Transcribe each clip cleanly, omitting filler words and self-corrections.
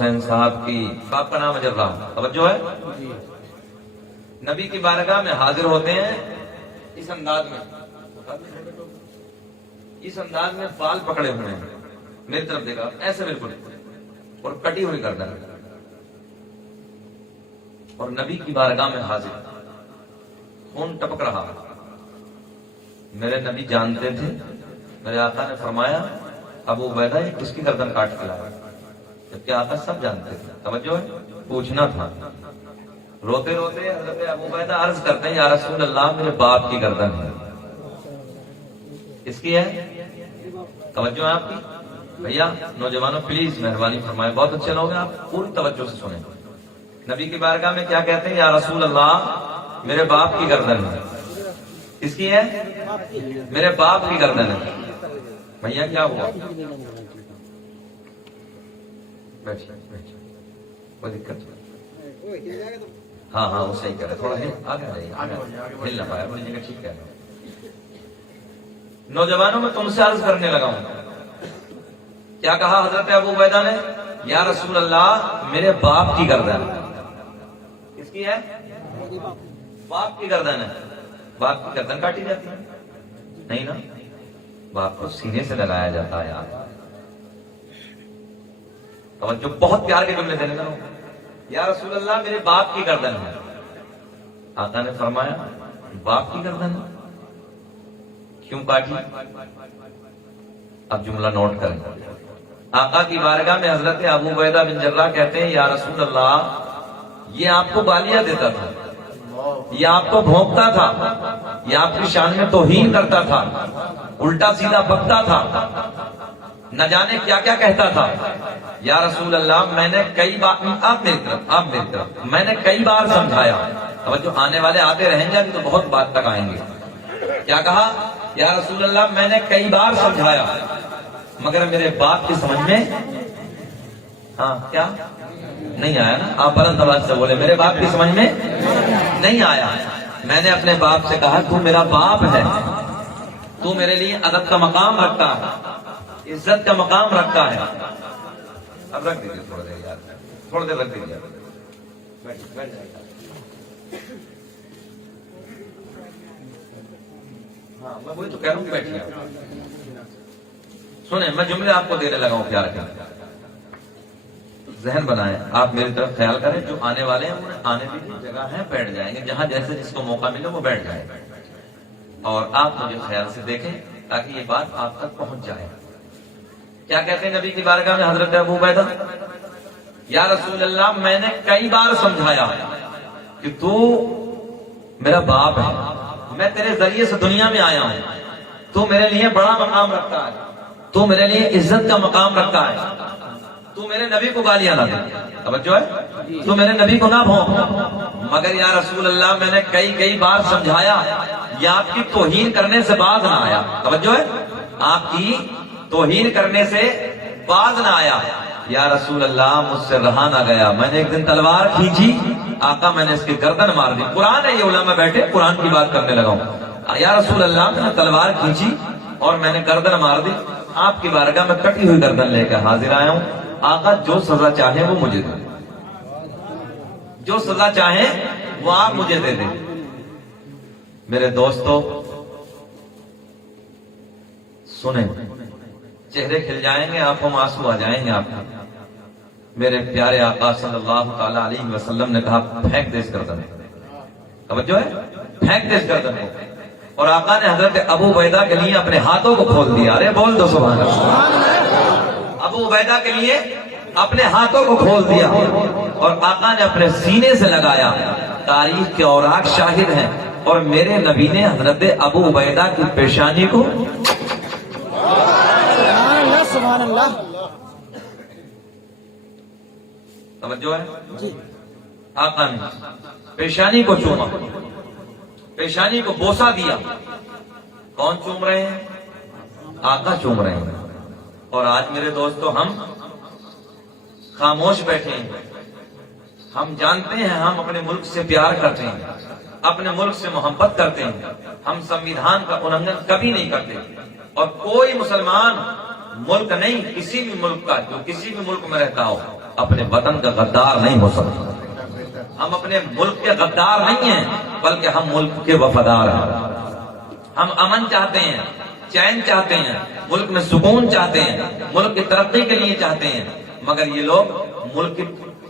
حسین صاحب کی، آپ کا نام اجر اللہ، توجہ ہے؟ نبی کی بارگاہ میں حاضر ہوتے ہیں اس انداز میں، اس انداز میں بال پکڑے ہوئے ہیں، میری طرف دیکھا ایسے بالکل، اور کٹی ہوئی گردن، اور نبی کی بارگاہ میں حاضر، خون ٹپک رہا۔ میرے نبی جانتے تھے، میرے آقا نے فرمایا ابو عبیدہ یہ کس کی گردن کاٹ کے لایا؟ جبکہ آقا سب جانتے تھے، توجہ ہے؟ پوچھنا تھا۔ روتے روتے حضرت ابو عبیدہ عرض کرتے ہیں یا رسول اللہ میرے باپ کی گردن ہے۔ کس کی ہے؟ توجہ ہے آپ کی؟ بھیا نوجوانوں پلیز مہربانی فرمائیں، بہت اچھے لوگ ہیں آپ، پوری توجہ سے سنیں۔ نبی کی بارگاہ میں کیا کہتے ہیں؟ یا رسول اللہ میرے باپ کی گردن ہے۔ کس کی ہے؟ میرے باپ کی گردن ہے۔ بھیا کیا ہوا؟ بیٹھیے بیٹھیے، کوئی دقت نہیں۔ ہاں ہاں وہ صحیح کہہ رہے، تھوڑا آگے جائیے، ہل نہ پایا، اپنی جگہ ٹھیک کہہ رہے۔ نوجوانوں میں تم سے عرض کرنے لگا ہوں، کیا کہا حضرت ابو عبیدہ نے؟ یا رسول اللہ میرے باپ کی گردن ہے۔ کس کی ہے؟ باپ کی گردن ہے۔ باپ کی گردن کاٹی جاتی ہے؟ نہیں نا، باپ کو سینے سے لگایا جاتا ہے یار۔ توجہ، بہت پیار کے جملے دینے لگا، یا رسول اللہ میرے باپ کی گردن ہے۔ آقا نے فرمایا باپ کی گردن ہے، کیوں کاٹی؟ اب جملہ نوٹ کریں۔ آقا کی بارگاہ میں حضرت ابو عبیدہ بن جراح کہتے ہیں یا رسول اللہ یہ آپ کو گالیاں دیتا تھا، یہ آپ کو بھونکتا تھا، یہ آپ کی شان میں توہین کرتا تھا، الٹا سیدھا بکتا تھا، نہ جانے کیا کیا کہتا تھا۔ یا رسول اللہ میں نے کئی بار، آپ میری طرف میں نے کئی بار سمجھایا۔ اب جو آنے والے آتے رہیں گے تو بہت بات تک آئیں گے۔ کیا کہا؟ یا رسول اللہ میں نے کئی بار سمجھایا مگر میرے باپ کی سمجھ میں ہاں کیا نہیں آیا نا؟ آپ بلند آواز سے بولے، میرے باپ کی سمجھ میں نہیں آیا۔ میں نے اپنے باپ سے کہا تو میرا باپ ہے، تو میرے لیے ادب کا مقام رکھتا ہے، عزت کا مقام رکھتا ہے۔ اب رکھ دیجیے تھوڑا دیر یار، تھوڑا دیر رکھ دیجیے، ہاں میں وہی تو کہہ رہا ہوں کہ بیٹھیے۔ سنیں میں جملے آپ کو دینے لگا ہوں پیار کے، ذہن بنائیں، آپ میری طرف خیال کریں، جو آنے والے ہیں انہیں آنے کی جگہ ہے، بیٹھ جائیں گے، جہاں جیسے جس کو موقع ملے وہ بیٹھ جائے، اور آپ مجھے خیال سے دیکھیں تاکہ یہ بات آپ تک پہنچ جائے۔ کیا کہتے ہیں نبی کی بارگاہ میں حضرت ابو عبیدہ؟ یا رسول اللہ میں نے کئی بار سمجھایا کہ تو میرا باپ ہے، میں تیرے ذریعے سے دنیا میں آیا ہوں، تو میرے لیے بڑا مقام رکھتا ہے، تو میرے لیے عزت کا مقام رکھتا ہے، تو میرے نبی کو گالیاں نہ دے، توجہ ہے، تو میرے نبی کو نہ بھونک، مگر یا رسول اللہ میں نے کئی بار سمجھایا، یہ آپ کی توہین کرنے سے باز نہ آیا، توجہ ہے، آپ کی توہین کرنے سے باز نہ آیا۔ یا رسول اللہ مجھ سے رہا نہ گیا، میں نے ایک دن تلوار کھینچی، آقا میں نے اس کی گردن مار دی۔ قرآن ہے، یہ علماء بیٹھے قرآن کی بات کرنے لگا ہوں۔ یا رسول اللہ میں نے تلوار کھینچی اور میں نے گردن مار دی، آپ کی بارگاہ میں کٹی ہوئی گردن لے کر حاضر آیا ہوں، آقا جو سزا چاہے وہ مجھے دے، جو سزا چاہے وہ آپ مجھے دے دیں۔ میرے دوستو سنیں، چہرے کھل جائیں گے، آنکھوں میں آنسو آ جائیں گے آپ کو۔ میرے پیارے آقا صلی اللہ تعالی علیہ وسلم نے کہا پھینک دے اس گردن کو، توجہ ہے، پھینک دے اس گردن کو، اور آقا نے حضرت ابو عبیدہ کے لیے اپنے ہاتھوں کو کھول دیا۔ ارے بول دو سبحان اللہ۔ ابو عبیدہ کے لیے اپنے ہاتھوں کو کھول دیا اور آقا نے اپنے سینے سے لگایا۔ تاریخ کے اوراق شاہد ہیں، اور میرے نبی نے حضرت ابو عبیدہ کی پیشانی کو سبحان اللہ، توجہ ہے، آقا نے پیشانی کو چوما، پیشانی کو بوسا دیا۔ کون چوم رہے ہیں؟ آقا چوم رہے ہیں۔ اور آج میرے دوستو ہم خاموش بیٹھے ہیں، ہم جانتے ہیں ہم اپنے ملک سے پیار کرتے ہیں، اپنے ملک سے محبت کرتے ہیں، ہم سنویدھان کا النگھن کبھی نہیں کرتے، اور کوئی مسلمان ملک نہیں، کسی بھی ملک کا جو کسی بھی ملک میں رہتا ہو اپنے وطن کا غدار نہیں ہو سکتا. ہم اپنے ملک کے غدار نہیں ہیں بلکہ ہم ملک کے وفادار ہیں. ہم امن چاہتے ہیں, چین چاہتے ہیں, ملک میں سکون چاہتے ہیں, ملک کی ترقی کے لیے چاہتے ہیں, مگر یہ لوگ ملک کے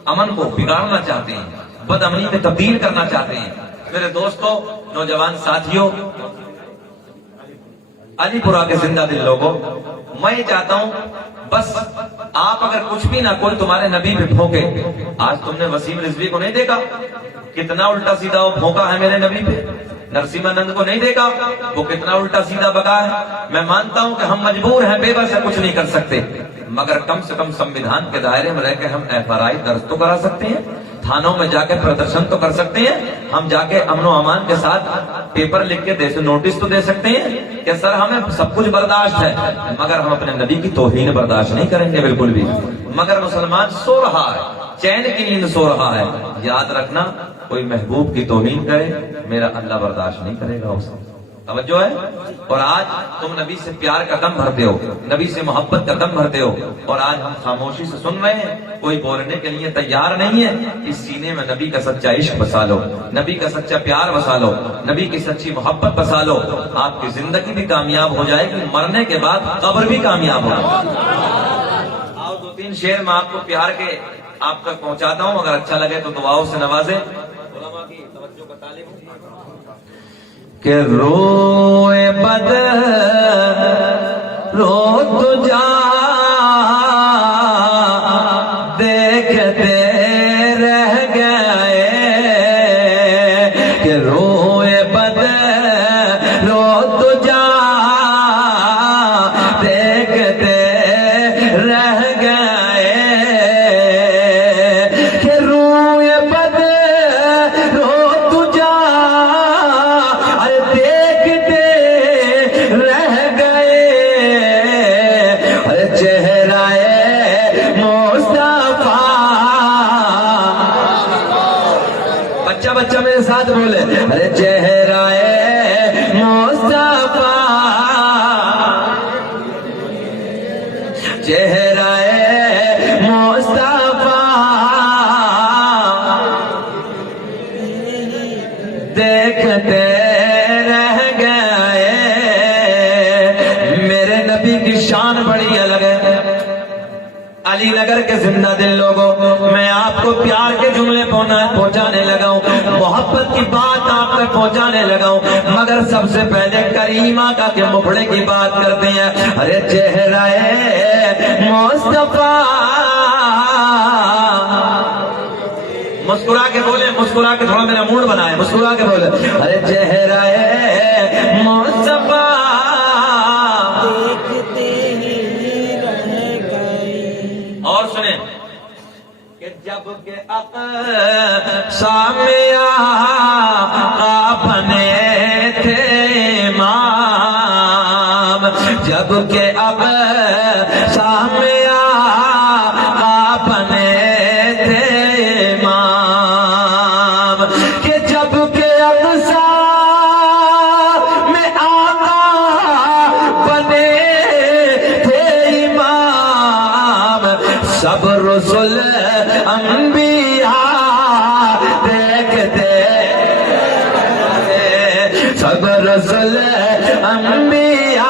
امن کو بگاڑنا چاہتے ہیں, بد امنی میں تبدیل کرنا چاہتے ہیں. میرے دوستوں, نوجوان ساتھیوں, علی پورہ کے زندہ دل لوگوں, میں یہ چاہتا ہوں بس آپ اگر کچھ بھی نہ کوئی تمہارے نبی پہ پھونکے. آج تم نے وسیم رضوی کو نہیں دیکھا کتنا الٹا سیدھا وہ پھونکا ہے میرے نبی پہ؟ نرسیمانند کو نہیں دیکھا وہ کتنا الٹا سیدھا بکا ہے؟ میں مانتا ہوں کہ ہم مجبور ہیں, بے بس کچھ نہیں کر سکتے, مگر کم سے کم سمویدھان کے دائرے میں رہ کے ہم FRI درج تو کرا سکتے ہیں, تھانوں میں جا کے پردرشن تو کر سکتے ہیں, ہم جا کے امن و امان کے ساتھ پیپر لکھ کے نوٹس تو دے سکتے ہیں کہ سر ہمیں سب کچھ برداشت ہے مگر ہم اپنے نبی کی توہین برداشت نہیں کریں گے بالکل بھی. مگر مسلمان سو رہا ہے, چین کی نیند سو رہا ہے. یاد رکھنا, کوئی محبوب کی توہین کرے میرا اللہ برداشت نہیں کرے گا اسے. توجہ ہے؟ اور آج تم نبی سے پیار کا دم بھرتے ہو, نبی سے محبت کا دم بھرتے ہو, اور آج ہم خاموشی سے سن رہے ہیں, کوئی بولنے کے لیے تیار نہیں ہے. اس سینے میں نبی کا سچا عشق بسا لو, نبی کا سچا پیار بسا لو, نبی کی سچی محبت بسا لو. آپ کی زندگی بھی کامیاب ہو جائے گی, مرنے کے بعد قبر بھی کامیاب ہوگا. آؤ 2-3 شعر میں آپ کو پیار کے آپ تک پہنچاتا ہوں, اگر اچھا لگے تو دعاؤں سے نوازے. علماء کی توجہ کا طالب کہ روئے بد رو تجا دیکھتے رہ گئے, کہ روئے بد رو تجا دیکھتے رہ گئے, کہ روئے بد رو تجا دیکھتے رہ گئے, چہرہ مصطفیٰ. بچہ میرے ساتھ بولے, ارے چہرہ مصطفیٰ, چہرہ مصطفیٰ دیکھتے رہ گئے. میرے نبی کی شان بڑی الگ ہے. علی نگر کے زندہ دل لوگوں, میں آپ کو پیار کے جملے پہنچانے لگا ہوں, محبت کی بات آپ تک پہنچانے لگا ہوں, مگر سب سے پہلے کریمہ کا کہ مکھڑے کی بات کرتے ہیں. ارے چہرہ مصطفیٰ, مسکرا کے بولے, مسکرا کے تھوڑا میرا موڈ بنائے, مسکرا کے بولے, ارے چہرہ مصطفیٰ اور سنیں کہ جب کہ سامنے آپ بنے تھے امام, جب کہ اب سامنے آپ بنے تھے امام, کہ جب کہ اقصی میں آقا بنے تھے امام, سب رسول انبیاء دیکھتے, سب رسول انبیاء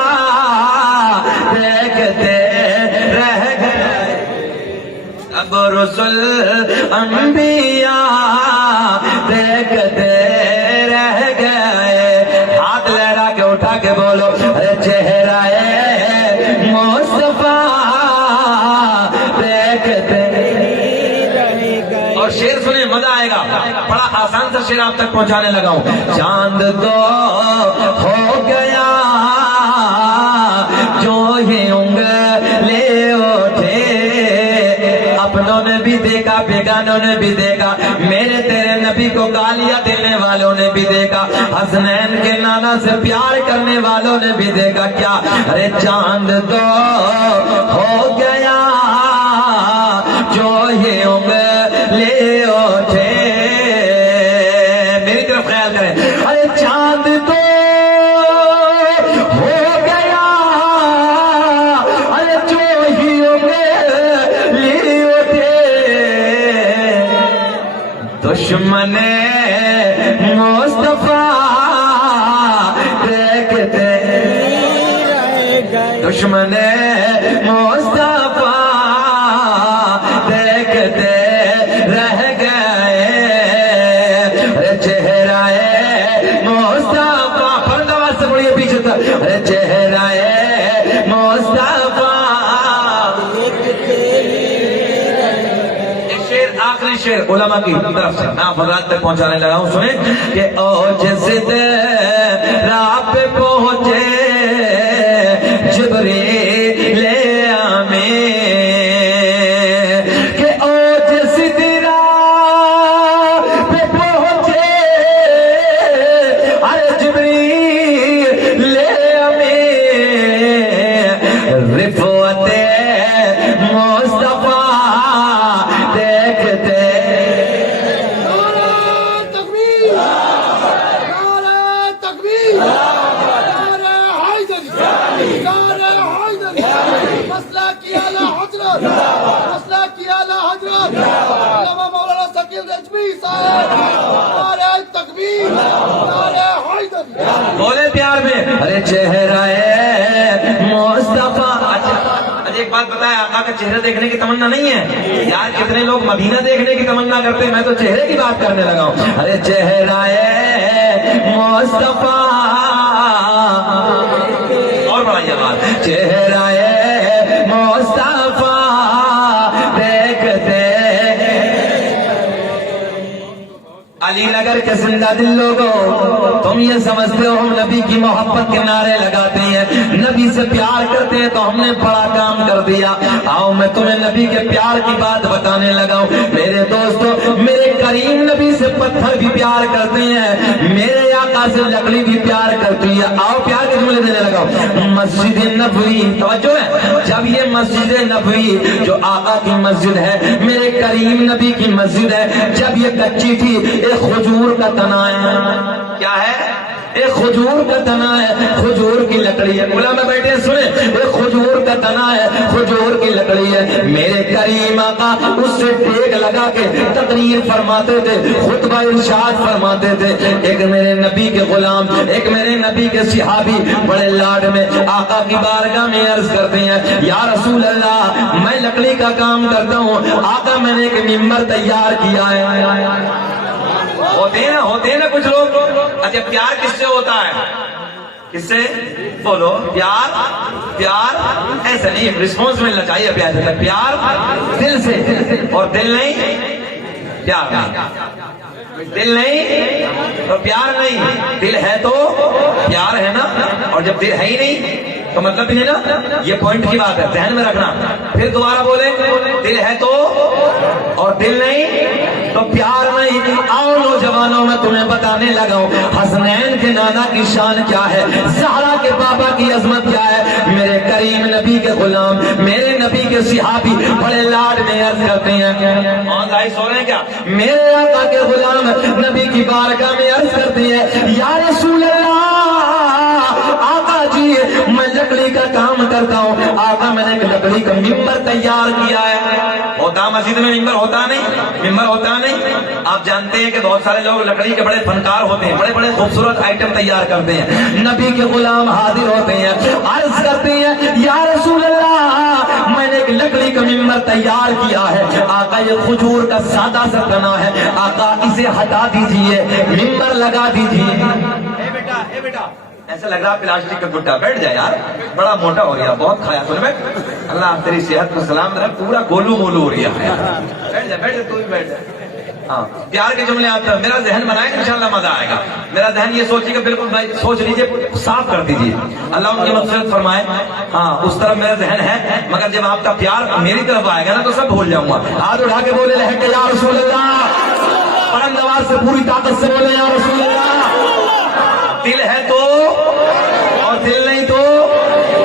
دیکھتے رہ گئے, سب رسول انبیاء دیکھتے رہ گئے. ہاتھ لہرا کے اٹھا کے بولو, ارے چہرہ مصطفیٰ دیکھتے. اور شعر سنیں, مزہ آئے گا, بڑا آسان سا شعر آپ تک پہنچانے لگا ہوں. چاند تو ہو گیا جو ہی انگلے اٹھے, اپنوں نے بھی دیکھا بیگانوں نے بھی دیکھا, میرے تیرے نبی کو گالیاں دینے والوں نے بھی دیکھا, حسنین کے نانا سے پیار کرنے والوں نے بھی دیکھا. کیا ارے چاند تو ہو گیا جو ہی انگلے اٹھے, میری طرف خیال کریں, ارے چاند تو ہو گیا, ارے جو ہی انگلے اٹھے, دشمن مصطفیٰ دیکھتے دشمن مصطفیٰ دیکھتے رہ گئے چہرہ مصطفیٰ فرد آواز سے بڑھئے پیچھے تک چہرہ مصطفیٰ آخری شعر علماء کی طرف سے میں حضرات تک پہنچانے لگا ہوں سنیں کہ اوج راہ پہ پہنچے جبریل آمین کہ اوج راہ پہ پہنچے ارے جبریل آمین رفعت مصطفیٰ دیکھتے بولے پیار میں ارے چہرہ مصطفیٰ. اچھا ایک بات بتائیں آقا کا چہرہ دیکھنے کی تمنا نہیں ہے یار کتنے لوگ مدینہ دیکھنے کی تمنا کرتے ہیں میں تو چہرے کی بات کرنے لگا ہوں. ارے چہرہ مصطفیٰ اور بڑھائیے بات چہرہ مصطفیٰ دیکھتے علی نگر کے زندہ دل لوگوں تم یہ سمجھتے ہو ہم نبی کی محبت کے نعرے لگاتے ہیں نبی سے پیار کرتے ہیں تو ہم نے بڑا کام کر دیا. آؤ میں تمہیں نبی کے پیار کی بات بتانے لگا ہوں. میرے دوستو میرے کریم نبی سے پتھر بھی پیار کرتے ہیں میرے آقا سے لکڑی بھی پیار کرتی ہے. آؤ پیار کے جملے دینے لگا ہوں. مسجد نبوی توجہ ہے جب یہ مسجد نبوی جو آقا کی مسجد ہے میرے کریم نبی کی مسجد ہے جب یہ کچی تھی ایک کھجور کا تنا ہے. کیا ہے؟ ایک کھجور کا تنا ہے کھجور کی لکڑی ہے. علماء بیٹھے سنیں ایک کھجور کا تنا ہے کھجور کی لکڑی ہے. میرے کریم آقا اس سے ٹیک لگا کے تقریر فرماتے تھے خطبہ ارشاد فرماتے تھے. ایک میرے نبی کے غلام ایک میرے نبی کے صحابی بڑے لاڈ میں آقا کی بارگاہ میں عرض کرتے ہیں یا رسول اللہ میں لکڑی کا کام کرتا ہوں آقا میں نے ایک ممبر تیار کیا ہے. ہوتے ہیں نا کچھ لوگ. اچھا پیار کس سے ہوتا ہے کس سے بولو پیار ایسا نہیں رسپانس ملنا چاہیے پیار دل سے اور دل نہیں پیار دل نہیں تو پیار نہیں دل ہے تو پیار ہے نا اور جب دل ہے ہی نہیں تو مطلب بھی نہیں نا. یہ پوائنٹ کی بات ہے ذہن میں رکھنا. پھر دوبارہ بولیں دل ہے تو اور دل نہیں تو پیار نہیں. آؤ نوجوانوں میں تمہیں بتانے لگا ہوں حسنین کے نانا کی شان کیا ہے زہرا کے بابا کی عظمت کیا ہے. میرے کریم نبی کے غلام میرے نبی کے صحابی بڑے لاڈ میں عرض کرتے ہیں سو رہے ہیں کیا میرے آقا کے غلام نبی کی بارگاہ میں عرض کرتے ہیں یا رسول اللہ آقا جی میں لکڑی کا کام کرتا ہوں آقا میں نے ایک لکڑی کا ممبر تیار کیا ہے. ہوتا مسجد میں ممبر ہوتا نہیں. آپ جانتے ہیں کہ بہت سارے لوگ لکڑی کے بڑے فنکار ہوتے ہیں بڑے بڑے خوبصورت آئٹم تیار کرتے ہیں. نبی کے غلام حاضر ہوتے ہیں عرض کرتے ہیں یا رسول اللہ میں نے ایک لکڑی کا ممبر تیار کیا ہے آقا یہ کھجور کا سادہ سا تنا ہے آقا اسے ہٹا دیجئے ممبر لگا دیجئے. اے بیٹا ایسا لگ رہا پلاسٹک کا گڈا بیٹھ جائے یار بڑا موٹا ہو گیا بہت کھایا تو بیٹھ اللہ تیری صحت کو سلام رکھ پورا گولو مولو ہو رہا ہے. بیٹھ جا تو بھی بیٹھ جائے. ہاں پیار کے جملے آتے ہیں میرا ذہن بنائیں انشاءاللہ مزہ آئے گا. میرا ذہن یہ سوچیے کہ بالکل سوچ لیجئے صاف کر دیجئے اللہ ان کی مغفرت فرمائے. ہاں اس طرف میرا ذہن ہے مگر جب آپ کا پیار میری طرف آئے گا نا تو سب بھول جاؤں گا. ہاتھ اٹھا کے بولے رہے کہ یا رسول اللہ بلند آواز سے پوری طاقت سے بولے یا رسول اللہ. دل ہے تو اور دل نہیں تو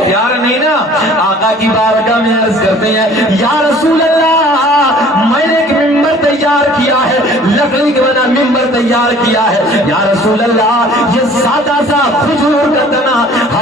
پیار نہیں نا. آقا کی بارگاہ میں عرض کرتے ہیں یا رسول اللہ میں نے ایک ممبر تیار کیا ہے لکڑی کے بنا ممبر تیار کیا ہے یا رسول اللہ یہ سادہ سا کھجور کا تنا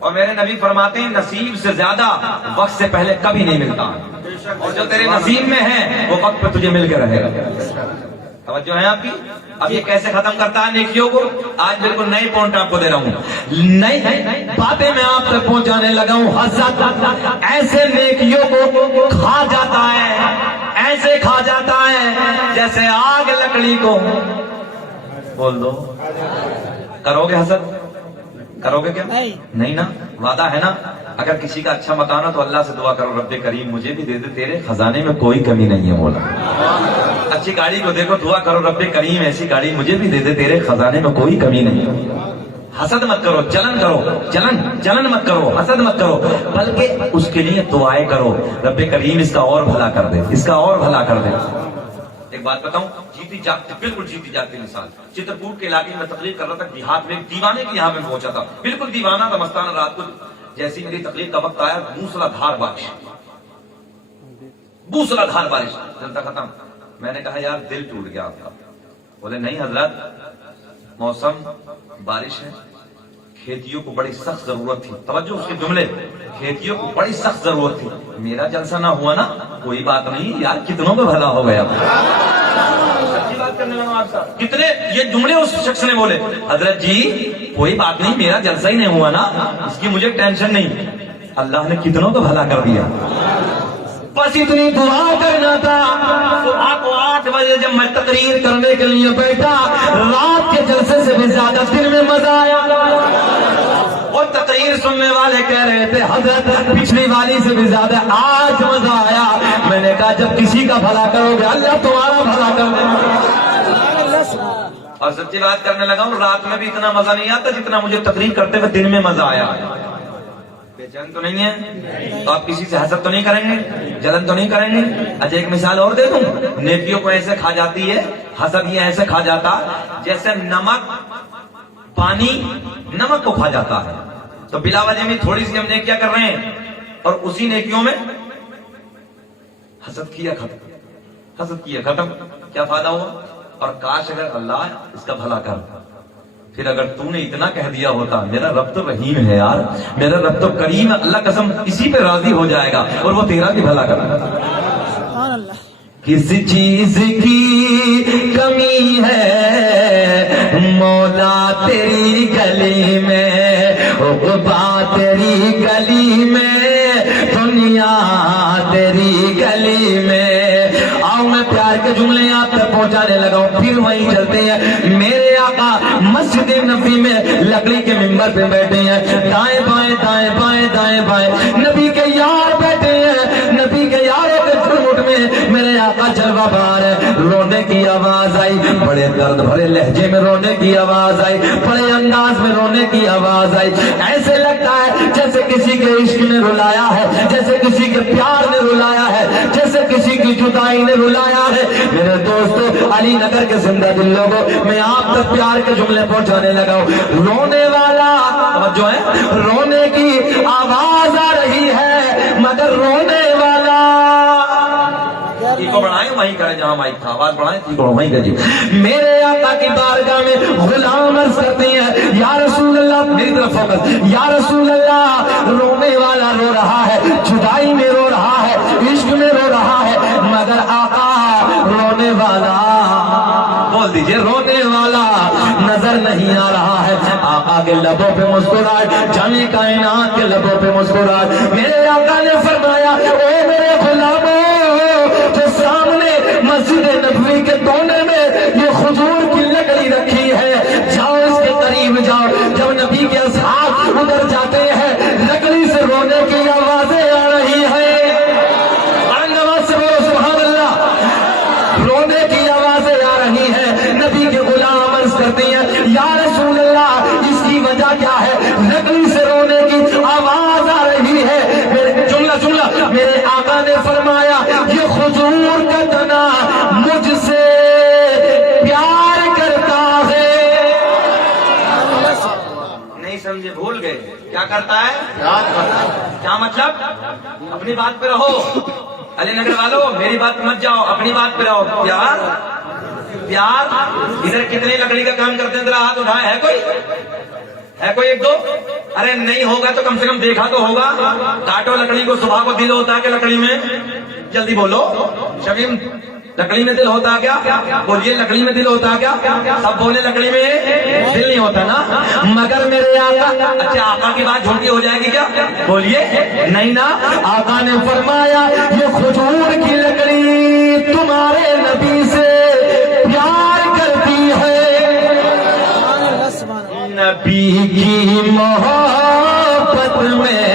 اور میرے نبی فرماتے ہیں نصیب سے زیادہ وقت سے پہلے کبھی نہیں ملتا، اور جو تیرے نصیب میں ہے وہ وقت پہ تجھے مل کے رہے گا۔ توجہ ہے آپ کی؟ اب یہ کیسے ختم کرتا ہے نیکیوں کو؟ آج بالکل نئی پوائنٹ آپ کو دے رہا ہوں، نئی باتیں میں آپ تک پہنچانے لگا ہوں۔ حسد ایسے نیکیوں کو کھا جاتا ہے، ایسے کھا جاتا ہے جیسے آگ لکڑی کو۔ بول دو، کرو گے حسد؟ کرو گے کیا؟ نہیں نا، وعدہ ہے نا۔ اگر کسی کا اچھا مکان ہو تو اللہ سے دعا کرو رب کریم مجھے بھی دے دے، تیرے خزانے میں کوئی کمی نہیں ہے مولا۔ اچھی گاڑی کو دیکھو دعا کرو رب کریم ایسی گاڑی مجھے بھی دے دے، تیرے خزانے میں کوئی کمی نہیں ہے۔ حسد مت کرو، جلن کرو، جلن مت کرو، حسد مت کرو، بلکہ اس کے لیے دعائیں کرو رب کریم اس کا اور بھلا کر دے، اس کا اور بھلا کر دے۔ ایک بات بتاؤں، جیتی جاگتی، بالکل جیتی جاگتی مثال، چترکوٹ کے علاقے میں تقریر کر رہا تھا، دیہات میں ایک دیوانے کے یہاں میں پہنچا تھا، بالکل دیوانہ تھا مستانہ۔ رات کو جیسی میری تقریر کا وقت آیا، موسلا دھار بارش، موسلا دھار بارش، جلتا ختم۔ میں نے کہا یار دل ٹوٹ گیا آپ کا۔ بولے نہیں حضرت، موسم بارش ہے، کھیتیوں کو بڑی سخت ضرورت تھی۔ توجہ اس کے جملے، کھیتیوں کو بڑی سخت ضرورت تھی، میرا جلسہ نہ ہوا نا کوئی بات نہیں یار، کتنوں میں بھلا ہو گیا۔ سچی بات کرنے لگا آپ صاحب، کتنے یہ جملے اس شخص نے بولے، حضرت جی کوئی بات نہیں، میرا جلسہ ہی نہیں ہوا نا، اس کی مجھے ٹینشن نہیں، اللہ نے کتنوں کو بھلا کر دیا۔ بس اتنی دعا کرنا تھا۔ صبح کو 8 بجے جب میں تقریر کرنے کے لیے بیٹھا، رات کے جلسے سے بھی زیادہ دن میں مزہ آیا، اور تقریر سننے والے کہہ رہے تھے حضرت پچھلی والی سے بھی زیادہ آج مزہ آیا۔ میں نے کہا جب کسی کا بھلا کرو گے اللہ تمہارا بھلا کر دے گا۔ اور سچی بات کرنے لگا ہوں، رات میں بھی اتنا مزہ نہیں آتا جتنا مجھے تقریر کرتے ہوئے دن میں مزہ آیا۔ بے چین تو نہیں ہے؟ تو آپ کسی سے حسد تو نہیں کریں گے، جلن تو نہیں کریں گے؟ اچھا ایک مثال اور دے دوں، نیکیوں کو ایسے کھا جاتی ہے حسد، یہ ایسے کھا جاتا جیسے نمک پانی نمک کو کھا جاتا ہے۔ تو بلا وجہ میں تھوڑی سی ہم نیکیاں کر رہے ہیں اور اسی نیکیوں میں حسد کیا ختم، حسد کیا ختم، کیا فائدہ ہوا؟ اور کاش اگر اللہ اس کا بھلا کر، پھر اگر تو نے اتنا کہہ دیا ہوتا میرا رب تو رحیم ہے یار، میرا رب تو کریم ہے، اللہ قسم اسی پہ راضی ہو جائے گا اور وہ تیرا بھی بھلا کرے گا۔ سبحان اللہ۔ کس چیز کی کمی ہے مولا تیری گلی میں، عقبا تیری گلی میں، دنیا تیری گلی میں۔ آؤ میں پیار کے جملے آپ تک پہنچانے لگا ہوں، پھر وہیں چلتے ہیں۔ میرے آقا مسجد نبی میں لکڑی کے ممبر پہ بیٹھے ہیں، دائیں بائیں دائیں بائیں دائیں بائیں نبی کے یار بیٹھے ہیں، نبی کے یاروں کے جھرمٹ میں میرے آقا جلوہ بار ہے۔ رونے کی آواز آئی، بڑے درد بھرے لہجے میں رونے کی آواز آئی، بڑے انداز میں رونے کی آواز آئی، ایسے لگتا ہے جیسے کسی کے عشق نے رلایا ہے، جیسے کسی کے پیار نے رلایا ہے، جیسے کسی کی جدائی نے رلایا ہے۔ میرے دوستو علی نگر کے زندہ دل لوگوں، میں آپ تک پیار کے جملے پہنچانے لگا ہوں۔ رونے والا، توجہ ہے، رونے کی آواز آ رہی ہے مگر رونے والا، کو بڑھائیں وہیں کریں جہاں مائک تھا، آواز بڑھائیں ٹھیک ہو وہیں گجی۔ میرے آقا کی بارگاہ میں غلام عرض کرتے ہیں یا رسول اللہ، میری طرف فوکس، یا رسول اللہ رونے والا رو رہا ہے، جدائی میں رو رہا ہے، عشق میں رو رہا ہے، مگر آقا رونے والا، بول دیجئے رونے والا نظر نہیں آ رہا ہے۔ آقا کے لبوں پہ مسکراہٹ، جانے کائنات کے لبوں پہ مسکراہٹ۔ میرے آقا نے فرمایا اے میرے غلاموں، جو سامنے مسجد نبوی کے کونے میں یہ کھجور کی لکڑی رکھی ہے، جاؤ اس کے قریب جاؤ۔ جب نبی کے اصحاب ادھر جاتے ہیں لکڑی سے رونے کی آوازیں آ رہی ہے، آواز سے بولو سبحان اللہ، رونے کی آوازیں آ رہی ہے۔ نبی کے غلام عرض کرتے ہیں یا رسول اللہ اس کی وجہ کیا ہے؟ لکڑی سے رونے کی آواز آ رہی ہے۔ جملہ میرے آقا نے فرمایا یہ کھجور کا تنا مجھ سے پیار کرتا ہے۔ نہیں سمجھے، بھول گئے، کیا کرتا ہے؟ کیا مطلب؟ اپنی بات پہ رہو علی نگر والوں، میری بات پہ مت جاؤ، اپنی بات پہ رہو۔ پیار پیار ادھر کتنے لکڑی کا کام کرتے ہیں؟ ذرا ہاتھ اٹھائے، ہے کوئی؟ ہے کوئی؟ ایک دو ارے نہیں ہوگا تو کم سے کم دیکھا تو ہوگا. کاٹو لکڑی کو, صبح کو دل ہوتا ہے کہ لکڑی میں, جلدی بولو شمیم, لکڑی میں دل ہوتا کیا؟ بولیے لکڑی میں دل ہوتا کیا؟ سب بولے لکڑی میں دل نہیں ہوتا نا. مگر میرے آقا, اچھا آقا کی بات جھوٹی ہو جائے گی کیا؟ بولیے نہیں نا. آقا نے فرمایا یہ کھجور کی لکڑی تمہارے نبی سے پیار کرتی ہے, نبی کی محبت میں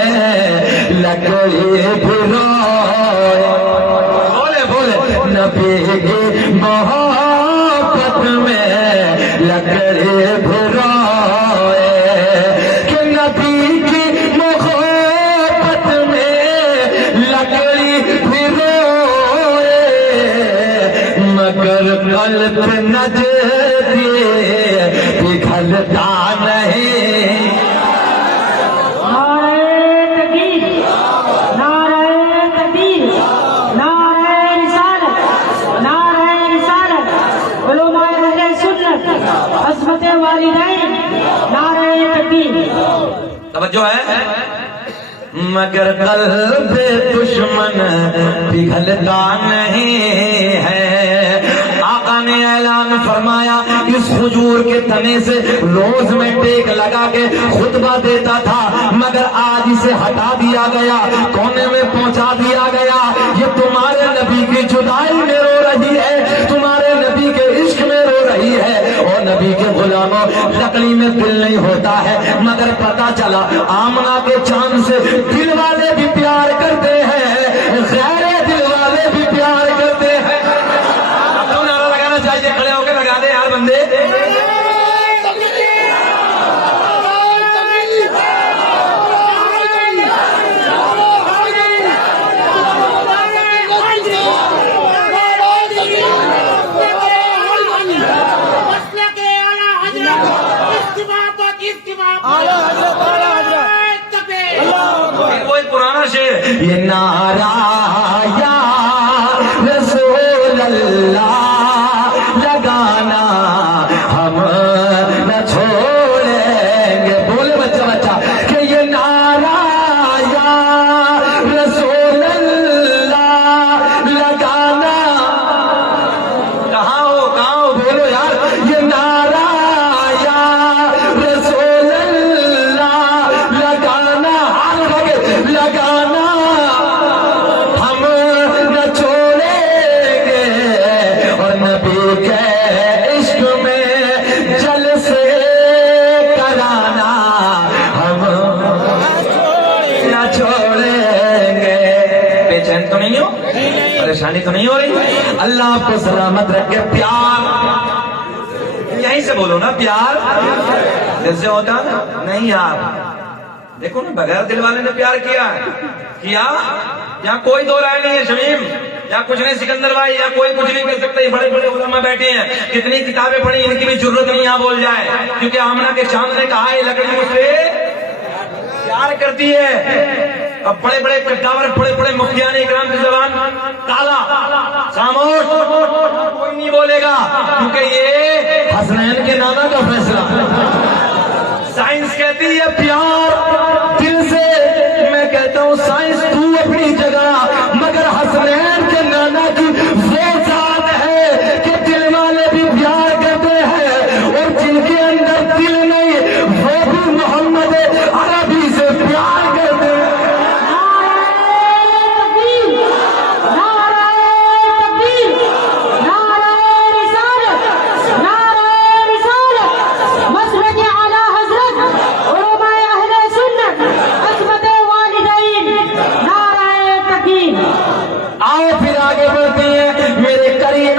لکڑی بھروئے, نبی کی محبت میں لکڑی بھروئے, کہ نبی کی محبت میں لکڑی بھروئے, مگر قلب نجدی پگھلتا نہیں. عظمت والدین, نعرہ تکبیر. توجہ ہے. مگر قلب دشمن پگھلتا نہیں ہے. آقا نے اعلان فرمایا اس کھجور کے تنے سے روز میں ٹیک لگا کے خطبہ دیتا تھا, مگر آج اسے ہٹا دیا گیا, کونے میں پہنچا دیا گیا. یہ تمہارے نبی کی جدائی میں رو رہی ہے, تمہارے نبی کے عشق میں رو رہی ہے. اور نبی کے غلاموں, لکڑی میں دل نہیں ہوتا ہے, مگر پتا چلا آمنہ کے چاند سے دل والے بھی پیار کرتے ہیں, غیر دل والے بھی پیار کرتے ہیں. اب تو نعرہ لگانا چاہیے, کھڑے ہو کے لگا دے یار بندے. یہ نعرہ یا رسول اللہ لگانا ہم نہ چھوڑیں گے. بولے بچہ کہ یہ نعرہ یا رسول اللہ لگانا. کہاں ہو بولو یار. یہ نعرہ یا رسول اللہ لگانا, لگانا ہم نہ چھوڑیں گے, اور نبی کے عشق میں جلسے کرانا ہم نہ چھوڑیں گے. بے چین تو نہیں ہو, پریشانی تو نہیں ہو رہی؟ اللہ آپ کو سلامت رکھے. پیار یہیں سے بولو نا, پیار جیسے ہوتا نہیں یار. دیکھو نا, بغیر دل والے نے پیار کیا یہاں کوئی دو رائے نہیں ہے شمیم, یا کچھ نہیں سکندر بھائی, یا کوئی کچھ نہیں کر سکتا. یہ بڑے بڑے علماء بیٹھے ہیں, کتنی کتابیں پڑھی, ان کی بھی ضرورت نہیں یہاں بول جائے, کیونکہ آمنہ کے چاند نے کہا یہ لکڑی مجھ سے پیار کرتی ہے. اب بڑے بڑے کٹاور, بڑے بڑے مفتیان اکرام کی زبان تالا, خاموش, کوئی نہیں بولے گا, کیونکہ یہ حسنین کے نانا کا فیصلہ. سائنس کہتی ہے پیار دل سے, میں کہتا ہوں سائنس تو اپنی جگہ, مگر حسنین کے نانا کی وہ ذات ہے کہ دل والے بھی پیار کرتے ہیں, اور جن کے اندر دل نہیں وہ بھی محمد عربی سے پیار کرتے ہیں.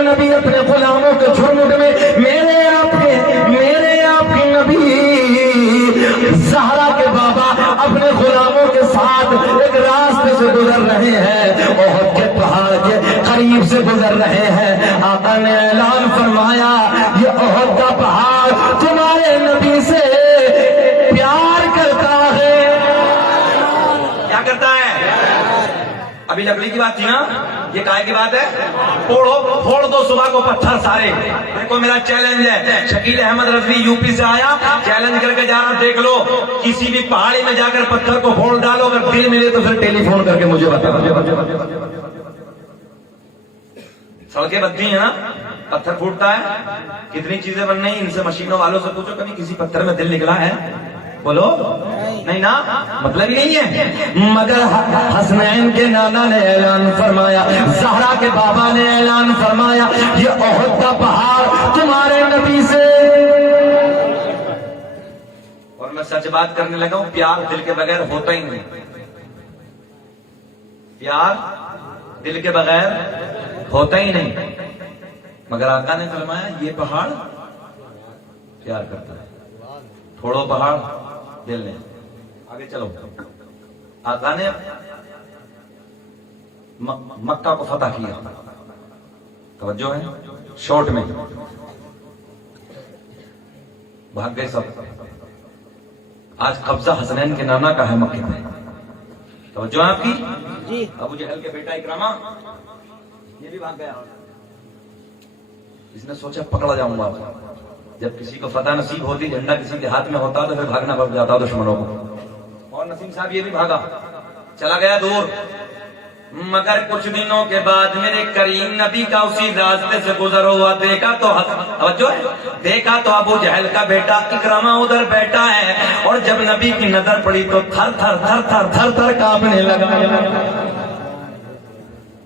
نبی اپنے غلاموں کے جھرمٹ میں میرے آپ کے نبی زہرا کے بابا اپنے غلاموں کے ساتھ ایک راستے سے گزر رہے ہیں, احد کے پہاڑ کے قریب سے گزر رہے ہیں. آقا نے اعلان فرمایا یہ احد کا پہاڑ تمہارے نبی سے پیار کرتا ہے. کیا کرتا ہے؟ ابھی لکڑی کی بات تھی نا, یہ کائے کی بات ہے؟ پھوڑ دو صبح کو پتھر سارے. دیکھو میرا چیلنج ہے, شکیل احمد رضوی یو پی سے آیا, چیلنج کر کے جا رہا, دیکھ لو کسی بھی پہاڑی میں جا کر پتھر کو پھوڑ ڈالو, اگر دل ملے تو پھر ٹیلی فون کر کے مجھے بتا. سڑکیں بنتی ہیں نا, پتھر پھوٹتا ہے, کتنی چیزیں بن رہی ہیں, ان سے مشینوں والوں سے پوچھو کبھی کسی پتھر میں دل نکلا ہے؟ بولو نہیں نا, مطلب ہی نہیں ہے. مگر حسنین کے نانا نے اعلان فرمایا, زہرا کے بابا نے اعلان فرمایا, یہ احد کا پہاڑ تمہارے نبی سے. اور میں سچ بات کرنے لگا ہوں, پیار دل کے بغیر ہوتا ہی نہیں. پیار دل کے بغیر ہوتا ہی نہیں. مگر آقا نے فرمایا یہ پہاڑ پیار کرتا ہے. تھوڑو پہاڑ دل نے. آگے چلو. آقا نے مکہ کو فتح کیا, توجہ ہے, شارٹ میں بھاگ گئے سب. آج قبضہ حسنین کے نانا کا ہے مکے میں. توجہ ہے آپ کی. جی ابو جہل کے بیٹا اکرامہ یہ بھی بھاگ گیا. اس نے سوچا پکڑا جاؤں گا. جب کسی کو فتح نصیب ہوتی, جھنڈا کسی کے ہاتھ میں ہوتا تو پھر بھاگنا پڑ جاتا دشمنوں کو. اور نسیم صاحب یہ بھی بھاگا, چلا گیا دور. مگر کچھ دنوں کے بعد میرے کریم نبی کا اسی راستے سے گزر ہوا, دیکھا تو ابو جہل کا بیٹا اکرامہ ادھر بیٹھا ہے, اور جب نبی کی نظر پڑی تو تھر تھر تھر تھر تھر تھر کانپنے لگا.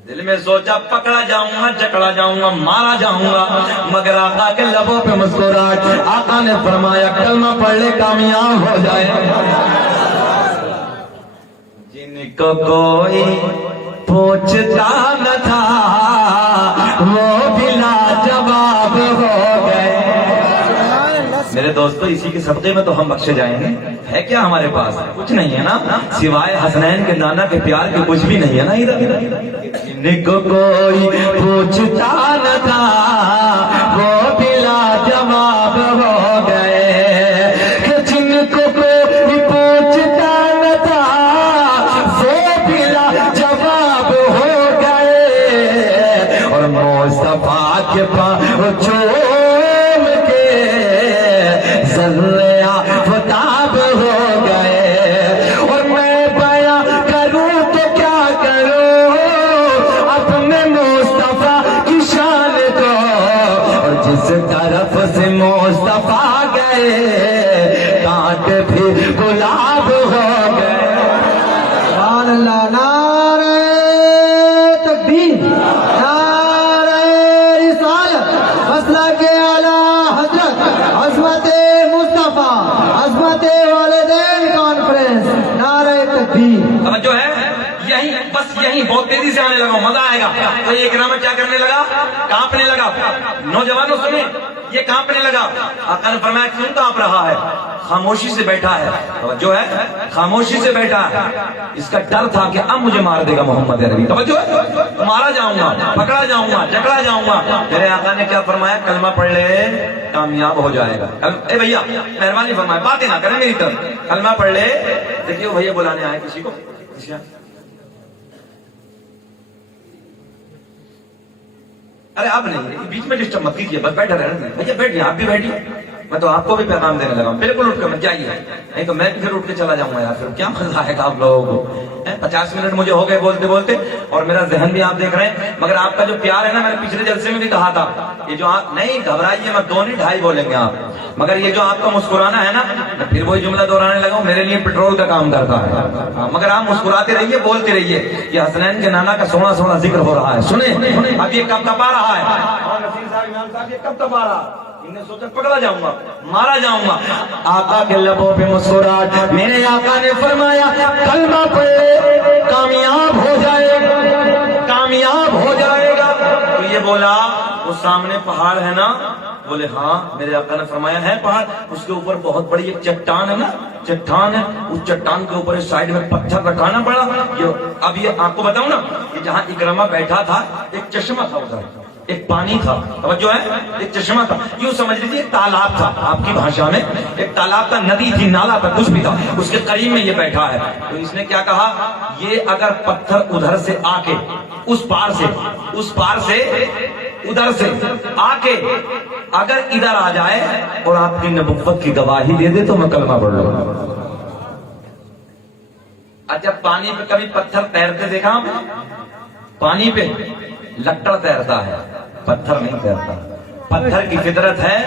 دل میں سوچا پکڑا جاؤں گا, جکڑا جاؤں گا, مارا جاؤں گا. مگر آقا کے لبوں پہ مسکراہٹ. آقا نے فرمایا کلمہ پڑھ لے کامیاب ہو جائے. جن کو کوئی پوچھتا نہ تھا وہ بھی لاجواب ہو گئے. میرے دوستو اسی کے صدقے میں تو ہم بخشے جائیں گے. ہے کیا ہمارے پاس؟ کچھ نہیں ہے نا, سوائے حسنین کے نانا کے پیار کے کچھ بھی نہیں ہے نا. ادھر کو کوئی پوچھتا نہ تھا وہ بھی لاجواب ہو گئے. جن کو کوئی پوچھتا نہ تھا وہ بھی لاجواب ہو گئے. اور مصطفیٰ کے پاس چوم کے ذرے آفتاب ہو گئے. اور میں بیان کروں تو کیا کروں اپنے مصطفیٰ کی شان کو, اور جس طرف سے مصطفیٰ گئے کانٹ بھی گلاب ہو گئے. سبحان اللہ. نعرہ تکبیر, نعرہ رسالت, مسلک اعلیٰ حضرت عظمت مصطفیٰ, عظمت والدین کانفرنس. نعرہ تکبیر. توجہ ہے, یہی بس یہی بہت تیزی سے آنے لگا, مزہ آئے گا. تو یہ اکرامہ کیا کرنے لگا؟ کانپنے لگا. نوجوانوں سنیں, یہ کانپنے لگا. آقا نے فرمایا کیوں کانپ رہا ہے؟ خاموشی سے بیٹھا ہے. توجہ ہے, خاموشی سے بیٹھا ہے. اس کا ڈر تھا کہ اب مجھے مار دے گا محمد عربی. توجہ ہے, مارا جاؤں گا, پکڑا جاؤں گا, جکڑا جاؤں گا. میرے آقا نے کیا فرمایا؟ کلمہ پڑھ لے کامیاب ہو جائے گا. اے بھیا مہربانی فرمائے, باتیں نہ کریں میری طرف, کلمہ پڑھ لے. دیکھیے بھیا بلانے آئے کسی کو. ارے آپ نہیں, بیچ میں ڈسٹرب مت کیجیے, بس بیٹھے رہنا. بھیا بیٹھیے, آپ بھی بیٹھیے. میں تو آپ کو بھی پیغام دینے لگا ہوں, بالکل اٹھ کر مت جائیے, نہیں تو میں بھی پھر اٹھ کے چلا جاؤں گا. یار پھر کیا مزہ آئے گا آپ لوگوں کو. 50 منٹ مجھے ہو گئے بولتے بولتے, اور میرا ذہن بھی آپ دیکھ رہے ہیں. مگر آپ کا جو پیار ہے نا, میں نے پچھلے جلسے میں بھی کہا تھا, یہ جو آپ نہیں گھبرائیے, میں 2 نہیں 2.5 بولیں گے آپ. مگر یہ جو آپ کا مسکرانا ہے نا, میں پھر وہی جملہ دہرانے لگا ہوں, میرے لیے پیٹرول کا کام کرتا ہے. مگر آپ مسکراتے رہیے, بولتے رہیے. یہ حسنین کے نانا کا سونا سونا ذکر ہو رہا ہے. سنیں اب یہ کب تک آ رہا ہے, یہ کب تک آ رہا ہے. انہیں سوچا پکڑا جاؤں گا, مارا جاؤں گا. آقا کے لبوں پہ مسکراہٹ. میرے آقا نے فرمایا کلمہ پڑھے کامیاب ہو جائے گا, کامیاب ہو جائے گا. تو یہ بولا وہ سامنے پہاڑ ہے نا, بولے ہاں. میرے آقا نے فرمایا ہے پہاڑ, اس کے اوپر بہت بڑی ایک چٹان ہے نا, چٹان ہے. اس چٹان کے اوپر سائڈ میں پتھر رکھانا پڑا. اب یہ آپ کو بتاؤں نا, کہ جہاں اکرامہ بیٹھا تھا ایک چشمہ تھا ادھر, ایک پانی تھا، توجہ ہے، ایک چشمہ تھا، یوں سمجھ لیجیے ایک تالاب تھا، آپ کی بھاشا میں ایک تالاب تھا، ندی تھی، نالا تھا، کچھ بھی تھا، اس کے قریب میں یہ بیٹھا ہے۔ تو اس نے کیا کہا، یہ اگر پتھر ادھر سے آ کے اس پار سے ادھر سے آ کے اگر ادھر آ جائے اور آپ کی نبوت کی گواہی دے دے تو میں کلمہ پڑھ لوں گا۔ اچھا پانی پہ کبھی پتھر تیرتے دیکھا آپ نے؟ پانی پہ لکڑ تیرتا ہے، پتھر نہیں تیرتا۔ پتھر کی فطرت ہے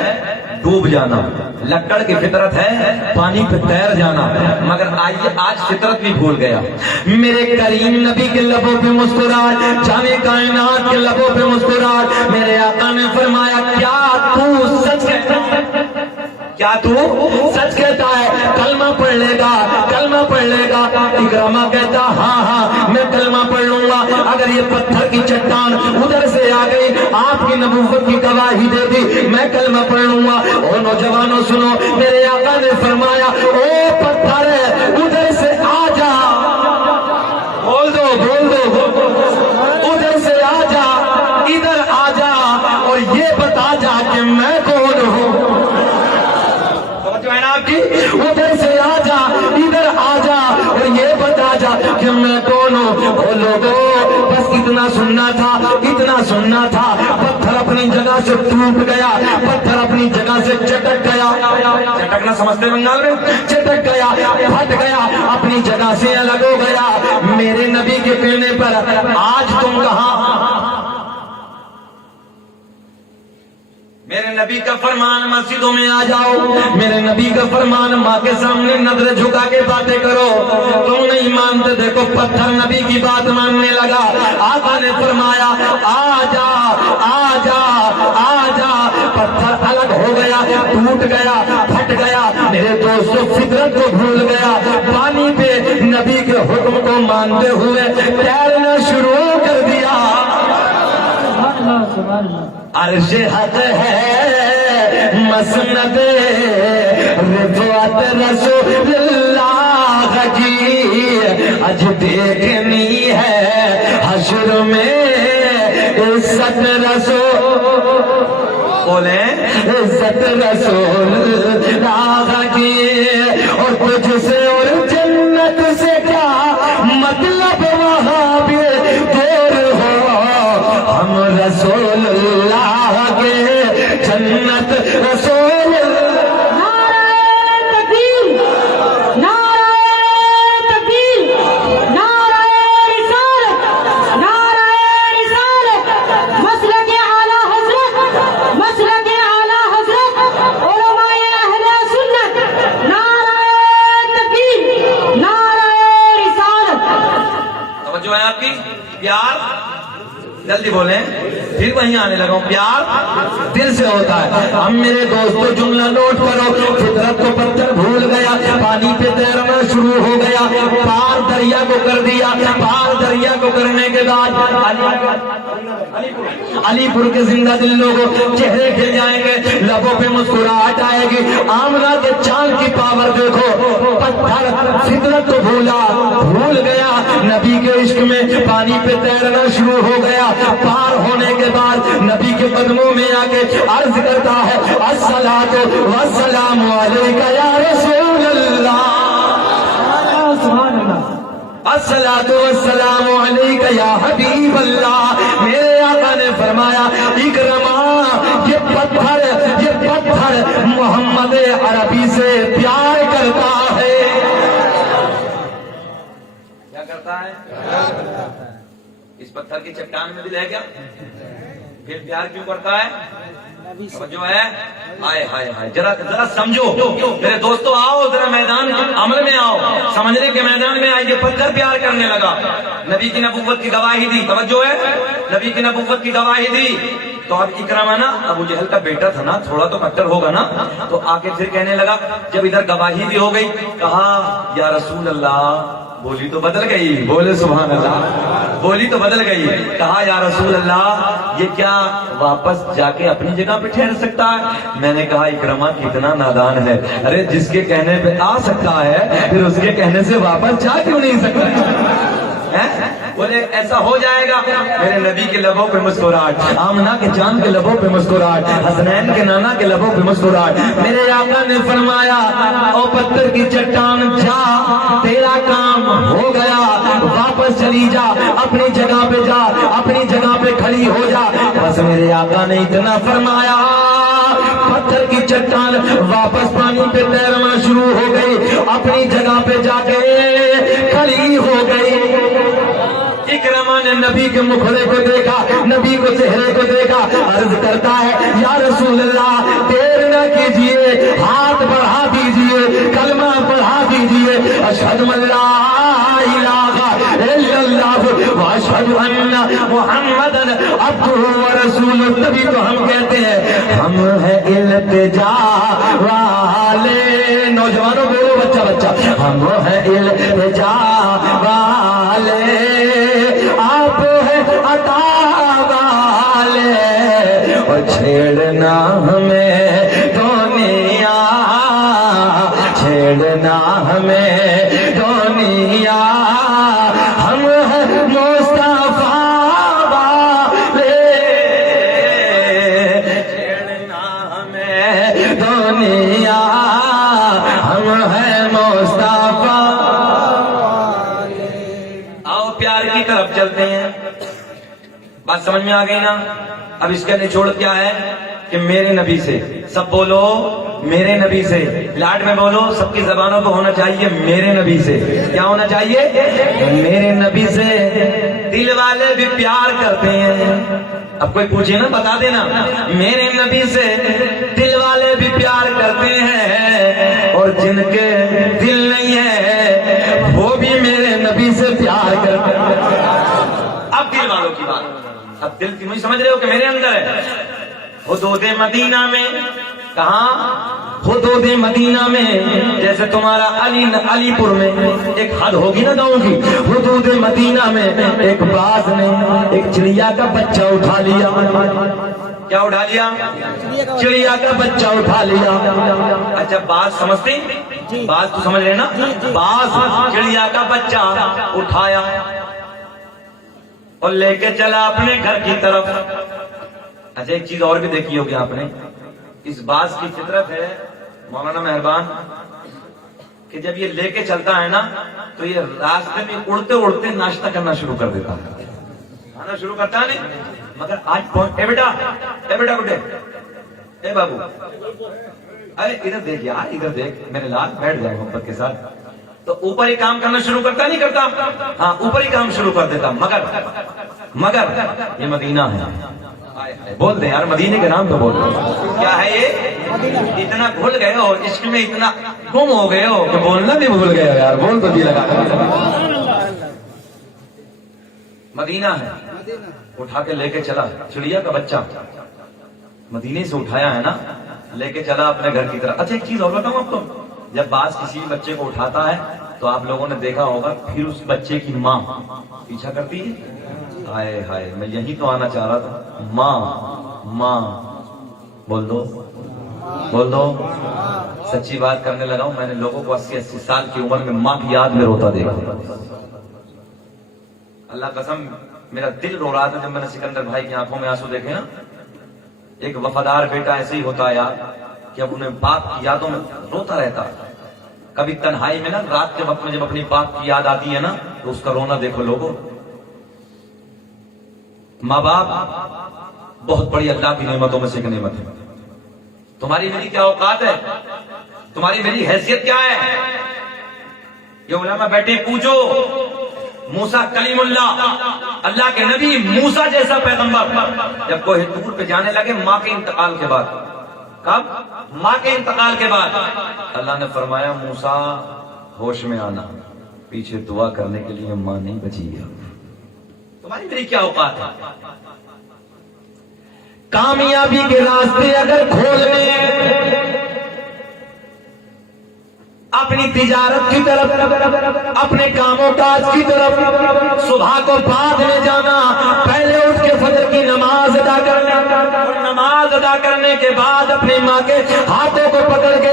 ڈوب جانا، لکڑ کی فطرت ہے پانی پہ تیر جانا، مگر آج فطرت بھی بھول گیا۔ میرے کریم نبی کے لبوں پہ مسکراہٹ، جانے کائنات کے لبوں پہ مسکراہٹ، میرے آقا نے فرمایا کیا تو سچ کہتا ہے، کیا تو سچ کہتا ہے، کلمہ پڑھ لے گا، کلمہ پڑھ لے گا؟ اکرامہ کہتا ہاں میں کلمہ پڑھ لوں گا اگر یہ پتھر کی چٹان ادھر سے آ گئی، آپ کی نبوت کی گواہی دے دی، میں کلمہ پڑھ لوں گا۔ اور نوجوانوں سنو، میرے آقا نے فرمایا او پتھر ادھر سے آ جا، بول دو ادھر سے آ جا، ادھر آ جا اور یہ بتا جا کہ میں کون ہوں۔ ادھر سے آ جا، ادھر آ جا اور یہ بتا جا کہ میں کون ہوں۔ وہ لوگوں بس اتنا سننا تھا، پتھر اپنی جگہ سے ٹوٹ گیا، پتھر اپنی جگہ سے چٹک گیا، چٹکنا سمجھتے بنگال میں، چٹک گیا، پھٹ گیا، اپنی جگہ سے الگ ہو گیا۔ میرے نبی کے کہنے پر آج تم کہاں؟ میرے نبی کا فرمان مسجدوں میں آ جاؤ، میرے نبی کا فرمان ماں کے سامنے نظر جھکا کے باتیں کرو۔ تم نہیں مانتے، دیکھو پتھر نبی کی بات ماننے لگا۔ آقا نے فرمایا آ جا آ جا آ جا، پتھر الگ ہو گیا، ٹوٹ گیا، پھٹ گیا۔ میرے دوستو فطرت کو بھول گیا، پانی پہ نبی کے حکم کو مانتے ہوئے تیرنا شروع کر دیا۔ عرش حق ہے مسند رفعت رسول اللہ کی، اج دیکھنی ہے حشر میں عزت رسول، بولیں عزت رسول اللہ کی۔ اور تجھ سے اور جنت سے کیا مطلب، وہاں بھی دور ہو، ہم رسول اللہ کے جنت رسول اللہ۔ نعرہ تکبیر، نعرہ تکبیر، نعرہ رسالت، نعرہ رسالت، مسلک اعلی حضرت، مسلک اعلی حضرت، علماء اہل سنت، نعرہ تکبیر، نعرہ رسالت۔ توجہ ہے آپ کی؟ پیار جلدی بولیں، پھر وہیں آنے لگا ہوں، پیار دل سے ہوتا ہے۔ ہم میرے دوستو جملہ نوٹ کرو، فطرت کو پتھر بھول گیا، پانی پہ تیرنا شروع ہو گیا، پار دریا کو کر دیا۔ پار دریا کو کرنے کے بعد علی پور کے زندہ دل لوگوں چہرے کھل جائیں گے، لبوں پہ مسکراہٹ آئے گی۔ آمنہ کے چاند کی پاور دیکھو، پتھر فطرت کو بھول گیا، نبی کے عشق میں پانی پہ تیرنا شروع ہو گیا۔ پار ہونے کے بعد نبی کے قدموں میں آ کے عرض کرتا ہے الصلاۃ والسلام علیکہ یا رسول اللہ، سبحان اللہ، الصلاۃ والسلام علیکہ یا حبیب اللہ۔ میرے آقا نے فرمایا اکرما یہ پتھر محمد عربی سے پیار کرتا ہے۔ کیا کرتا ہے؟ اس پتھر کی چٹان میں دل ہے کیا؟ پھر پیار کیوں کرتا ہے؟ جو ہے ہائے ہائے ہائے، ذرا سمجھو میرے دوستو، آؤ ذرا میدان عمل میں آؤ، سمجھنے کے میدان میں آئیے۔ پتھر پیار کرنے لگا، نبی کی نبوت کی گواہی دی، توجہ ہے، نبی کی نبوت کی گواہی دی۔ تو اب اکرامہ نا ابو جہل کا بیٹا تھا نا، تھوڑا تو مکر ہوگا نا، تو آ کے پھر کہنے لگا، جب ادھر گواہی بھی ہو گئی، کہا یا رسول اللہ، بولی تو بدل گئی، بولے سبحان اللہ، بولی تو بدل گئی، کہا یا رسول اللہ یہ کیا واپس جا کے اپنی جگہ پہ ٹھہر سکتا ہے؟ میں نے کہا اکرامہ کتنا نادان ہے، ارے جس کے کہنے پہ آ سکتا ہے پھر اس کے کہنے سے واپس جا کیوں نہیں سکتا ہے؟ بولے ایسا ہو جائے گا. میرے نبی کے لبوں پہ مسکراہٹ, آمنہ کے جان کے لبوں پہ مسکراہٹ, حسنین کے نانا کے لبوں پہ مسکراہٹ. میرے آقا نے فرمایا او پتھر کی چٹان جا, تیرا کام ہو گیا, واپس چلی جا, اپنی جگہ پہ جا, اپنی جگہ پہ کھڑی ہو جا. بس میرے آقا نے اتنا فرمایا, پتھر کی چٹان واپس پانی پہ تیرنا شروع ہو گئی, اپنی جگہ پہ جا کے کھڑی ہو گئی. اکرمہ نے نبی کے مکھڑے کو دیکھا, نبی کو چہرے کو دیکھا, عرض کرتا ہے یا رسول اللہ دیر نہ کیجئے, ہاتھ بڑھا دیجئے, کلمہ پڑھا دیجئے, اشہد ان لا الہ الا اللہ واشہد ان محمدن عبدہ ورسولہ. تبھی تو ہم کہتے ہیں ہم ہیں التجا والے. نوجوانوں بولو بچہ بچہ, ہم ہیں التجا والے, آپ ہیں عطا والے, اور چھیڑنا ہمیں دنیا, چھیڑنا ہمیں دنیا, ہم ہیں مصطفیٰ والے, چھیڑنا ہمیں دنیا, ہم ہیں مصطفیٰ. آؤ پیار کی طرف چلتے ہیں. بات سمجھ میں آ گئی نا؟ اب اس کا نچوڑ کیا ہے کہ میرے نبی سے, سب بولو میرے نبی سے, لاٹ میں بولو, سب کی زبانوں کو ہونا چاہیے میرے نبی سے. کیا ہونا چاہیے؟ میرے نبی سے. دل والے بھی پیار کرتے ہیں. اب کوئی پوچھے نا بتا دینا, میرے نبی سے دل والے بھی پیار کرتے ہیں, اور جن کے دل نہیں ہے وہ بھی میرے نبی سے پیار کرتے ہیں. اب دل والوں کی بات, اب دل کی نہیں سمجھ رہے ہو کہ میرے اندر ہے. حدود مدینہ میں, کہاں؟ حدود مدینہ میں, جیسے تمہارا علی پور میں ایک حد ہوگی نا گاؤں کی, حدود مدینہ میں ایک باز نے ایک چڑیا کا بچہ اٹھا لیا. کیا اٹھا لیا؟ چڑیا کا بچہ اٹھا لیا. اچھا باز سمجھتے, باز تو سمجھ رہے نا, باز چڑیا کا بچہ اٹھایا اور لے کے چلا اپنے گھر کی طرف. اچھا ایک چیز اور بھی دیکھی ہوگی آپ نے, اس باز کی فطرت ہے مولانا مہربان کہ جب یہ لے کے چلتا ہے نا تو یہ راستے میں اڑتے اڑتے ناشتہ کرنا شروع کر دیتا ہے, کھانا شروع کرتا ہے نہیں. مگر آج اے بیٹا بیٹے, اے بابو, ارے ادھر دیکھ یار, ادھر دیکھ میرے لال, بیٹھ جائے محبت کے ساتھ. تو اوپر ہی کام کرنا شروع کرتا نہیں کرتا, ہاں اوپر ہی کام شروع کر دیتا. مگر یہ مدینہ ہے. بول دیں یار مدینے کے نام تو بول دیں. کیا ہے یہ؟ اتنا بھول گئے ہو, عشق میں اتنا گم ہو گئے ہو کہ بولنا بھی بھول گئے ہو یار. بول تو جی لگا. مدینہ ہے, اٹھا کے لے کے چلا چڑیا کا بچہ, مدینے سے اٹھایا ہے نا, لے کے چلا اپنے گھر کی طرف. اچھا ایک چیز اور بتاؤں آپ کو, جب باز کسی بچے کو اٹھاتا ہے تو آپ لوگوں نے دیکھا ہوگا پھر اس بچے کی ماں پیچھا کرتی ہے. ہائے ہائے, میں یہی تو آنا چاہ رہا تھا. ماں بول دو. سچی بات کرنے لگا ہوں, میں نے لوگوں کو 80 سال کی عمر میں ماں کی یاد میں روتا دیکھا. اللہ قسم میرا دل رو رہا تھا جب میں نے سکندر بھائی کی آنکھوں میں آنسو دیکھے نا. ایک وفادار بیٹا ایسے ہی ہوتا ہے یار کہ اب انہیں باپ کی یادوں میں روتا رہتا. کبھی تنہائی میں نا رات کے وقت میں جب اپنی باپ کی یاد آتی ہے نا تو اس کا رونا دیکھو لوگوں. ماں باپ بہت بڑی اللہ کی نعمتوں میں سے ایک نعمت ہے. تمہاری میری کیا اوقات ہے, تمہاری میری حیثیت کیا ہے؟ یہ علماء بیٹھے پوچھو. موسیٰ کلیم اللہ کے نبی موسیٰ جیسا پیغمبر جب کوہ طور پہ جانے لگے ماں کے انتقال کے بعد, کب؟ ماں کے انتقال کے بعد اللہ نے فرمایا موسیٰ ہوش میں آنا, پیچھے دعا کرنے کے لیے ماں نہیں بچی ہے. تمہاری میری کیا اوقات ہے؟ کامیابی کے راستے اگر کھولنے, اپنی تجارت کی طرف, اپنے کاموں کاج کی طرف, صبح کو بعد میں جانا, پہلے اٹھ کے فجر کی نماز ادا کرنا, اور نماز ادا کرنے کے بعد اپنی ماں کے ہاتھوں کو پکڑ کے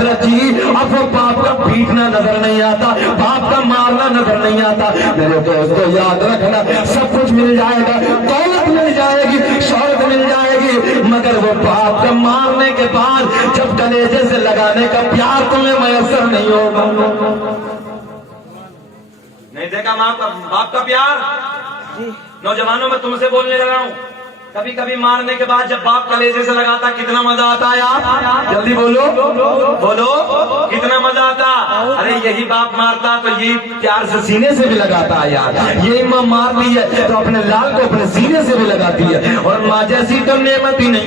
حضرت جی اب وہ باپ کا پیٹنا نظر نہیں آتا، باپ کا مارنا نظر نہیں آتا۔ میرے دوستو یاد رکھنا، سب کچھ مل جائے گا، دولت مل جائے گی، شہرت مل جائے گی، مگر وہ باپ کا مارنے کے بعد جب کلیجے سے لگانے کا پیار تمہیں میسر نہیں ہوگا۔ نہیں دیکھا ماں کا باپ کا پیار؟ نوجوانوں میں تم سے بولنے لگا ہوں، کبھی کبھی مارنے کے بعد جب باپ کلیجے سے لگاتا کتنا مزہ آتا ہے یار؟ جلدی بولو بولو، کتنا مزہ آتا؟ ارے یہی باپ مارتا تو یہی پیار سے سینے سے بھی لگاتا ہے یار، یہی ماں مارتی ہے تو اپنے لال کو اپنے سینے سے بھی لگاتی ہے، اور ماں جیسی تو نعمت ہی نہیں۔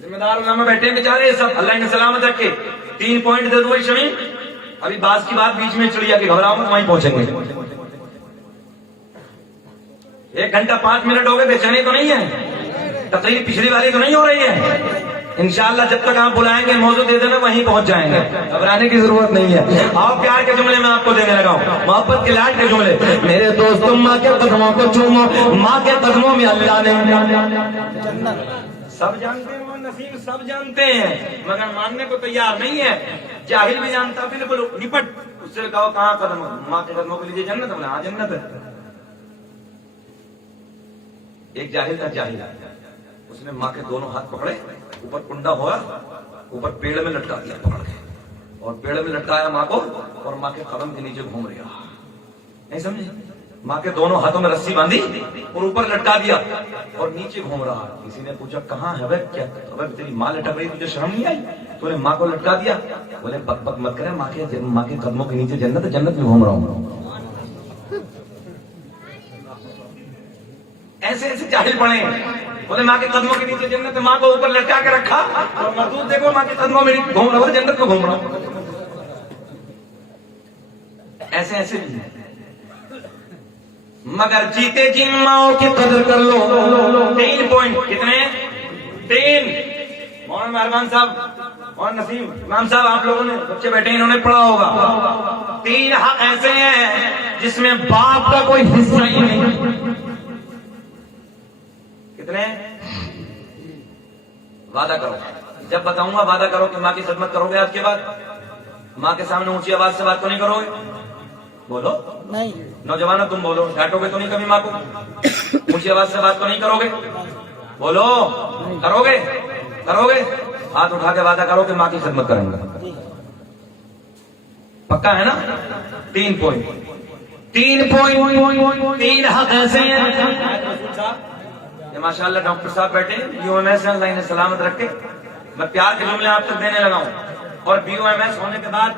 ذمہ دار علماء بیٹھے بیچارے سب، اللہ انہیں سلامت رکھے۔ 3 پوائنٹ دے دو شمی، ابھی باز کی بات بیچ میں چڑیا کہ گھبراؤ مت، وہیں پہنچیں گے۔ 1 گھنٹہ 5 منٹ ہو گئے، بےچینی تو نہیں ہے؟ تقریر پچھلی والی تو نہیں ہو رہی ہے؟ انشاءاللہ جب تک آپ بلائیں گے موضوع دے دینا، وہیں پہنچ جائیں گے، گھبرانے کی ضرورت نہیں ہے۔ آپ پیار کے جملے میں آپ کو دینے لگا ہوں، محبت کے لاڈ کے جملے۔ میرے دوستوں ماں کے قدموں کو چومو، ماں کے قدموں میں اللہ نے سب جانتے ہیں، نسیم سب جانتے ہیں، مگر ماننے کو تیار نہیں ہے۔ جاہل بھی جانتا، بالکل نپٹ اس سے کہو کہاں قدم، ماں کے قدموں کے لیے جنت بنا، ہاں جنت ہے۔ ایک جاہل تھا، جاہل، اس نے ماں کے دونوں ہاتھ پکڑے، اوپر کنڈا ہوا، اوپر پیڑ میں لٹکا دیا پکڑ کے، اور پیڑ میں لٹکایا ماں کو، اور ماں کے قدم کے نیچے گھوم رہا، نہیں سمجھے؟ ماں کے دونوں ہاتھوں میں رسی باندھی اور اوپر لٹکا دیا اور نیچے گھوم رہا۔ کسی نے پوچھا کہاں ہے کیا تیری ماں لٹک رہی، تجھے شرم نہیں آئی؟ تو نے ماں کو لٹکا دیا۔ بولے بک بک مت کرے، ماں کے قدموں کے نیچے جنت ہے، جنت میں گھوم رہا ہوں۔ ایسے ایسے جاہل پڑے ہیں، بولے ماں کے قدموں کے نیچے جنت، ماں کو اوپر لٹکا کے رکھا اور مردود دیکھو ماں کے قدموں میں گھوم رہا ہوں، جنت میں گھوم رہا ہوں۔ ایسے ایسے بھی مگر جیتے جن ماؤں کی قدر کر لو۔ 3 پوائنٹ کتنے؟ 3۔ مولانا مہربان صاحب، مولانا نسیم امام صاحب، آپ لوگوں نے بچے بیٹھے انہوں نے پڑھا ہوگا، 3 حق ایسے ہیں جس میں باپ کا کوئی حصہ ہی نہیں۔ کتنے؟ وعدہ کرو، جب بتاؤں گا وعدہ کرو کہ ماں کی خدمت کرو گے، آج کے بعد ماں کے سامنے اونچی آواز سے بات تو نہیں کرو گے؟ بولو نہیں۔ نوجوانوں تم بولو، ڈانٹو گے تو نہیں کبھی ماں کو؟ اونچی آواز سے بات تو نہیں کرو گے؟ بولو، کرو گے؟ کرو گے؟ ہاتھ اٹھا کے وعدہ کرو کہ ماں کی خدمت کریں گے، پکا ہے نا؟ 3 پوائنٹ، 3 پوائنٹ، 3 حق ایسے ہیں۔ ماشاء اللہ ڈاکٹر صاحب بیٹھے BOMS اللہ انہیں سلامت رکھے، میں پیار کے جملے آپ تک دینے لگا ہوں، اور BOMS ہونے کے بعد،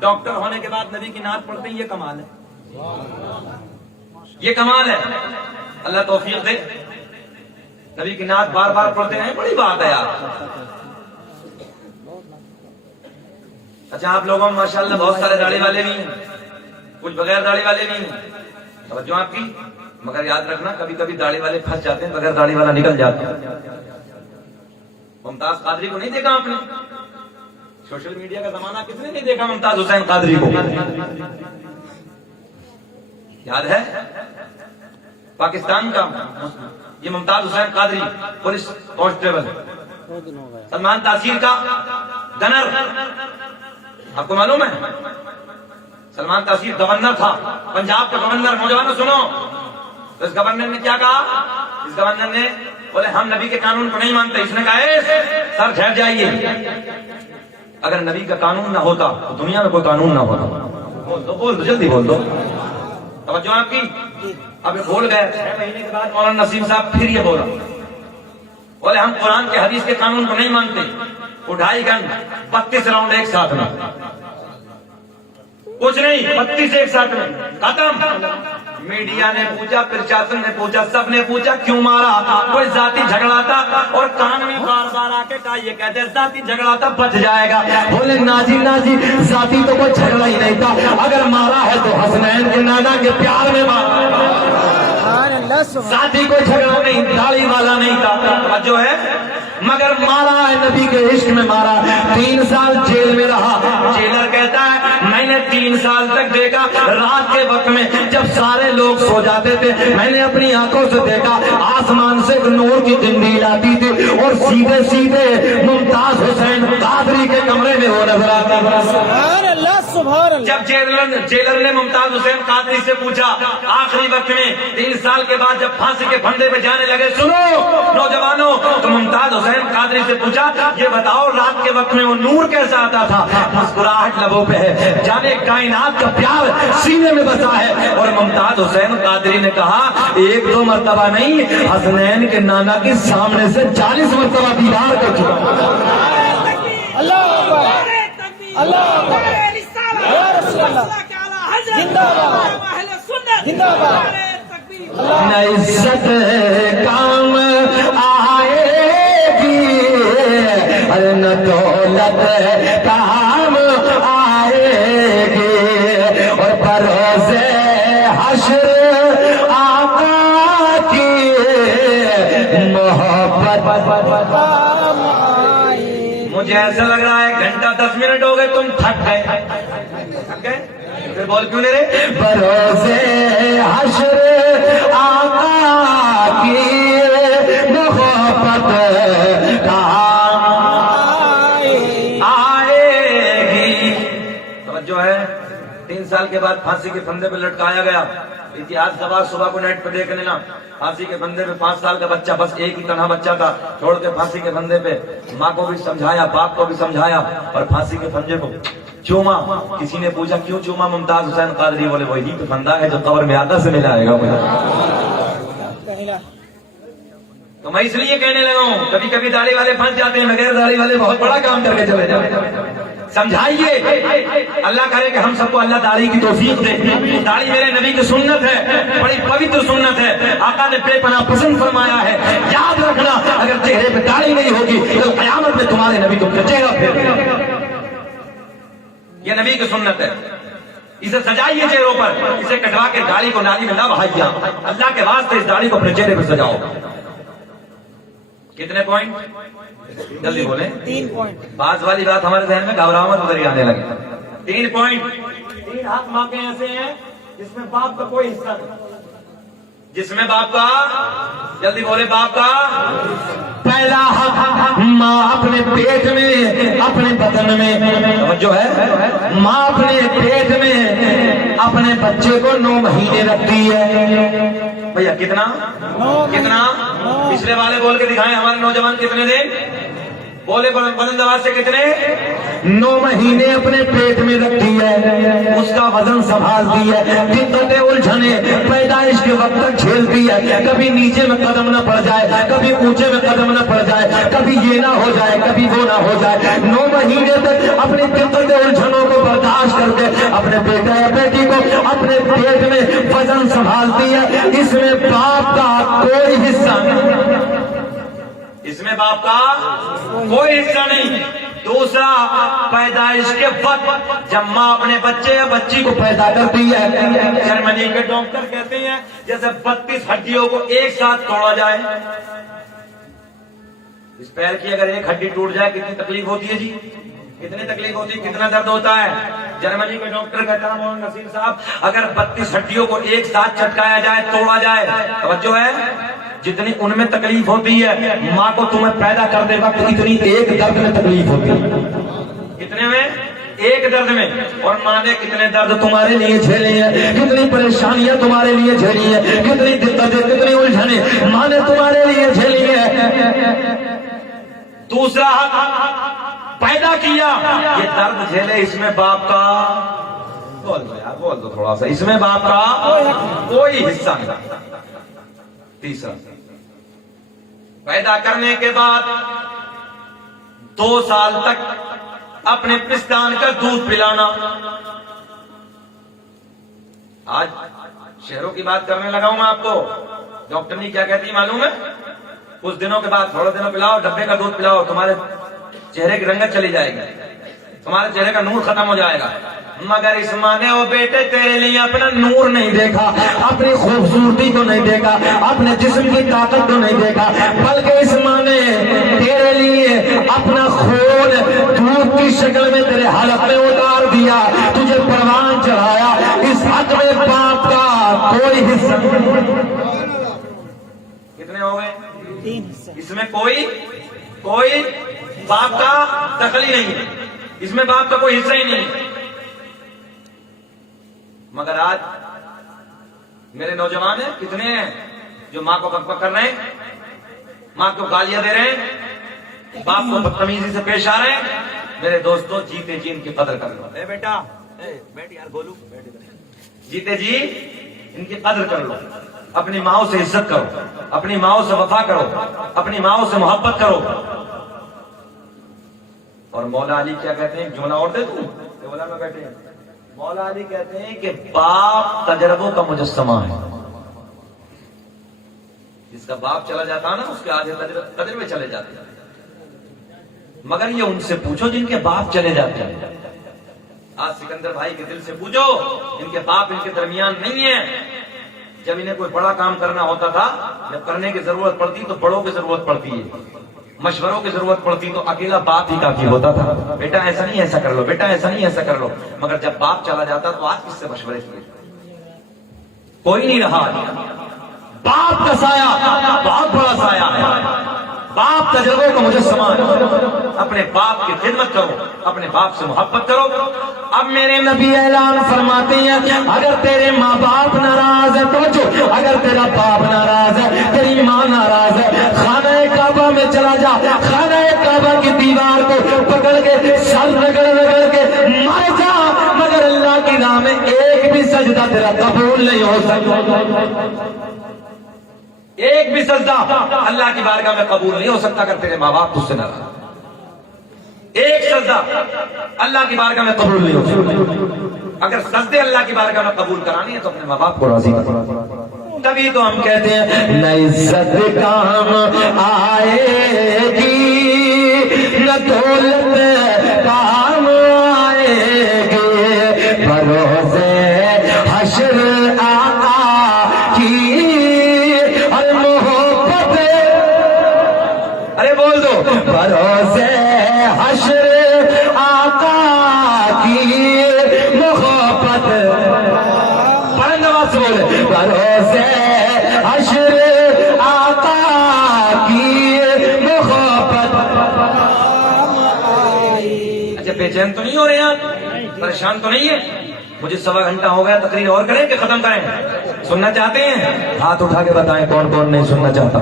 ڈاکٹر ہونے کے بعد نبی کی نعت پڑھتے ہیں، یہ کمال ہے، یہ کمال ہے، اللہ توفیق دے۔ نبی کی نعت بار بار پڑھتے ہیں، بڑی بات ہے یار۔ اچھا آپ لوگوں میں ماشاءاللہ بہت سارے داڑھی والے بھی ہیں، کچھ بغیر داڑھی والے بھی ہیں، توجہ آپ کی، مگر یاد رکھنا کبھی کبھی داڑھی والے پھنس جاتے ہیں، بغیر داڑھی والا نکل جاتا ہے۔ ممتاز قادری کو نہیں دیکھا آپ نے؟ سوشل میڈیا کا زمانہ، کس نے نہیں دیکھا ممتاز حسین قادری کو؟ یاد ہے؟ پاکستان کا یہ ممتاز حسین قادری، پولیس کانسٹیبل، سلمان تاثیر کا گنر، آپ کو معلوم ہے؟ سلمان تاثیر گورنر تھا، پنجاب کا گورنر۔ نوجوانوں سنو، تو اس گورنر نے کیا کہا؟ اس گورنر نے بولے ہم نبی کے قانون کو نہیں مانتے۔ اس نے کہا سر ٹھہر جائیے، اگر نبی کا قانون نہ ہوتا تو دنیا میں کوئی قانون نہ ہوتا۔ بول دو جلدی بول دو، توجہ آپ کی۔ اب بول گئے، 6 مہینے کے بعد مولانا نسیم صاحب پھر یہ بولا، بولے ہم قرآن کے حدیث کے قانون کو نہیں مانتے۔ 2.5 گن 32 راؤنڈ ایک ساتھ میں، کچھ نہیں 32 ایک ساتھ میں ختم۔ میڈیا نے پوچھا، پرشاسن نے پوچھا، سب نے پوچھا کیوں مارا؟ کوئی ذاتی جھگڑا تھا، اور کان میں بار بار آ کے کہا یہ کہتے ذاتی جھگڑا تھا، بچ جائے گا۔ بولے ناجی ناجی، ذاتی تو کوئی جھگڑا ہی نہیں تھا، اگر مارا ہے تو حسنین کے نانا کے پیار میں مارا، ذاتی کوئی جھگڑا نہیں، داڑھی والا نہیں تھا، جو ہے مگر مارا ہے نبی کے عشق میں مارا۔ 3 سال جیل میں رہا، جیلر کہتا ہے میں نے 3 سال تک دیکھا لگا رات کے وقت میں جب سارے لوگ سو جاتے تھے میں نے اپنی آنکھوں سے دیکھا آسمان سے نور کی قندیل آتی تھی اور سیدھے سیدھے ممتاز حسین قادری کے کمرے میں وہ نظر آتا تھا. سبحان اللہ سبحان اللہ. جب جیلر نے ممتاز حسین قادری سے پوچھا آخری وقت میں 3 سال کے بعد جب پھانسی کے پھندے پہ جانے لگے سنو نوجوانوں تو ممتاز حسین قادری سے پوچھا یہ بتاؤ رات کے وقت میں وہ نور کیسا آتا تھا؟ مسکراہٹ لبوں پہ ہے جانے کائنات کا پیار سینے میں بسا ہے. اور ممتاز حسین قادری نے کہا 1-2 مرتبہ نہیں حسنین کے نانا کے سامنے سے 40 مرتبہ دیدار کر چکا. اللہ اکبر اللہ اکبر یا رسول اللہ زندہ باد زندہ باد. نہ عزت کام آئے گی ارے نہ دولت کام آئے گی اور بروز حشر آقا کی محبت کام آئے. مجھے ایسا لگ رہا ہے 1 گھنٹہ 10 منٹ ہو گئے تم تھک گئے. تھک گئے پھر بول کیوں نہیں رہے؟ بروز حشر آقا کی محبت کام آئے گی. توجہ ہے 3 سال کے بعد پھانسی کے پھندے پہ لٹکایا گیا. اتہاس گواہ صبح کو نیٹ پہ دیکھ لینا پھانسی کے پھندے پہ 5 سال کا بچہ بس ایک ہی تنہا بچہ تھا چھوڑ کے پھانسی کے پھندے پہ ماں کو بھی سمجھایا باپ کو بھی سمجھایا اور پھانسی کے پھندے کو چوما. کسی نے پوچھا کیوں چوما ممتاز حسین قادری بولے وہی تو پھندا ہے جو قبر میں آقا سے ملا آئے گا مجھے. تو میں اس لیے کہنے لگا ہوں کبھی کبھی داڑھی والے پھنس جاتے ہیں بغیر داڑھی والے بہت بڑا کام کر کے چلے جاتے ہیں. سمجھائیے اللہ کرے کہ ہم سب کو اللہ داڑھی کی توفیق دے. داڑھی میرے نبی کی سنت ہے بڑی پوتر سنت ہے. آقا نے بے پناہ پسند فرمایا ہے. یاد رکھنا اگر چہرے پہ داڑھی نہیں ہوگی تو قیامت میں تمہارے نبی تم کا چہرہ پھیر. یہ نبی کی سنت ہے. اسے سجائیے چہروں پر اسے کٹوا کے داڑھی کو نالی میں نہ بہائیے. اللہ کے واسطے اس داڑھی کو اپنے چہرے پہ سجاؤ. کتنے پوائنٹ جلدی بولیں؟ 3 پوائنٹ. بعض والی بات ہمارے ذہن میں گھبراہٹ ادھر ہی آنے لگی. 3 پوائنٹ. 3 حق مانگے ایسے ہیں جس میں باپ کا کوئی حصہ نہیں. جس میں باپ کا جلدی بولے باپ کا پہلا حق ماں اپنے پیٹ میں اپنے بدن میں جو ہے ماں اپنے پیٹ میں اپنے بچے کو 9 مہینے رکھتی ہے. بھیا کتنا کتنا پچھلے والے بول کے دکھائیں ہمارے نوجوان کتنے دن بولے بلند آواز سے کتنے 9 مہینے اپنے پیٹ میں رکھتی ہے. اس کا وزن سنبھالتی ہے. دقتیں الجھنے پیدائش کے وقت تک جھیلتی ہے. کبھی نیچے میں قدم نہ پڑ جائے کبھی اونچے میں قدم نہ پڑ جائے کبھی یہ نہ ہو جائے کبھی وہ نہ ہو جائے. 9 مہینے تک اپنی دقتیں الجھنوں کو برداشت کر کے اپنے بیٹا یا بیٹی کو اپنے پیٹ میں وزن سنبھالتی ہے. اس میں باپ کا کوئی حصہ نہیں. اس میں باپ کا کوئی حصہ نہیں. دوسرا پیدائش کے وقت جب ماں اپنے بچے یا بچی کو پیدا کرتی ہے جرمنی کے ڈاکٹر کہتے ہیں جیسے 32 ہڈیوں کو ایک ساتھ توڑا جائے. اس پیر کی اگر ایک ہڈی ٹوٹ جائے کتنی تکلیف ہوتی ہے جی؟ کتنی تکلیف ہوتی ہے کتنا درد ہوتا ہے. جرمنی کے ڈاکٹر کہتا ہے مولانا نصیر صاحب اگر 32 ہڈیوں کو ایک ساتھ چٹکایا جائے توڑا جائے توجہ ہے جتنی ان میں تکلیف ہوتی ہے ماں کو تمہیں پیدا کرتے وقت اتنی ایک درد میں تکلیف ہوتی ہے. کتنے میں؟ ایک درد میں. اور ماں نے کتنے درد تمہارے لیے جھیلے ہیں کتنی پریشانیاں تمہارے لیے جھیلی ہیں کتنی دقتیں کتنی الجھنیں ماں نے تمہارے لیے جھیلی ہیں. دوسرا پیدا کیا یہ درد جھیلے اس میں باپ کا بول دو یار بول دو تھوڑا سا اس میں باپ کا کوئی حصہ نہیں. تیسرا پیدا کرنے کے بعد 2 سال تک اپنے پستان کا دودھ پلانا. آج شہروں کی بات کرنے لگا ہوں میں آپ کو. ڈاکٹرنی کیا کہتی معلوم ہے؟ کچھ دنوں کے بعد تھوڑے دنوں پلاؤ ڈبے کا دودھ پلاؤ تمہارے چہرے کی رنگت چلی جائے گی تمہارے چہرے کا نور ختم ہو جائے گا. مگر اس ماں نے وہ بیٹے تیرے لیے اپنا نور نہیں دیکھا اپنی خوبصورتی کو نہیں دیکھا اپنے جسم کی طاقت کو نہیں دیکھا بلکہ اس ماں نے تیرے لیے اپنا خون دودھ کی شکل میں تیرے حلق میں اتار دیا تجھے پروان چڑھایا. اس اس میں کوئی باپ کا دخل ہی نہیں ہے، اس میں باپ کا کوئی حصہ ہی نہیں ہے۔ مگر آج میرے نوجوان ہیں کتنے ہیں جو ماں کو بک کر رہے ہیں، ماں کو گالیاں دے رہے ہیں، باپ کو بدتمیزی سے پیش آ رہے ہیں۔ میرے دوستوں، جیتے جی ان کی قدر کر لو۔ اے بیٹا، بیٹھ یار گولو، جیتے جی ان کی قدر کر لو، اپنی ماں سے عزت کرو، اپنی ماں سے وفا کرو، اپنی ماں سے محبت کرو۔ اور مولا علی کیا کہتے ہیں، ایک جملہ اور دے دوں، مولا میں بیٹھے ہیں، مولا علی کہتے ہیں کہ باپ تجربوں کا مجسمہ ہے۔ جس کا باپ چلا جاتا ہے نا، اس کے آدھے تجربے چلے جاتے ہیں۔ مگر یہ ان سے پوچھو جن کے باپ چلے جاتے ہیں۔ آج سکندر بھائی کے دل سے پوچھو، ان کے باپ ان کے درمیان نہیں ہیں۔ جب انہیں کوئی بڑا کام کرنا ہوتا تھا، جب کرنے کی ضرورت پڑتی تو بڑوں کی ضرورت پڑتی ہے، مشوروں کی ضرورت پڑتی تو اکیلا باپ ہی کافی ہوتا تھا۔ بیٹا ایسا نہیں، ایسا کر لو، بیٹا ایسا نہیں، ایسا کر لو۔ مگر جب باپ چلا جاتا تو آج کس سے مشورے کیے؟ کوئی نہیں رہا۔ باپ کا سایہ بہت بڑا سایہ ہے، باپ تجربوں کا مجسمہ ہے۔ اپنے باپ کی خدمت کرو، اپنے باپ سے محبت کرو۔ اب میرے نبی اعلان فرماتے ہیں، اگر تیرے ماں باپ ناراض ہے تو اگر تیرا باپ ناراض ہے، تیری ماں ناراض ہے، خانہ کعبہ میں چلا جا، خانہ کعبہ کی دیوار کو پکڑ کے سر رگڑ رگڑ کے مر جا، مگر اللہ کی راہ میں ایک بھی سجدہ تیرا قبول نہیں ہو سکتا۔ ایک بھی سجدہ اللہ کی بارگاہ میں قبول نہیں ہو سکتا اگر تیرے ماں باپ تجھ سے ناراض۔ ایک سجدہ اللہ کی بارگاہ میں قبول نہیں ہو سکتا۔ اگر سجدے اللہ کی بارگاہ میں قبول کرانے ہیں تو اپنے ماں باپ کو راضی کرو۔ تبھی تو ہم کہتے ہیں نہ عزت کام آئے گی، نہ دولت کام آئے گی، بروزے حشر آقا کی اور محبت، ارے بول دو، بروزے حشر آقا کی محبت، بلند آواز سے بولے، بروزے حشر آقا کی محبت۔ اچھا بے چین تو نہیں ہو رہے ہیں، پریشان تو نہیں ہے؟ مجھے 1.25 گھنٹہ ہو گیا، تقریر اور کریں کہ ختم کریں؟ سننا چاہتے ہیں؟ ہاتھ اٹھا کے بتائیں کون کون نہیں سننا چاہتا۔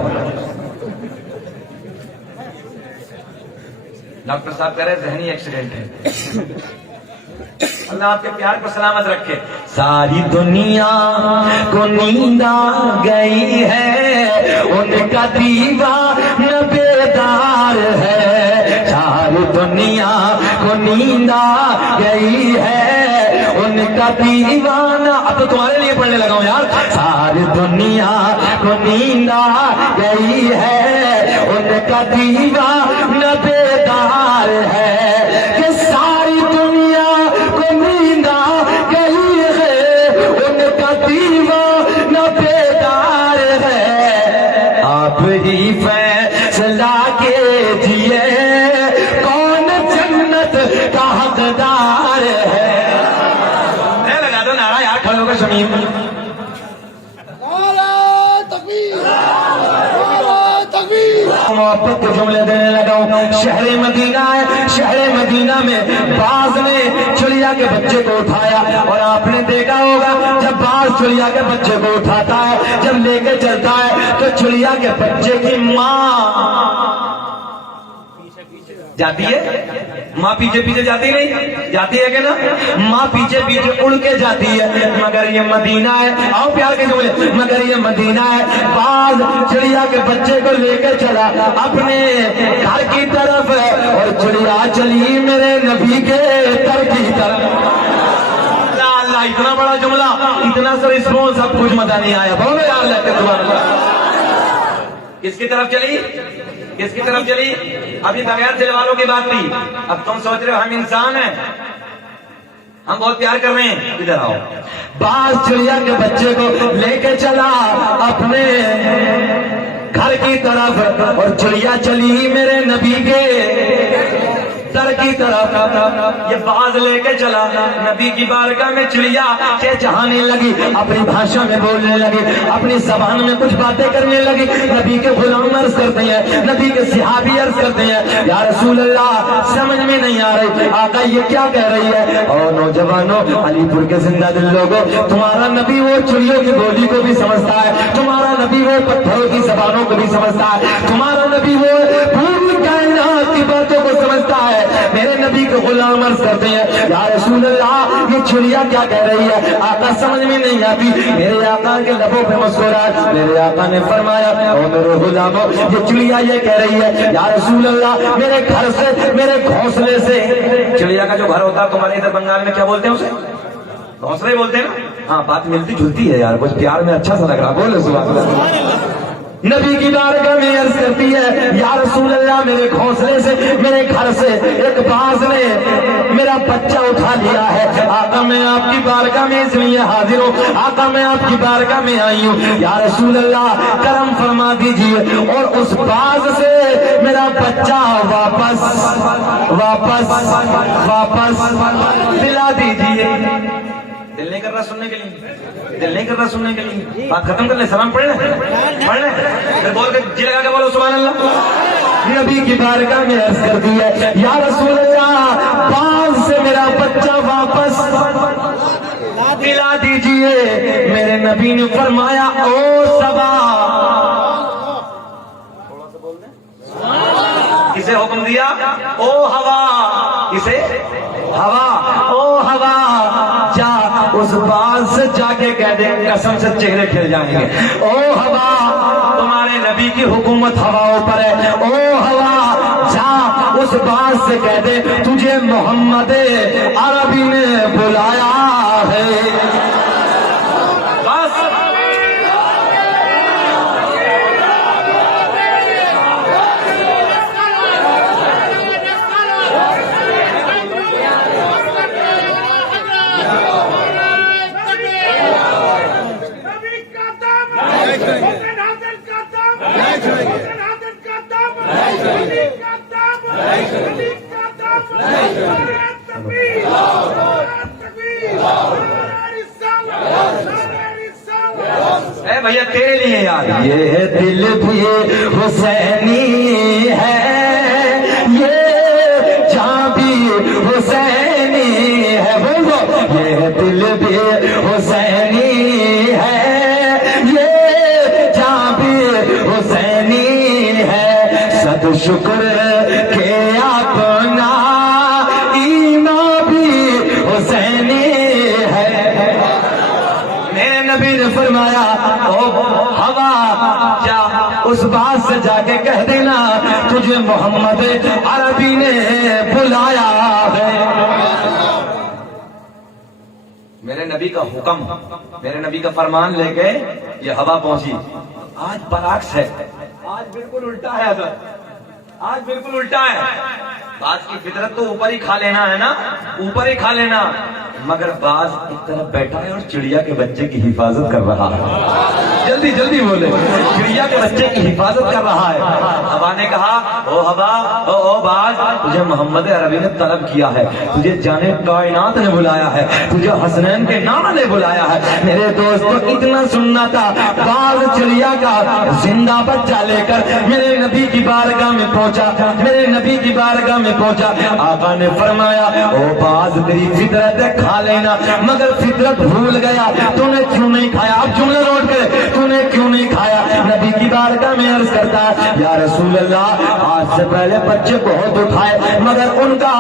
ڈاکٹر صاحب کہہ رہے ذہنی ایکسیڈنٹ ہے۔ اللہ آپ کے پیار کو سلامت رکھے۔ ساری دنیا کو نیند آ گئی ہے، ان کا دیوانہ بیدار ہے۔ ساری دنیا کو نیند آ گئی ہے، ان کا دیوانہ، اب تو تمہارے لیے پڑھنے لگا ہوں یار۔ ساری دنیا کو نیند آ گئی ہے، ان کا دیوانہ بیدار ہے، کہ ساری دنیا کو نیند آ گئی ہے، ان کا دیوانہ بیدار ہے۔ آپ ہی فیصلہ کیجئے کون جنت کا حقدار ہے۔ لگا دو نعرہ یار، کھڑے ہو کر شمیم۔ محبت کے جملے دینے لگا ہوں۔ شہر مدینہ ہے، شہر مدینہ میں باز نے چڑیا کے بچے کو اٹھایا، اور آپ نے دیکھا ہوگا جب باز چڑیا کے بچے کو اٹھاتا ہے، جب لے کے چلتا ہے تو چڑیا کے بچے کی ماں جاتی ہے، ماں پیچھے پیچھے جاتی نہیں جاتی ہے کہ نا؟ ماں پیچھے پیچھے اڑ کے جاتی ہے، مگر یہ مدینہ ہے، آؤ پیار کے جملے، مگر یہ مدینہ ہے۔ باز چڑیا کے بچے کو لے کے چلا اپنے گھر کی طرف، اور چڑیا چلی میرے نبی کے در کی طرف۔ اللہ اللہ، اتنا بڑا جملہ، اتنا سا رسپانس، سب کچھ مزہ نہیں آیا۔ بولو یار اللہ کے سبحان اللہ۔ کس کی طرف چلی؟ کس کی طرف چلی؟ ابھی بغیر دل والوں کی بات تھی، اب تم سوچ رہے ہو ہم انسان ہیں، ہم بہت پیار کر رہے ہیں۔ ادھر آؤ۔ باز چڑیا کے بچے کو لے کے چلا اپنے گھر کی طرف، اور چڑیا چلی میرے نبی کے در کی طرف یہ باز لے کے چلا، نبی کی بارگاہ میں چڑیا چہچہانے لگی، اپنی بھاشا میں بولنے لگی، اپنی زبان میں کچھ باتیں کرنے لگی۔ نبی کے غلام عرض کرتے ہیں، نبی کے صحابی عرض کرتے ہیں، یا رسول اللہ سمجھ میں نہیں آ رہی آقا یہ کیا کہہ رہی ہے۔ اور نوجوانوں، علی پور کے زندہ دل لوگوں، تمہارا نبی وہ چڑیوں کی بولی کو بھی سمجھتا ہے، تمہارا نبی وہ پتھروں کی زبانوں کو بھی سمجھتا ہے، تمہارا نبی وہ پوری کائنات کی باتوں کو سمجھتا ہے۔ میرے نبی کے غلام عرض کرتے ہیں، یا رسول اللہ یہ چڑیا کیا کہہ رہی ہے آقا سمجھ میں نہیں آتی۔ میرے آقا کے لبوں پہ مسکراہٹ، میرے آقا نے فرمایا، او میرے غلاموں یہ چڑیا یہ کہہ رہی ہے، یا رسول اللہ میرے گھر سے، میرے گھونسلے سے، چڑیا کا جو گھر ہوتا ہے تمہارے ادھر بنگال میں کیا بولتے ہیں اسے؟ گھونسلے بولتے ہیں نا؟ ہاں بات ملتی جلتی ہے یار، کچھ پیار میں اچھا سا لگ رہا، بولے سبحان اللہ۔ نبی کی بارگاہ میں عرض کرتی ہے، یا رسول اللہ میرے گھونسلے سے، میرے گھر سے ایک باز نے میرا بچہ اٹھا لیا ہے، آقا میں آپ کی بارگاہ میں اس لیے حاضر ہوں، آقا میں آپ کی بارگاہ میں آئی ہوں، یا رسول اللہ کرم فرما دیجئے اور اس باز سے میرا بچہ واپس دلا دیجئے۔ دل نہیں کر رہا سننے کے لیے، دل نہیں کر رہا سننے کے لیے، بات ختم کر لیں، سلام پڑھ لیں، پڑھ لیں، پھر بول کے جی لگا کے بولو سبحان اللہ۔ نبی کی بارگاہ میں عرض کر دی ہے، یا رسول اللہ باز سے میرا بچہ واپس دلا دیجئے۔ میرے نبی نے فرمایا، او سبا، کسے حکم دیا؟ او ہوا، کسے؟ ہوا، او ہوا جا اس باز سے جا کے کہہ دیں، قسم سے چہرے کھل جائیں گے، او ہوا تمہارے نبی کی حکومت ہواؤں پر ہے، او ہوا جا اس باز سے کہہ دے تجھے محمد عربی نے بلایا ہے۔ بس اے بھیا تیرے لیے یار، یہ دل بھی حسینی ہے، یہ جان بھی حسینی ہے، بولو یہ دل بھی حسینی ہے، یہ جان بھی حسینی ہے، صد شکر کہ اپنا ایمان بھی حسینی ہے۔ میرے نبی نے فرمایا، او ہوا جا اس بات سے جا کے کہہ دینا تجھے محمد عربی نے بلایا ہے۔ میرے نبی کا حکم، میرے نبی کا فرمان لے کے یہ ہوا پہنچی۔ آج برعکس ہے، آج بالکل الٹا ہے حضرت، آج بالکل الٹا ہے۔ باز کی فطرت تو اوپر ہی کھا لینا ہے نا، اوپر ہی کھا لینا، مگر باز ایک طرف بیٹھا ہے اور چڑیا کے بچے کی حفاظت کر رہا ہے۔ جلدی جلدی بولے، چڑیا کے بچے کی حفاظت کر رہا ہے۔ ہوا نے کہا، او ہوا، او باز، تجھے محمد عربی نے طلب کیا ہے، تجھے جانے کائنات نے بلایا ہے، تجھے حسنین کے نانا نے بلایا ہے۔ میرے دوستو اتنا سننا تھا، باز چڑیا کا زندہ بچہ لے کر میرے نبی کی بارگاہ میں پہنچا، میرے نبی کی بارگاہ میں پہنچا۔ آقا نے فرمایا، او باز تیری فطرت ہے کھا لینا، مگر فطرت بھول گیا، تو نے کیوں نہیں کھایا؟ اب جملے نوٹ کرے، تو نے کیوں نہیں کھایا؟ نبی کی بارگاہ میں عرض کرتا ہے، یا رسول اللہ آج سے پہلے بچے بہت اٹھائے، مگر ان کا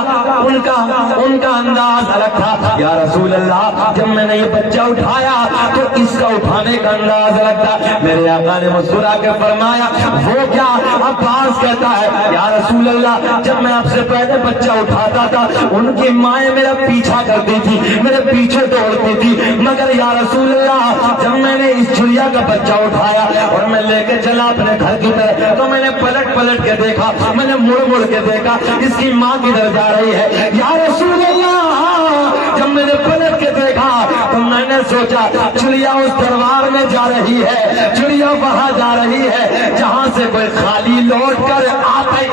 انداز الگ تھا۔ یا رسول اللہ جب میں نے یہ بچہ اٹھایا تو اس کا اٹھانے کا انداز الگ تھا۔ میرے آقا نے مسکرا کے فرمایا، وہ کیا؟ عباس کہتا ہے، یا رسول اللہ جب میں آپ سے پہلے بچہ اٹھاتا تھا ان کی مائیں میرا پیچھا کرتی تھی، میرے پیچھے دوڑتی تھی، مگر یا رسول اللہ جب میں نے اس چڑیا کا بچہ اٹھایا اور میں لے کے چلا اپنے گھر کی طرف تو میں نے پلٹ پلٹ کے دیکھا، میں نے مڑ مڑ کے دیکھا اس کی ماں کدھر جا رہی ہے۔ یا رسول اللہ جب میں نے پلٹ کے دیکھا تو میں نے سوچا چڑیا اس دربار میں جا رہی ہے، چڑیا وہاں جا رہی ہے جہاں سے کوئی خالی لوٹ کر آتا ہی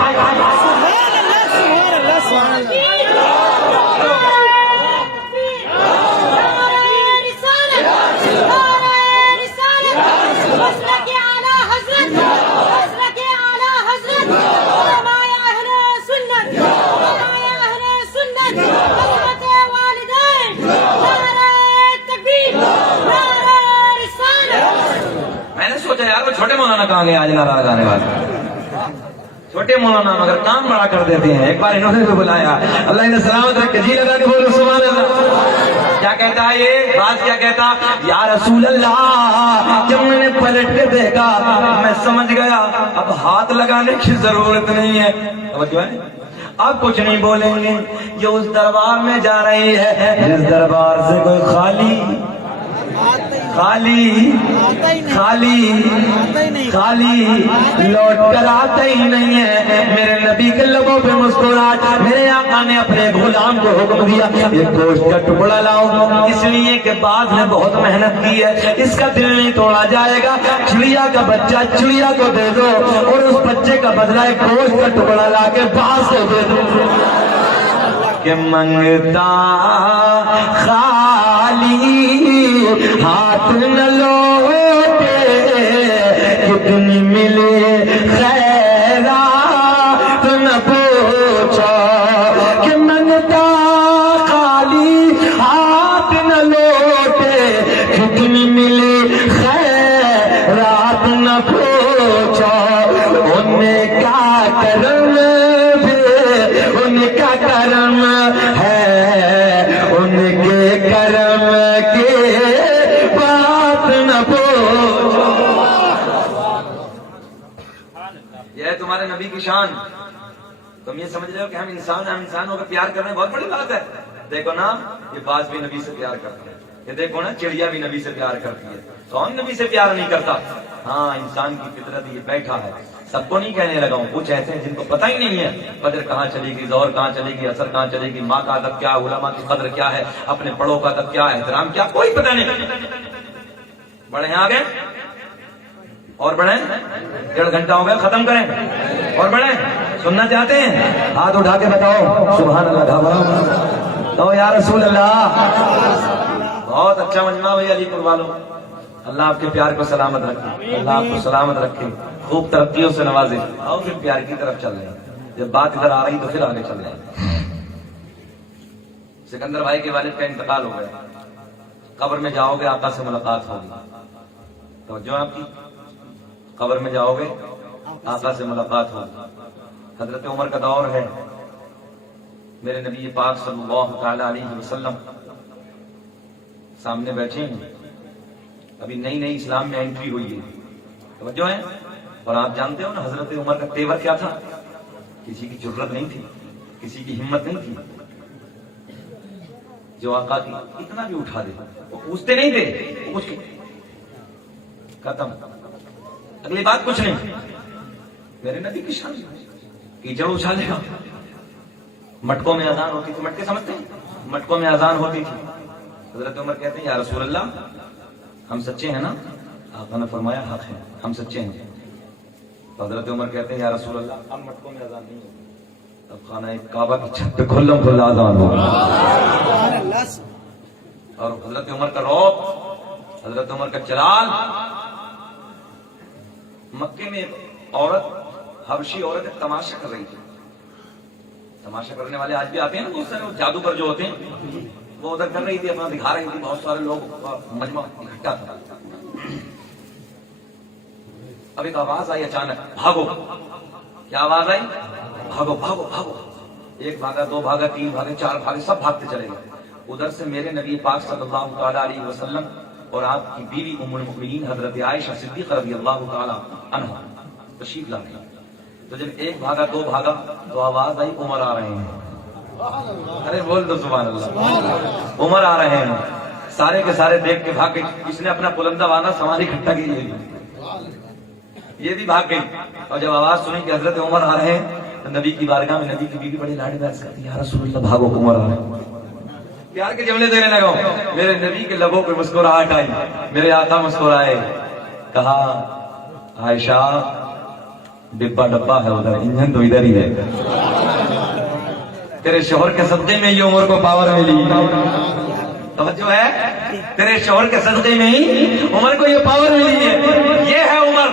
کہاں گئے آج نعرہ لگانے والے چھوٹے مولانا مگر کام بڑا کر دیتے ہیں. ایک بار انہوں نے بھی بلایا, اللہ نے سلامت رکھ کے جی لگا کے بولو سبحان اللہ. کیا کہتا ہے یہ بات, کیا کہتا, یا رسول اللہ جب میں نے پلٹ کے دیکھا میں سمجھ گیا اب ہاتھ لگانے کی ضرورت نہیں ہے. توجہ ہے, اب کچھ نہیں بولیں گے. یہ اس دربار میں جا رہی ہے جس دربار سے کوئی خالی لوٹ کر آتا ہی نہیں ہے. میرے نبی کے لبوں پہ مسکراہٹ, میرے آقا نے اپنے غلام کو حکم دیا ایک گوشت کا ٹکڑا لاؤ, اس لیے کہ بعض نے بہت محنت کی ہے, اس کا دل نہیں توڑا جائے گا. چڑیا کا بچہ چڑیا کو دے دو اور اس بچے کا بدلہ ایک گوشت کا ٹکڑا لا کے باز کو دے دو. کہ منگتا خالی ہاتھ نہ لوٹے, کتنی ملے خیرات نہ پوچھا. کہ منگتا خالی ہاتھ نہ لوٹے, کتنی ملے خیرات نہ پوچھا. ان کا کرم ان کا کرم ہے, ان کے کرم کے بات نہ پوچھو. یہ ہے تمہارے نبی کی شان. تم یہ سمجھ رہے ہو کہ ہم انسانوں کا پیار کرنا بہت بڑی بات ہے. دیکھو نا یہ باز بھی نبی سے پیار کرتے ہیں, یہ دیکھو نا چڑیا بھی نبی سے پیار کرتی ہے. کون نبی سے پیار نہیں کرتا؟ ہاں انسان کی فطرت یہ بیٹھا ہے. سب کو نہیں کہنے لگا ہوں, کچھ ایسے ہیں جن کو پتہ ہی نہیں ہے قدر کہاں چلے گی, زور کہاں چلے گی, اثر کہاں چلے گی, ماں کا ادب کیا, علماء کی قدر کیا ہے, اپنے بڑوں کا ادب کیا ہے, احترام کیا, کوئی پتہ نہیں. بڑے ہیں آگے اور بڑھیں, 1.5 گھنٹہ ہو گیا, ختم کریں اور بڑھیں. سننا چاہتے ہیں ہاتھ اٹھا کے بتاؤ سبحان اللہ. تو یا رسول اللہ. بہت اچھا مجمع بھائی علی پور والوں, اللہ آپ کے پیار کو سلامت رکھے, اللہ آپ کو سلامت رکھے, خوب ترقیوں سے نوازے. اور پھر پیار کی طرف چل رہے ہیں, جب بات ادھر آ رہی تو پھر آگے چل رہے ہیں. سکندر بھائی کے والد کا انتقال ہو گیا, قبر میں جاؤ گے آقا سے ملاقات ہوگی. توجہ آپ کی, قبر میں جاؤ گے آقا سے ملاقات ہوگی. حضرت عمر کا دور ہے, میرے نبی پاک صلی اللہ تعالی علیہ وسلم سامنے بیٹھے ہیں, ابھی نئی نئی اسلام میں انٹری ہوئی ہے. توجہ ہے, اور آپ جانتے ہو نا حضرت عمر کا تیور کیا تھا, کسی کی جرت نہیں تھی, کسی کی ہمت نہیں تھی جو آقا کی اتنا بھی اٹھا دے. وہ پوچھتے نہیں تھے, پوچھ کے ختم, اگلی بات کچھ نہیں. میرے نبی کی شان کیچڑ اچھالے گا. مٹکوں میں اذان ہوتی تھی, مٹکے سمجھتے ہیں, مٹکوں میں اذان ہوتی تھی. حضرت عمر کہتے ہیں یا رسول اللہ ہم سچے ہیں نا؟ آقا نے فرمایا حق ہے, ہم سچے ہیں. حضرت عمر کہتے ہیں یا رسول اللہ اب مٹکوں میں اذان نہیں ہوتی, اب خانہ کعبہ کی چھت پہ کھلم کھلا اذان ہو. اور حضرت عمر کا رعب, حضرت عمر کا چلال. مکے میں ایک عورت, حبشی عورت ایک تماشا کر رہی تھی. تماشا کرنے والے آج بھی آتے ہیں نا بہت سارے جادوگر جو ہوتے ہیں, وہ ادھر کر رہی تھی, اپنا دکھا رہی تھی. بہت سارے لوگ مجمع اکٹھا تھا. اب ایک آواز آئی اچانک, بھاگو. کیا آواز آئی؟ بھاگو بھاگو بھاگو. 1 بھاگا, 2 بھاگا, 3 بھاگے, 4 بھاگے, سب بھاگتے چلے گئے. ادھر سے میرے نبی پاک صلی اللہ تعالی علیہ وسلم اور آپ کی بیوی ام المؤمنین حضرت عائشہ صدیقہ رضی اللہ تعالی عنہا تشریف لا گئی. تو جب 1 بھاگا 2 بھاگا تو آواز آئی عمر آ رہے ہیں. ارے بول دو سبحان اللہ, عمر آ رہے ہیں. سارے کے سارے دیکھ کے بھاگ گئے. اس نے اپنا بلندہ وانا سواری اکٹھا کی, یہ بھی بھاگ گئی. اور جب آواز سنی کہ حضرت عمر آ رہے ہیں تو نبی کی بارگاہ میں نبی کی بیوی بڑی لاڈی پیار کرتی ہے, یا رسول اللہ بھاگو عمر آ رہے ہیں. پیار کے جملے دینے لگا. میرے نبی کے لبوں پہ مسکراہٹ آئی, میرے آقا مسکرائے, کہا عائشہ ڈبہ ڈبہ ہے ادھر, انجن تو ادھر ہی ہے. تیرے شوہر کے صدقے میں یہ عمر کو پاور ملی. توجہ ہے؟ تیرے شوہر کے صدقے میں ہی عمر کو یہ پاور ملی ہے. یہ ہے عمر.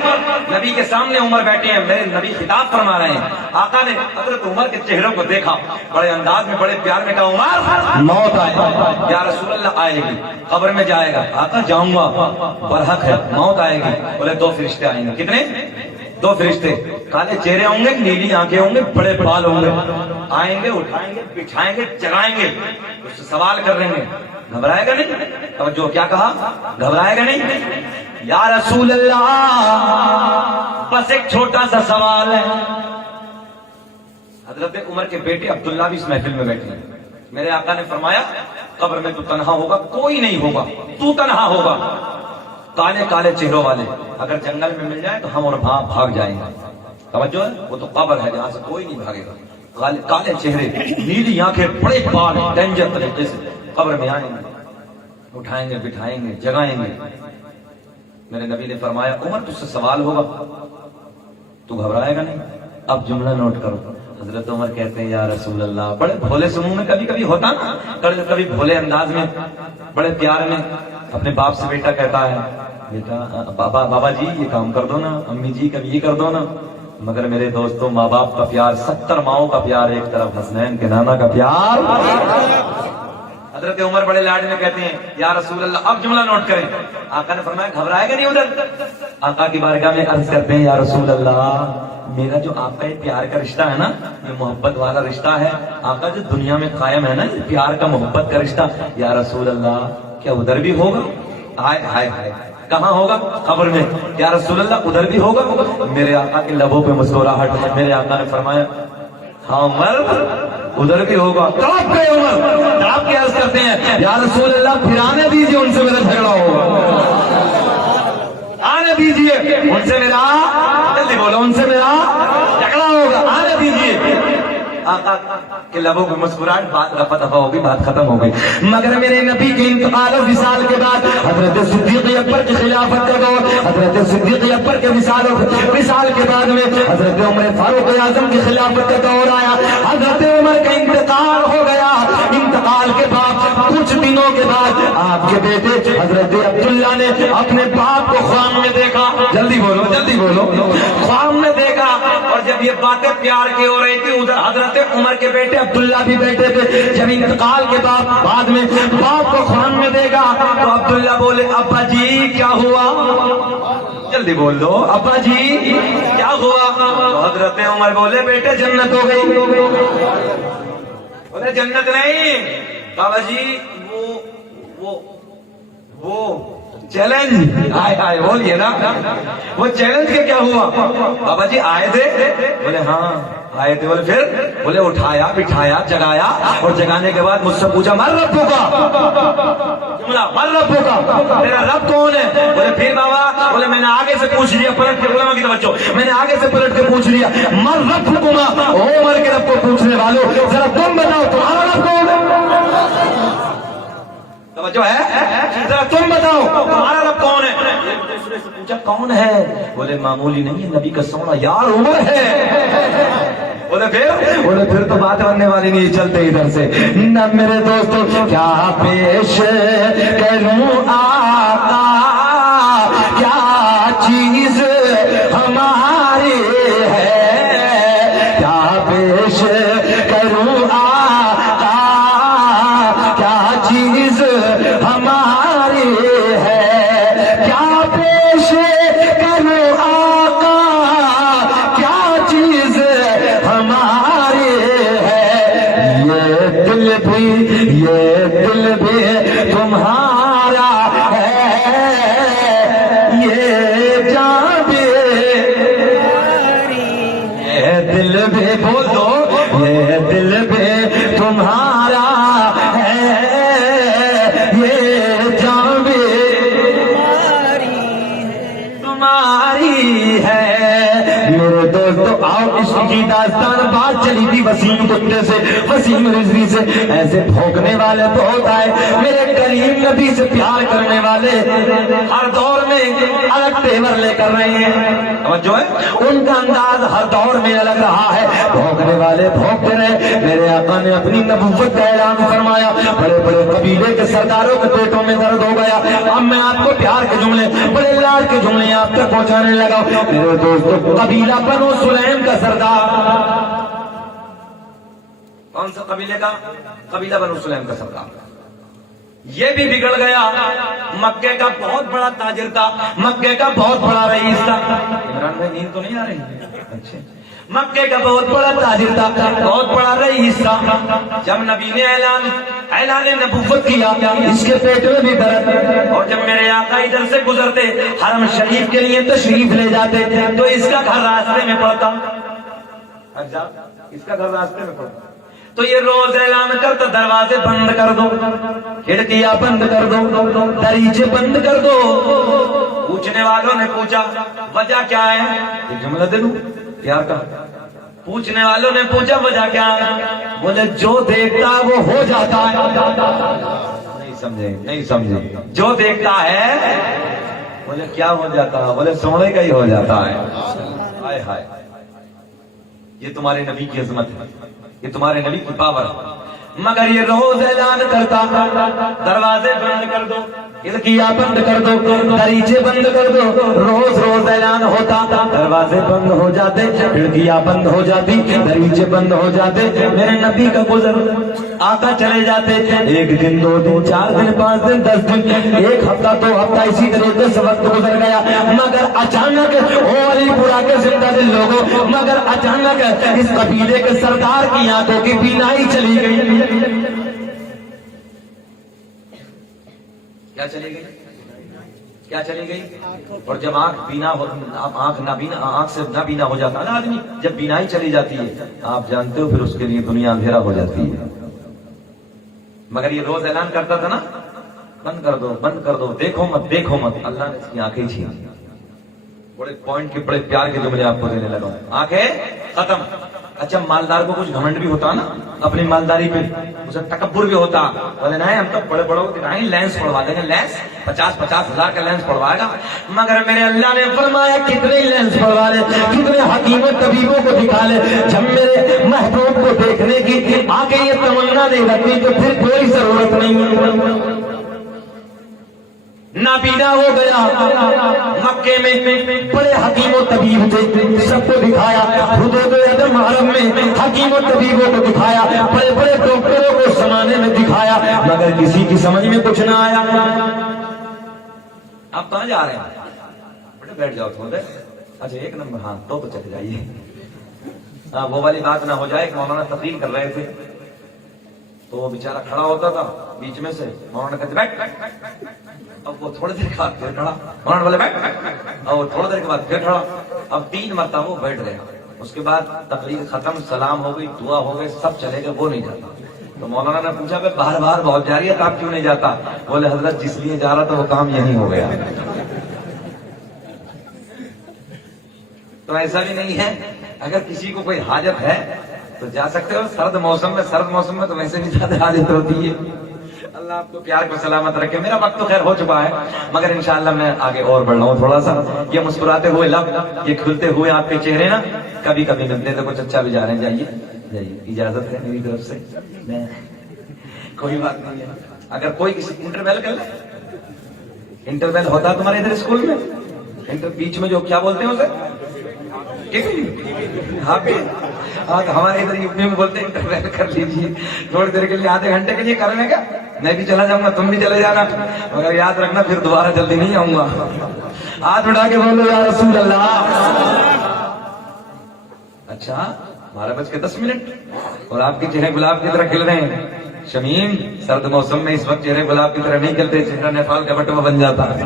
نبی کے سامنے عمر بیٹھے ہیں, میرے نبی خطاب فرما رہے ہیں. آقا نے حضرت عمر کے چہروں کو دیکھا, بڑے انداز میں بڑے پیار میں کہا عمر موت آئے. یا رسول اللہ آئے گی, قبر میں جائے گا. آقا جاؤں گا, برحق ہے موت آئے گی. بولے 2 فرشتے آئیں گے. کتنے؟ 2 فرشتے. کالے چہرے ہوں گے, نیلی آنکھیں ہوں گے, بڑے بال ہوں گے. آئیں گے, اٹھائیں گے, بٹھائیں گے, جگائیں گے, اس سے سوال کر رہے ہیں. گھبرائے گا نہیں؟ توجہ, کیا کہا؟ گھبرائے گا نہیں؟ یا رسول اللہ بس ایک چھوٹا سا سوال ہے. حضرت عمر کے بیٹے عبداللہ بھی اس محفل میں بیٹھے ہیں. میرے آقا نے فرمایا قبر میں تو تنہا ہوگا, کوئی نہیں ہوگا, تو تنہا ہوگا. کالے کالے چہروں والے اگر جنگل میں مل جائے تو ہم اور بھاگ جائیں گے. توجہ ہے, وہ تو قبر ہے جہاں سے کوئی نہیں بھاگے گا. کالے چہرے, نیلی آنکھیں, بڑے بال, ڈینجر طریقے سے قبر میں آئیں گے, اٹھائیں گے, بٹھائیں گے, جگائیں گے. میرے نبی نے فرمایا عمر تجھ سے سوال ہوگا, تو گھبرائے گا نہیں؟ اب جملہ نوٹ کرو. حضرت عمر کہتے ہیں یا رسول اللہ, بڑے بھولے سموں میں کبھی کبھی ہوتا نا, کبھی بھولے انداز میں, بڑے پیار میں اپنے باپ سے بیٹا کہتا ہے بیٹا بابا جی یہ کام کر دو نا, امی جی کبھی یہ کر دو نا. مگر میرے دوستوں, ماں باپ کا پیار 70 ماؤں کا پیار ایک طرف, حسنین کے نانا کا پیار. حضرت عمر بڑے لاڈ میں کہتے ہیں یا رسول اللہ, اب جملہ نوٹ کریں. آقا نے فرمایا گھبرائے گا نہیں ادھر؟ آقا کی بارگاہ میں عرض کرتے ہیں یا رسول اللہ میرا جو آپ کا یہ پیار کا رشتہ ہے نا, یہ محبت والا رشتہ ہے. آقا جو دنیا میں قائم ہے نا یہ پیار کا محبت کا رشتہ, یا رسول اللہ کیا ادھر بھی ہوگا؟ ہائے ہائے ہائے, کہاں ہوگا؟ قبر میں. یا رسول اللہ ادھر بھی ہوگا؟ میرے آقا کے لبوں پہ مسکراہٹ. میرے آقا نے فرمایا ہاں عمر ادھر بھی ہوگا. آپ کے عمر آپ کے عرض کرتے ہیں یا رسول اللہ پھر آنے دیجیے, ان سے میرا جھگڑا ہوگا. آنے دیجیے ان سے میرا, جلدی بولو, ان سے میرا جھگڑا ہوگا. آنے دیجیے. آقا کے لبوں میں مسکراہٹ, بات رفع دفع ہوگی, بات ختم ہو گئی. مگر میرے نبی کے انتقال و وصال کے بعد حضرت صدیق اکبر کی خلافت کا دور, حضرت صدیق اکبر کے وصال کے بعد میں حضرت عمر فاروق اعظم کی خلافت کا دور آیا. حضرت عمر کا انتقال ہو گیا. انتقال کے بعد کچھ دنوں کے بعد آپ کے بیٹے حضرت عبداللہ نے اپنے باپ کو خواب میں دیکھا. جلدی بولو, جلدی بولو. خواب میں دیکھا, اور جب یہ باتیں پیار کی ہو رہی تھی ادھر حضرت عمر کے بیٹے عبداللہ بھی بیٹھے تھے. جب انتقال کے بعد میں باپ کو خواب میں دیکھا تو عبداللہ بولے ابا جی کیا ہوا؟ جلدی بول دو, ابا جی کیا ہوا؟ تو حضرت عمر بولے بیٹے جنت ہو گئی. بولے جنت نہیں بابا جی, وہ چیلنج. آئے آئے بولیے نا, وہ چیلنج کے کیا ہوا؟ بابا جی آئے تھے. بولے ہاں آئے تھے. بولے پھر؟ بولے اٹھایا, بٹھایا, جگایا, اور جگانے کے بعد مجھ سے پوچھا من ربو کا, جملہ من ربو کا, میرا رب کون ہے؟ بولے پھر بابا؟ بولے میں نے آگے سے پوچھ لیا, پلٹ کے, علماء کی توجہ, میں نے آگے سے پلٹ کے پوچھ لیا من ربکما, عمر کے رب کو پوچھنے والوں ذرا تم بتاؤ تمہارا رب کون ہے؟ توجہ ہے, ذرا تم بتاؤ تمہارا رب کون ہے؟ ایک دوسرے سے پوچھا کون ہے؟ بولے معمولی نہیں ہے, نبی کا سونا یار عمر ہے. بولے پھر تو بات بننے والی نہیں, چلتے ادھر سے. نہ میرے دوستوں کیا پیش کروں آقا, کیا چیز ہماری ہے, کیا پیش کروں آقا, کیا چیز ہماری ہے, کیا پیش کروں آقا, کیا چیز ہماری ہے. یہ دل بھی تمہارا ہے, یہ جان بھی, یہ دل بھی, بول دو, یہ دل بھی تمہارا ہے, یہ جان بھی تمہاری ہے. میرے دوستو آؤ, اس کی داستان بات چلی تھی کسی وسیم کتے سے وسیم رضوی سے ایسے بھونکنے والے بہت آئے. میرے کریم نبی سے پیار کرنے والے ہر دور میں الگ تیور لے کر رہے ہیں. جو ہے ان کا انداز ہر دور میں الگ رہا ہے. بھونکنے والے بھونکتے رہے. میرے آقا نے اپنی نبوت کا اعلان فرمایا. بڑے بڑے قبیلے کے سرداروں کے پیٹوں میں درد ہو گیا. اب میں آپ کو پیار کے جملے بڑے لاڈ کے جملے آپ تک پہنچانے لگا. میرے دوستوں قبیلہ بنو سلیم کا سردار. کون سا قبیلے کا؟ قبیلہ بنو سلیم کا سردار. یہ بھی بگڑ گیا. مکے کا بہت بڑا تاجر تھا, مکے کا بہت بڑا رئیس تھا. عمران بھائی نیند تو نہیں آ رہی؟ اچھا. مکے کا بہت بڑا تاجر تھا, بہت بڑا رئیس تھا. جب نبی نے اعلان نبوت کیا, اس کے پیٹ میں بھی درد, اور جب میرے آقا ادھر سے گزرتے حرم شریف کے لیے تشریف لے جاتے تو اس کا گھر راستے میں پڑتا. اچھا, اس کا گھر راستے میں پڑتا تو یہ روز اعلان کرتا, دروازے بند کر دو, کھڑکیاں بند کر دو, دریچے بند کر دو. پوچھنے والوں نے پوچھا وجہ کیا ہے؟ یہ جملہ دے دوں پیار کا. پوچھنے والوں نے پوچھا وجہ کیا ہے؟ بولے جو دیکھتا وہ ہو جاتا ہے. نہیں سمجھے. جو دیکھتا ہے بولے کیا ہو جاتا ہے؟ بولے سونے کا ہی ہو جاتا ہے. ہائے ہائے, یہ تمہارے نبی کی عظمت ہے, یہ تمہارے نبی کی پاور ہے. مگر یہ روز اعلان کرتا دروازے بند کر دو, کھڑکیاں بند کر دو, دریچے بند کر دو. روز روز اعلان ہوتا, دروازے بند ہو جاتے, کھڑکیاں بند ہو جاتی, دریچے بند ہو جاتے. میرے نبی کا گزر آقا چلے جاتے. ایک دن, 2 دن, 4 دن, 5 دن, 10 دن, ایک ہفتہ, 2 ہفتہ, اسی طریقے سے وقت گزر گیا. مگر اچانک علی پورا کے زندہ دل لوگوں, مگر اچانک اس قبیلے کے سردار کی آنکھوں کی بینائی چلی گئی. کیا چلی گئی؟ کیا چلی گئی؟ اور جب آنکھ سے نابینا ہو جاتا ہے نا آدمی, جب بینائی چلی جاتی ہے آپ جانتے ہو پھر اس کے لیے دنیا اندھیرا ہو جاتی ہے. مگر یہ روز اعلان کرتا تھا نا بند کر دو, بند کر دو, دیکھو مت, دیکھو مت. اللہ نے اس کی آنکھیں چھین. بڑے پوائنٹ کے بڑے پیار کے جملے آپ کو دینے لگا. آنکھیں ختم. اچھا, مالدار کو کچھ گھمنڈ بھی ہوتا نا اپنی مالداری پہ, اسے تکبر بھی ہوتا. بولے نہیں ہم تو بڑے بڑوں کو دکھائیں, لینس پڑوا دیں گے, لینس 50-50 ہزار کا لینس پڑوائے گا. مگر میرے اللہ نے فرمایا کتنے لینس پڑوا لے, کتنے حکیموں طبیبوں کو دکھا لے, جب میرے محبوب کو دیکھنے کی آگے یہ تمنا نہیں رکھتی تو پھر کوئی ضرورت نہیں. نابینا ہو گیا. مکے میں بڑے حکیم و طبیب تھے, سب کو دکھایا. حدود عدم حرم میں حکیم و طبیبوں کو دکھایا, بڑے بڑے ڈاکٹروں کو زمانے میں دکھایا, مگر کسی کی سمجھ میں کچھ نہ آیا. آپ کہاں جا رہے ہیں؟ بیٹے بیٹھ جاؤ تھوڑے. اچھا ایک نمبر, ہاں تو چلے جائیے. ہاں وہ والی بات نہ ہو جائے. مولانا تقریر کر رہے تھے تو وہ بیچارہ کھڑا ہوتا تھا بیچ میں سے, مولانا کہتے بیٹھ. اب وہ تھوڑی دیر کے بعد پھر کھڑا, مولانا بولے بیٹھ, اور وہ تھوڑی دیر کے بعد پھر کھڑا. اب 3 مرتبہ وہ بیٹھ گیا. اس کے بعد تقریر ختم, سلام ہو گئی, دعا ہو گئی, سب چلے گئے, وہ نہیں جاتا. تو مولانا نے پوچھا کہ بار بار بہت جاری ہے, آپ کیوں نہیں جاتا؟ بولے حضرت جس لیے جا رہا تھا وہ کام یہی ہو گیا. تو ایسا بھی نہیں ہے, اگر کسی کو کوئی حاجت ہے تو جا سکتے ہو. سرد موسم میں تو ویسے بھی زیادہ حاجت ہوتی ہے. اللہ آپ کو پیار کو سلامت رکھے. میرا وقت تو خیر ہو چکا ہے, مگر انشاءاللہ میں آگے اور بڑھ رہا ہوں تھوڑا سا. یہ مسکراتے ہوئے لب, یہ کھلتے ہوئے آپ کے چہرے نا کبھی کبھی ملتے تو کچھ اچھا بھی جا رہے ہیں. جائیے جائیے, اجازت ہے میری طرف سے. کوئی بات نہیں ہے. اگر کوئی کسی انٹرویل کر لے, انٹرویل ہوتا تمہارے ادھر اسکول میں, بیچ میں جو کیا بولتے ہیں اسے, ہاں ہمارے ادھر یوپی میں بولتے ہیں انٹرویل کر لیجیے تھوڑی دیر کے لیے, آدھے گھنٹے کے لیے کر لیں گا. میں بھی چلا جاؤں گا, تم بھی چلے جانا, مگر یاد رکھنا پھر دوبارہ جلدی نہیں آؤں گا. ہاتھ اٹھا کے بولو یا رسول اللہ. اچھا 12:10 اور آپ کے چہرے گلاب کی طرح کھل رہے ہیں. شمیم, سرد موسم میں اس وقت چہرے گلاب کی طرح نہیں کھلتے, چہرہ نیپال کا بٹوا بن جاتا ہے.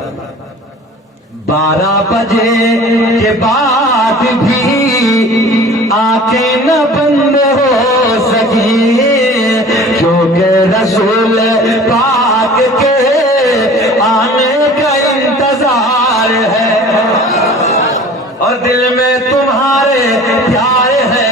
12 بجے کے بعد بھی آنکھیں نہ بند ہو سکی, کیونکہ رسول پاک کے آنے کا انتظار ہے, اور دل میں تمہارے پیار ہے.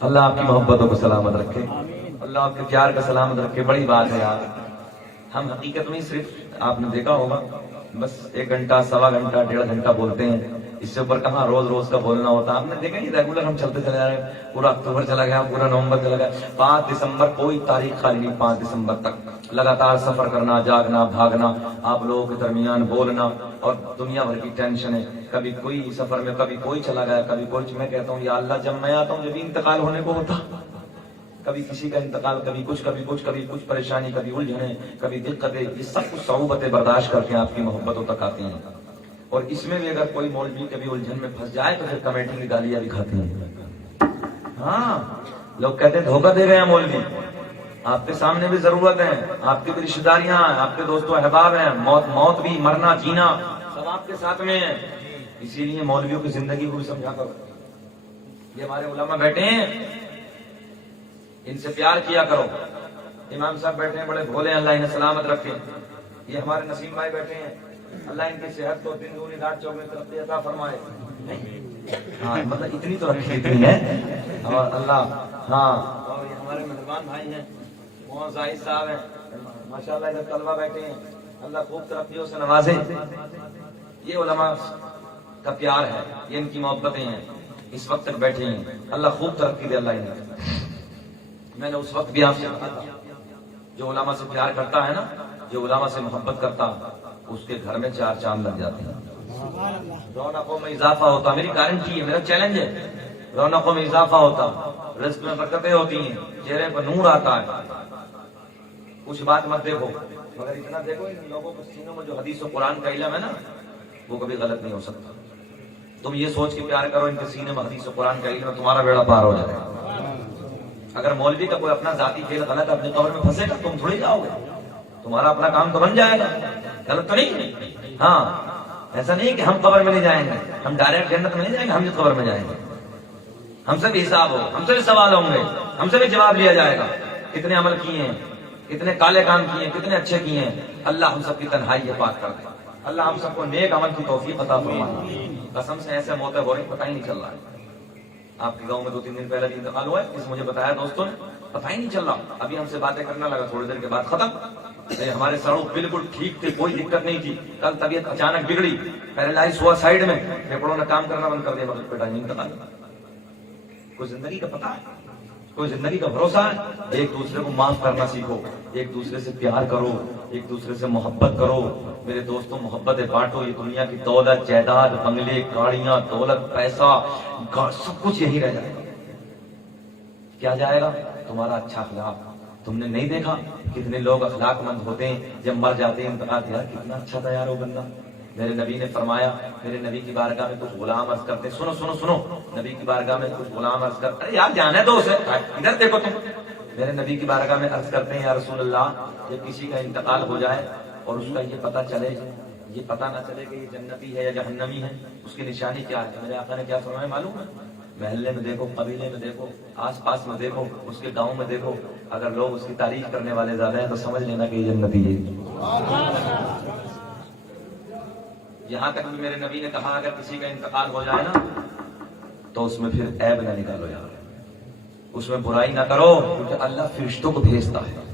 اللہ آپ کی محبتوں کو سلامت رکھے، اللہ آپ کے پیار کا سلامت رکھے. بڑی بات ہے یار. ہم حقیقت میں صرف آپ نے دیکھا ہوگا بس 1 گھنٹہ، سوا گھنٹہ، 1.5 گھنٹہ بولتے ہیں. اس سے اوپر کہاں روز روز کا بولنا ہوتا. آپ نے دیکھا نہیں، ریگولر ہم چلتے چلے جا رہے ہیں. پورا اکتوبر چلا گیا، پورا نومبر چلا گیا، 5 دسمبر کوئی تاریخ خالی نہیں. 5 دسمبر تک لگاتار سفر کرنا، جاگنا، بھاگنا، آپ لوگوں کے درمیان بولنا، اور دنیا بھر کی ٹینشن ہے. کبھی کوئی سفر میں، کبھی کوئی چلا گیا، کبھی کوئی. میں کہتا ہوں یا اللہ، جب میں آتا ہوں جب انتقال ہونے کو ہوتا، کبھی کسی کا انتقال، کبھی کچھ، کبھی کچھ، کبھی کچھ پریشانی، کبھی الجھنیں، کبھی دقتیں، یہ سب کچھ صعوبتیں برداشت کر کے آپ کی محبتوں تک آتی ہیں. اور اس میں بھی اگر کوئی مولوی کبھی الجھن میں پھنس جائے تو پھر کمیٹی کی گالیاں بھی کھاتے ہیں. ہاں، لوگ کہتے ہیں دھوکہ دے گئے ہیں مولوی. آپ کے سامنے بھی ضرورت ہے، آپ کی بھی رشتے داریاں ہیں، آپ کے دوست و احباب ہیں. موت بھی، مرنا جینا سب آپ کے ساتھ میں ہے. اسی لیے مولویوں کی زندگی کو بھی سمجھا کرو. یہ ہمارے علماء بیٹھے ہیں، ان سے پیار کیا کرو. امام صاحب بیٹھے ہیں بڑے بھولے، اللہ انہیں سلامت رکھے. یہ ہمارے نسیم بھائی بیٹھے ہیں، اللہ ان کی صحت کو دن دگنی رات چوگنی ترقی عطا فرمائے. ہاں مطلب اتنی تو رکھی اتنی ہے. اور اللہ، ہاں، اور یہ ہمارے مہربان بھائی ہیں، محمد زاہد صاحب ہیں ماشاءاللہ. ادھر طلبہ بیٹھے ہیں، اللہ خوب ترقیوں سے نوازے. یہ علماء کا پیار ہے، یہ ان کی محبتیں ہیں. اس وقت تک بیٹھے ہیں، اللہ خوب ترقی دے اللہ انہیں. میں نے اس وقت بھی آپ سے کہا تھا، جو علماء سے پیار کرتا ہے نا، جو علماء سے محبت کرتا، اس کے گھر میں 4 چاند لگ جاتے ہیں. رونقوں میں اضافہ ہوتا. میری گارنٹی ہے، میرا چیلنج ہے. رونقوں میں اضافہ ہوتا، رزق میں برکتیں ہوتی ہیں، چہرے پر نور آتا ہے. کچھ بات مت دیکھو، مگر اتنا دیکھو ان لوگوں کے سینوں میں جو حدیث و قرآن کا علم ہے نا، وہ کبھی غلط نہیں ہو سکتا. تم یہ سوچ کے پیار کرو ان کے سینے میں حدیث و قرآن کا علم ہے، تمہارا بیڑا پار ہو جائے گا. اگر مولوی کا کوئی اپنا ذاتی فعل غلط اپنی قبر میں پھنسے گا، تم تھوڑی جاؤ گے. تمہارا اپنا کام تو بن جائے گا، غلط تو نہیں. ہاں، ایسا نہیں کہ ہم قبر میں نہیں جائیں گے، ہم ڈائریکٹ جنت میں نہیں جائیں گے، ہم جس قبر میں جائیں گے. ہم سے بھی حساب ہو، ہم سے بھی سوال ہوں گے، ہم سے بھی جواب لیا جائے گا. کتنے عمل کیے ہیں، کتنے کالے کام کیے ہیں، کتنے اچھے کیے ہیں. اللہ ہم سب کی تنہائی پاک کر دے. اللہ ہم سب کو نیک عمل کی توفیق عطا فرمائے. قسم سے ایسے موتے ہو رہے پتہ ہی نہیں چل رہا ہے. آپ کے گاؤں میں 2-3 دن پہلے بھی انتقال ہوا ہے، اس مجھے بتایا دوستوں نے، پتہ ہی نہیں چل رہا. ابھی ہم سے باتیں کرنا لگا، تھوڑی دیر کے بعد ختم. ہمارے سڑک بالکل ٹھیک تھے، کوئی دقت نہیں تھی. کل طبیعت اچانک بگڑی، پیرالائز ہوا سائیڈ میں، پھیپڑوں نے کام کرنا بند کر دیا. مطلب بیٹا انتقال. کوئی زندگی کا پتہ ہے، کوئی زندگی کا بھروسہ ہے. ایک دوسرے کو معاف کرنا سیکھو، ایک دوسرے سے پیار کرو، ایک دوسرے سے محبت کرو. میرے دوستوں، محبت بانٹو. یہ دنیا کی دولت، جائیداد، بنگلے، گاڑیاں، دولت، پیسہ، سب کچھ یہی رہ جائے گا. کیا جائے گا؟ تمہارا اچھا اخلاق. تم نے نہیں دیکھا کتنے لوگ اخلاق مند ہوتے ہیں، جب مر جاتے ہیں انتقال، یار کتنا اچھا تھا یار وہ بندہ. میرے نبی نے فرمایا، میرے نبی کی بارگاہ میں کچھ غلام عرض کرتے، سنو سنو سنو، نبی کی بارگاہ میں کچھ غلام عرض کرتے، ارے یار جانے دو اسے، ادھر دیکھو تم. میرے نبی کی بارگاہ میں عرض کرتے ہیں، یا رسول اللہ، جب کسی کا انتقال ہو جائے اور اس کا یہ پتہ چلے، یہ پتہ نہ چلے کہ یہ جنتی ہے یا جہنمی ہے، اس کی نشانی کیا ہے؟ میرے آقا نے کیا فرمایا معلوم ہے؟ محلے میں دیکھو، قبیلے میں دیکھو، آس پاس میں دیکھو، اس کے گاؤں میں دیکھو، اگر لوگ اس کی تعریف کرنے والے زیادہ ہیں تو سمجھ لینا کہ یہ جنتی ہے. یہاں تک بھی میرے نبی نے کہا، اگر کسی کا انتقال ہو جائے نا تو اس میں پھر عیب نہ نکالو یار، اس میں برائی نہ کرو، کیونکہ اللہ فرشتوں کو بھیجتا ہے.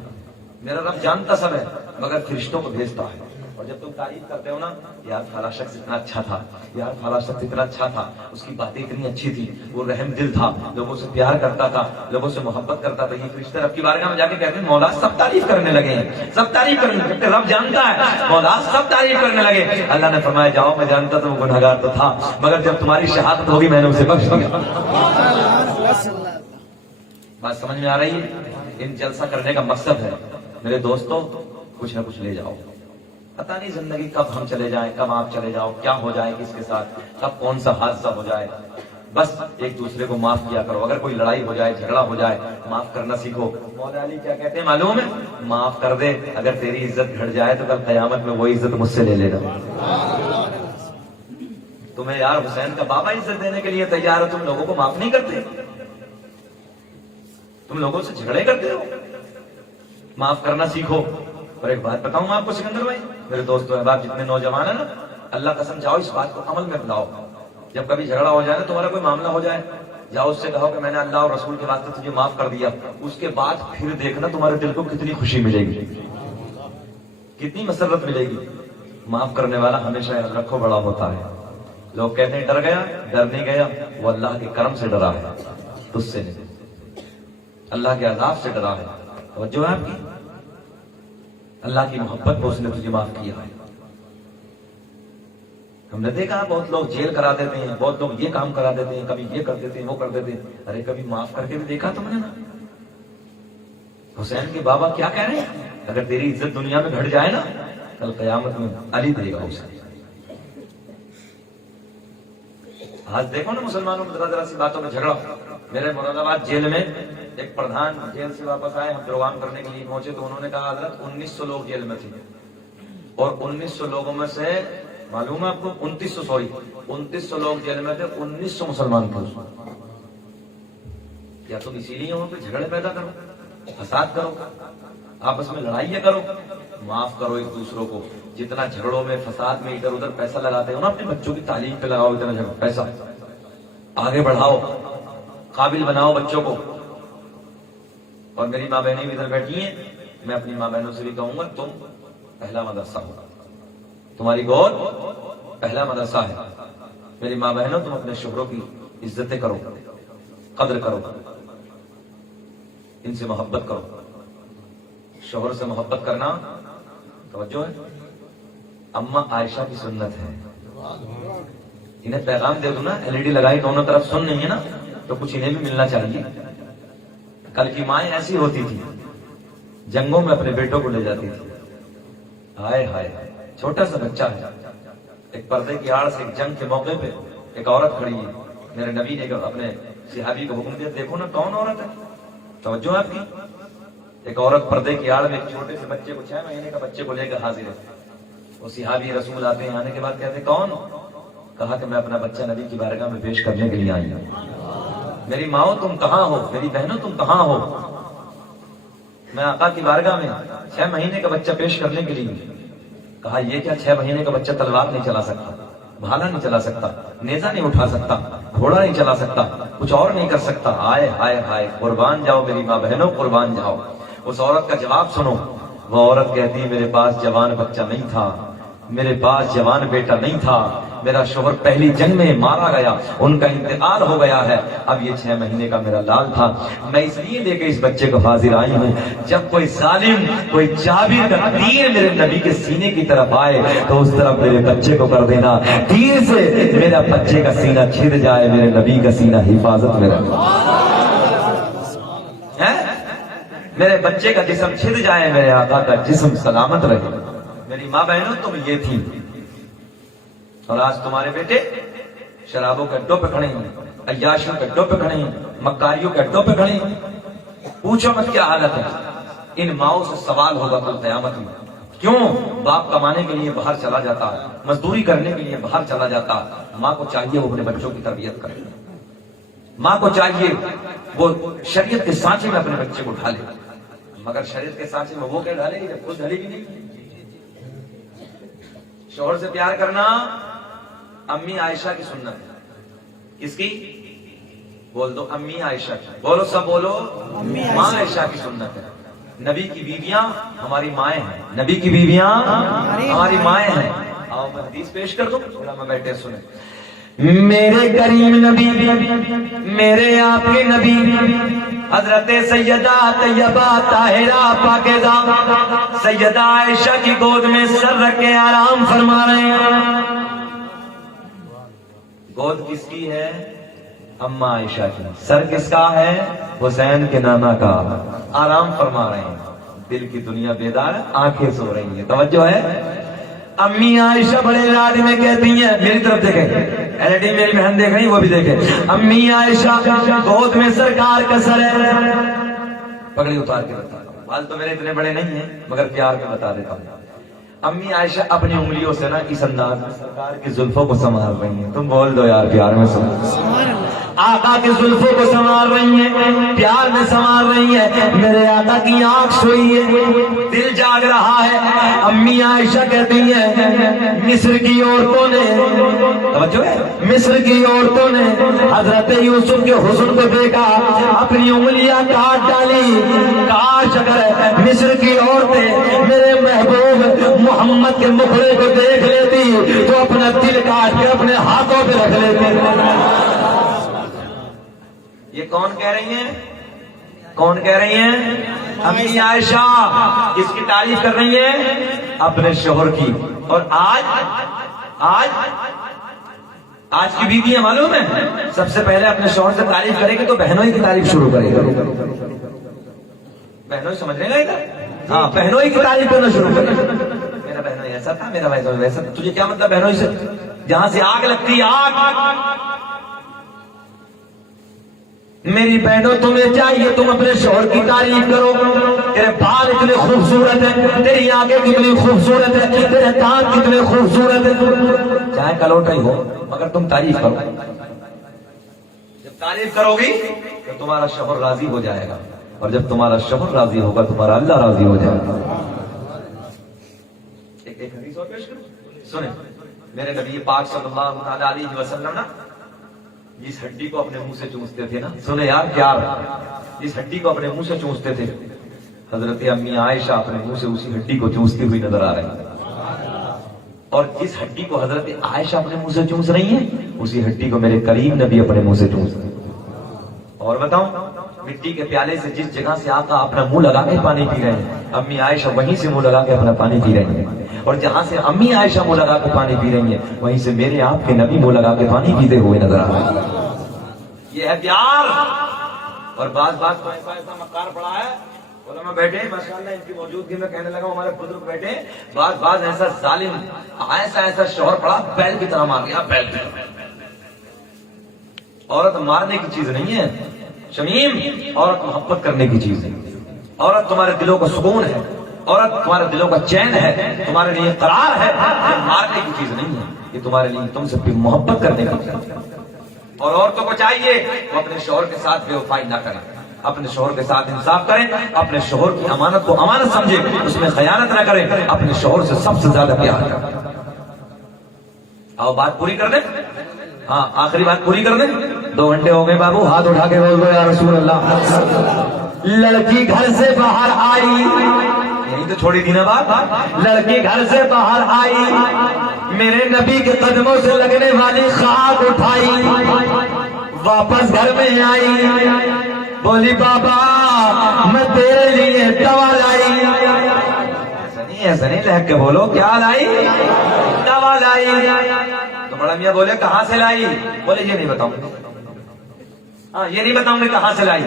میرا رب جانتا سب ہے مگر فرشتوں کو بھیجتا ہے. اور جب تم تعریف کرتے ہو نا، یار فلاں شخص اتنا اچھا تھا، یار فلاں شخص اتنا اچھا تھا، اس کی باتیں اتنی اچھی تھی، وہ رحم دل تھا، لوگوں سے پیار کرتا تھا، لوگوں سے محبت کرتا تھا. یہ فرشتے رب کی بارگاہ میں جا کے کہتے ہیں، مولا سب تعریف کرنے لگے ہیں، سب تعریف کرنے لگے. رب جانتا ہے، مولا سب تعریف کرنے لگے. اللہ نے فرمایا، جاؤ، میں جانتا تھا وہ گنہگار تو تھا، مگر جب تمہاری شہادت ہوگی میں نے اسے بخش دیا. بات سمجھ میں آ رہی ہے؟ ان جلسہ کرنے کا مقصد ہے میرے دوستوں، کچھ نہ کچھ لے جاؤ. پتہ نہیں زندگی کب ہم چلے جائیں، کب آپ چلے جاؤ، کیا ہو جائے کس کے ساتھ، کب کون سا حادثہ ہو جائے. بس ایک دوسرے کو معاف کیا کرو. اگر کوئی لڑائی ہو جائے، جھگڑا ہو جائے، معاف کرنا سیکھو. مولا علی کیا کہتے ہیں معلوم ہے؟ معاف کر دے، اگر تیری عزت گھٹ جائے تو کل قیامت میں وہی عزت مجھ سے لے لے گا. تمہیں یار حسین کا بابا عزت دینے کے لیے تیار ہو، تم لوگوں کو معاف نہیں کرتے، تم لوگوں سے جھگڑے کرتے ہو. معاف کرنا سیکھو. اور ایک بات بتاؤں آپ کو سکندر بھائی، میرے دوستوں احباب، جتنے نوجوان ہیں نا، اللہ قسم جاؤ اس بات کو عمل میں بتاؤ. جب کبھی جھگڑا ہو جائے نا، تمہارا کوئی معاملہ ہو جائے، جاؤ اس سے کہو کہ میں نے اللہ اور رسول کے واسطے تجھے معاف کر دیا، اس کے بعد پھر دیکھنا تمہارے دل کو کتنی خوشی ملے گی، کتنی مسرت ملے گی۔ معاف کرنے والا ہمیشہ یاد رکھو بڑا ہوتا ہے۔ لوگ کہتے ہیں ڈر گیا، ڈر نہیں گیا، وہ اللہ کے کرم سے ڈرا ہے، تجھ سے نہیں، اللہ کے عذاب سے ڈرا ہے۔ توجہ ہے آپ کی؟ اللہ کی محبت کو اس نے تجھے معاف کیا ہے۔ ہم نے دیکھا بہت لوگ جیل کرا دیتے ہیں، بہت لوگ یہ کام کرا دیتے ہیں، کبھی یہ کر دیتے ہیں، وہ کر دیتے ہیں، ارے کبھی معاف کر کے بھی دیکھا تم نے نا؟ حسین کے بابا کیا کہہ رہے ہیں؟ اگر تیری عزت دنیا میں گھٹ جائے نا، کل قیامت میں علی دے گا اسے۔ آج دیکھو نا مسلمانوں میں ذرا سی باتوں میں جھگڑا۔ میرے مراد آباد جیل میں ایک پردھان جیل سے واپس آئے، ہم پروگرام کرنے کے لیے پہنچے تو انہوں نے کہا حضرت 1900 لوگ جیل میں تھے، اور 1900 لوگوں میں سے معلوم ہے آپ کو 2900 لوگ جیل میں تھے، 1900 مسلمان تھے۔ یا تم اسی لیے وہاں پہ جھگڑے پیدا کرو، فساد کرو، آپس میں لڑائیاں کرو؟ معاف کرو ایک دوسروں کو۔ جتنا جھگڑوں میں فساد میں ادھر ادھر پیسہ لگاتے ہو نا، اپنے بچوں کی تعلیم پہ لگاؤ، اتنا پیسہ آگے بڑھاؤ، قابل بناؤ بچوں کو۔ اور میری ماں بہنیں بھی ادھر بیٹھی ہیں، میں اپنی ماں بہنوں سے بھی کہوں گا تم پہلا مدرسہ ہو، تمہاری گود پہلا مدرسہ ہے۔ میری ماں بہنوں تم اپنے شوہروں کی عزتیں کرو، قدر کرو، ان سے محبت کرو۔ شوہر سے محبت کرنا توجہ ہے، اماں عائشہ کی سنت ہے۔ انہیں پیغام دے دوں نا، LED لگائی دونوں طرف سن نہیں ہے نا، تو کچھ انہیں بھی ملنا چاہیے۔ کل کی مائیں ایسی ہوتی تھی، جنگوں میں اپنے بیٹوں کو لے جاتی تھی، ہائے ہائے، چھوٹا سا بچہ ہے، ایک پردے کی آڑ سے ایک جنگ کے موقع پہ ایک عورت کھڑی ہے، میرے نبی نے اپنے صحابی کو حکم دیا، دیکھو نا کون عورت ہے، توجہ آپ کی۔ ایک عورت پردے کی آڑ میں ایک چھوٹے سے بچے کو، 6 مہینے کا بچے کو لے کر حاضر ہے۔ وہ صحابی رسول آتے ہیں، آنے کے بعد کہتے کون؟ کہا کہ میں اپنا بچہ نبی کی بارگاہ میں پیش کرنے کے لیے آئی ہوں۔ میری ماؤں تم کہاں ہو؟ میری بہنوں تم کہاں ہو؟ میں آقا کی بارگاہ میں 6 مہینے کا بچہ پیش کرنے کے لیے۔ کہا یہ کیا 6 مہینے کا بچہ تلوار نہیں چلا سکتا، بھالا نہیں چلا سکتا، نیزہ نہیں اٹھا سکتا، گھوڑا نہیں چلا سکتا، کچھ اور نہیں کر سکتا؟ ہائے ہائے ہائے، قربان جاؤ میری ماں بہنوں، قربان جاؤ۔ اس عورت کا جواب سنو، وہ عورت کہتی میرے پاس جوان بچہ نہیں تھا، میرے پاس جوان بیٹا نہیں تھا، میرا شوہر پہلی جنگ میں مارا گیا، ان کا انتقال ہو گیا ہے، اب یہ 6 مہینے کا میرا لال تھا، میں اس لیے لے کے اس بچے کو حاضر آئی ہوں۔ جب کوئی ظالم، کوئی جابر کا تیر میرے نبی کے سینے کی طرف آئے تو اس طرف میرے بچے کو کر دینا، تیر سے میرا بچے کا سینہ چھد جائے، میرے نبی کا سینہ حفاظت میں رہے، میرے بچے کا جسم چھد جائے، میرے آقا کا جسم سلامت رہے۔ میری ماں بہنوں تم یہ تھی، اور آج تمہارے بیٹے شرابوں کے اڈوں پہ کھڑے ہیں، عیاشیوں کے اڈوں پہ کھڑے ہیں، مکاریوں کے اڈوں پہ کھڑے ہیں۔ پوچھو مت کیا حالت ہے۔ ان ماؤں سے سوال ہوگا کل قیامت میں، کیوں باپ کمانے کے لیے باہر چلا جاتا ہے، مزدوری کرنے کے لیے باہر چلا جاتا ہے، ماں کو چاہیے وہ اپنے بچوں کی تربیت کرے، ماں کو چاہیے وہ شریعت کے سانچے میں اپنے بچے کو ڈھالے، مگر شریعت کے سانچے میں وہ کیا ڈالے گی جب خود ڈھلے گی نہیں۔ شوہر سے پیار کرنا امی عائشہ کی سنت ہے۔ کس کی؟ بول دو امی عائشہ کی، بولو سب بولو، ماں عائشہ کی سنت ہے۔ نبی کی بیویاں ہماری مائیں ہیں، نبی کی بیویاں ہماری مائیں ہیں۔ آؤ میں حدیث پیش کر دوں، میں بیٹھے سنیں۔ میرے کریم نبی، میرے آپ کے نبی حضرت سیدہ طیبہ طاہرہ پاکیزہ سیدہ عائشہ کی گود میں سر رکھ کے آرام فرما رہے ہیں۔ گود کس کی ہے؟ اماں عائشہ کی۔ سر کس کا ہے؟ حسین کے نانا کا۔ آرام فرما رہے ہیں، دل کی دنیا بیدار، آنکھیں سو رہی ہیں، توجہ ہے۔ امی عائشہ بڑے ارادے میں کہتی ہیں، میری طرف دیکھیں، LED میری بہن دیکھ رہی وہ بھی دیکھیں، امی عائشہ گود میں سرکار کا سر ہے۔ پگڑی اتار کے بتا، بال تو میرے اتنے بڑے نہیں ہیں مگر پیار میں بتا دیتا ہوں۔ امی عائشہ اپنی انگلیوں سے نا اس انداز میں سرکار کی زلفوں کو سنوار رہی ہیں۔ تم بول دو یار پیار میں سنو، آقا کی زلفوں کو سنوار رہی ہیں، پیار میں سنوار رہی ہیں۔ میرے آقا کی آنکھ سوئی ہے، دل جاگ رہا ہے۔ امی امی عائشہ کہتی ہیں مصر کی عورتوں نے، توجہ ہے، مصر کی عورتوں نے حضرت یوسف کے حسن کو دیکھا، اپنی انگلیاں کاٹ ڈالی، کاش اگر مصر کی عورتیں میرے محبوب محمد کے مکھڑے کو دیکھ لیتی تو اپنا دل کاٹ کے اپنے ہاتھوں پہ رکھ لیتی۔ یہ کون کہہ رہی ہیں؟ کون کہہ رہی ہیں؟ امی عائشہ اس کی تعریف کر رہی ہیں اپنے شوہر کی۔ اور آج کی بیوی ہے معلوم ہے، سب سے پہلے اپنے شوہر سے تعریف کرے گی تو بہنوں ہی کی تعریف شروع کرے گا۔ بہنوں ہی سمجھ رہے گا ادھر؟ ہاں، بہنوں ہی کی تعریف کرنا شروع کرے گا۔ میرا بہنوں ایسا تھا، میرا بہنوں ویسا تھا۔ تجھے کیا مطلب بہنوں سے؟ جہاں سے آگ لگتی آگ۔ میری بہنوں تمہیں چاہیے تم اپنے شوہر کی تعریف کرو، تیرے بال اتنے خوبصورت ہیں، تیری آنکھیں کتنی خوبصورت ہیں، تیرے دانت کتنے خوبصورت ہیں، چاہے کلوٹا ہی ہو مگر تم تعریف کرو۔ جب تعریف کرو گی تو تمہارا شوہر راضی ہو جائے گا، اور جب تمہارا شوہر راضی ہوگا تمہارا اللہ راضی ہو جائے گا۔ ایک حدیث اور پیش کروں، سنیں۔ میرے نبی پاک صلی اللہ علیہ وسلم نا جس ہڈی کو اپنے منہ سے چوستے تھے نا، سنیں یار پیار، جس ہڈی کو اپنے منہ سے چوستے تھے، حضرت امی عائشہ اپنے منہ سے اسی ہڈی کو چوستی ہوئی نظر آ رہی ہیں، اور جس ہڈی کو حضرت عائشہ اپنے منہ سے چوس رہی ہیں اسی ہڈی کو میرے کریم نبی اپنے منہ سے چوس رہے ہیں۔ اور بتاؤں، مٹی کے پیالے سے جس جگہ سے آقا اپنا منہ لگا کے پانی پی رہے ہیں، امی عائشہ وہیں سے منہ لگا کے اپنا پانی پی رہی ہیں، اور جہاں سے امی عائشہ منہ لگا کے پانی پی رہی ہیں وہیں سے میرے آپ کے نبی منہ لگا کے پانی پیتے ہوئے نظر آ رہے ہیں۔ یہ ہے پیار۔ اور بعض ایسا مکار پڑا ہے، علماء بیٹھے ماشاءاللہ، ان کی موجودگی میں کہنے لگا ہمارے بزرگ بیٹھے، بعض ایسا ظالم ایسا شوہر پڑا بیل کی طرح مار گیا، بیل کی طرح۔ عورت مارنے کی چیز نہیں ہے شمیم، عورت محبت کرنے کی چیز ہے، عورت تمہارے دلوں کا سکون ہے، عورت تمہارے دلوں کا چین ہے، تمہارے لیے قرار ہے، یہ مارنے کی چیز نہیں ہے، یہ تمہارے لیے تم سے محبت کرنے کی چیز ہے۔ اور عورتوں کو چاہیے وہ اپنے شوہر کے ساتھ بے وفائی نہ کریں، اپنے شوہر کے ساتھ انصاف کریں، اپنے شوہر کی امانت کو امانت سمجھیں، اس میں خیانت نہ کریں، اپنے شوہر سے سب سے زیادہ پیار کریں۔ آؤ بات پوری کر دیں، ہاں آخری بات پوری کر دیں، 2 گھنٹے ہو گئے بابو، ہاتھ اٹھا کے بول دو یا رسول اللہ۔ لڑکی گھر سے باہر آئی، یہی تو چھوڑی تھی نا بات، لڑکی گھر سے باہر آئی، میرے نبی کے قدموں سے لگنے والی خاک اٹھائی، واپس گھر میں آئی، بولی بابا میں تیرے لیے دوا لائی۔ ایسا نہیں لہک کے بولو، کیا لائی؟ دوا لائی۔ تو بڑا میاں بولے کہاں سے لائی؟ بولے یہ نہیں بتاؤں گا، ہاں یہ نہیں بتاؤں گے کہاں سے لائی۔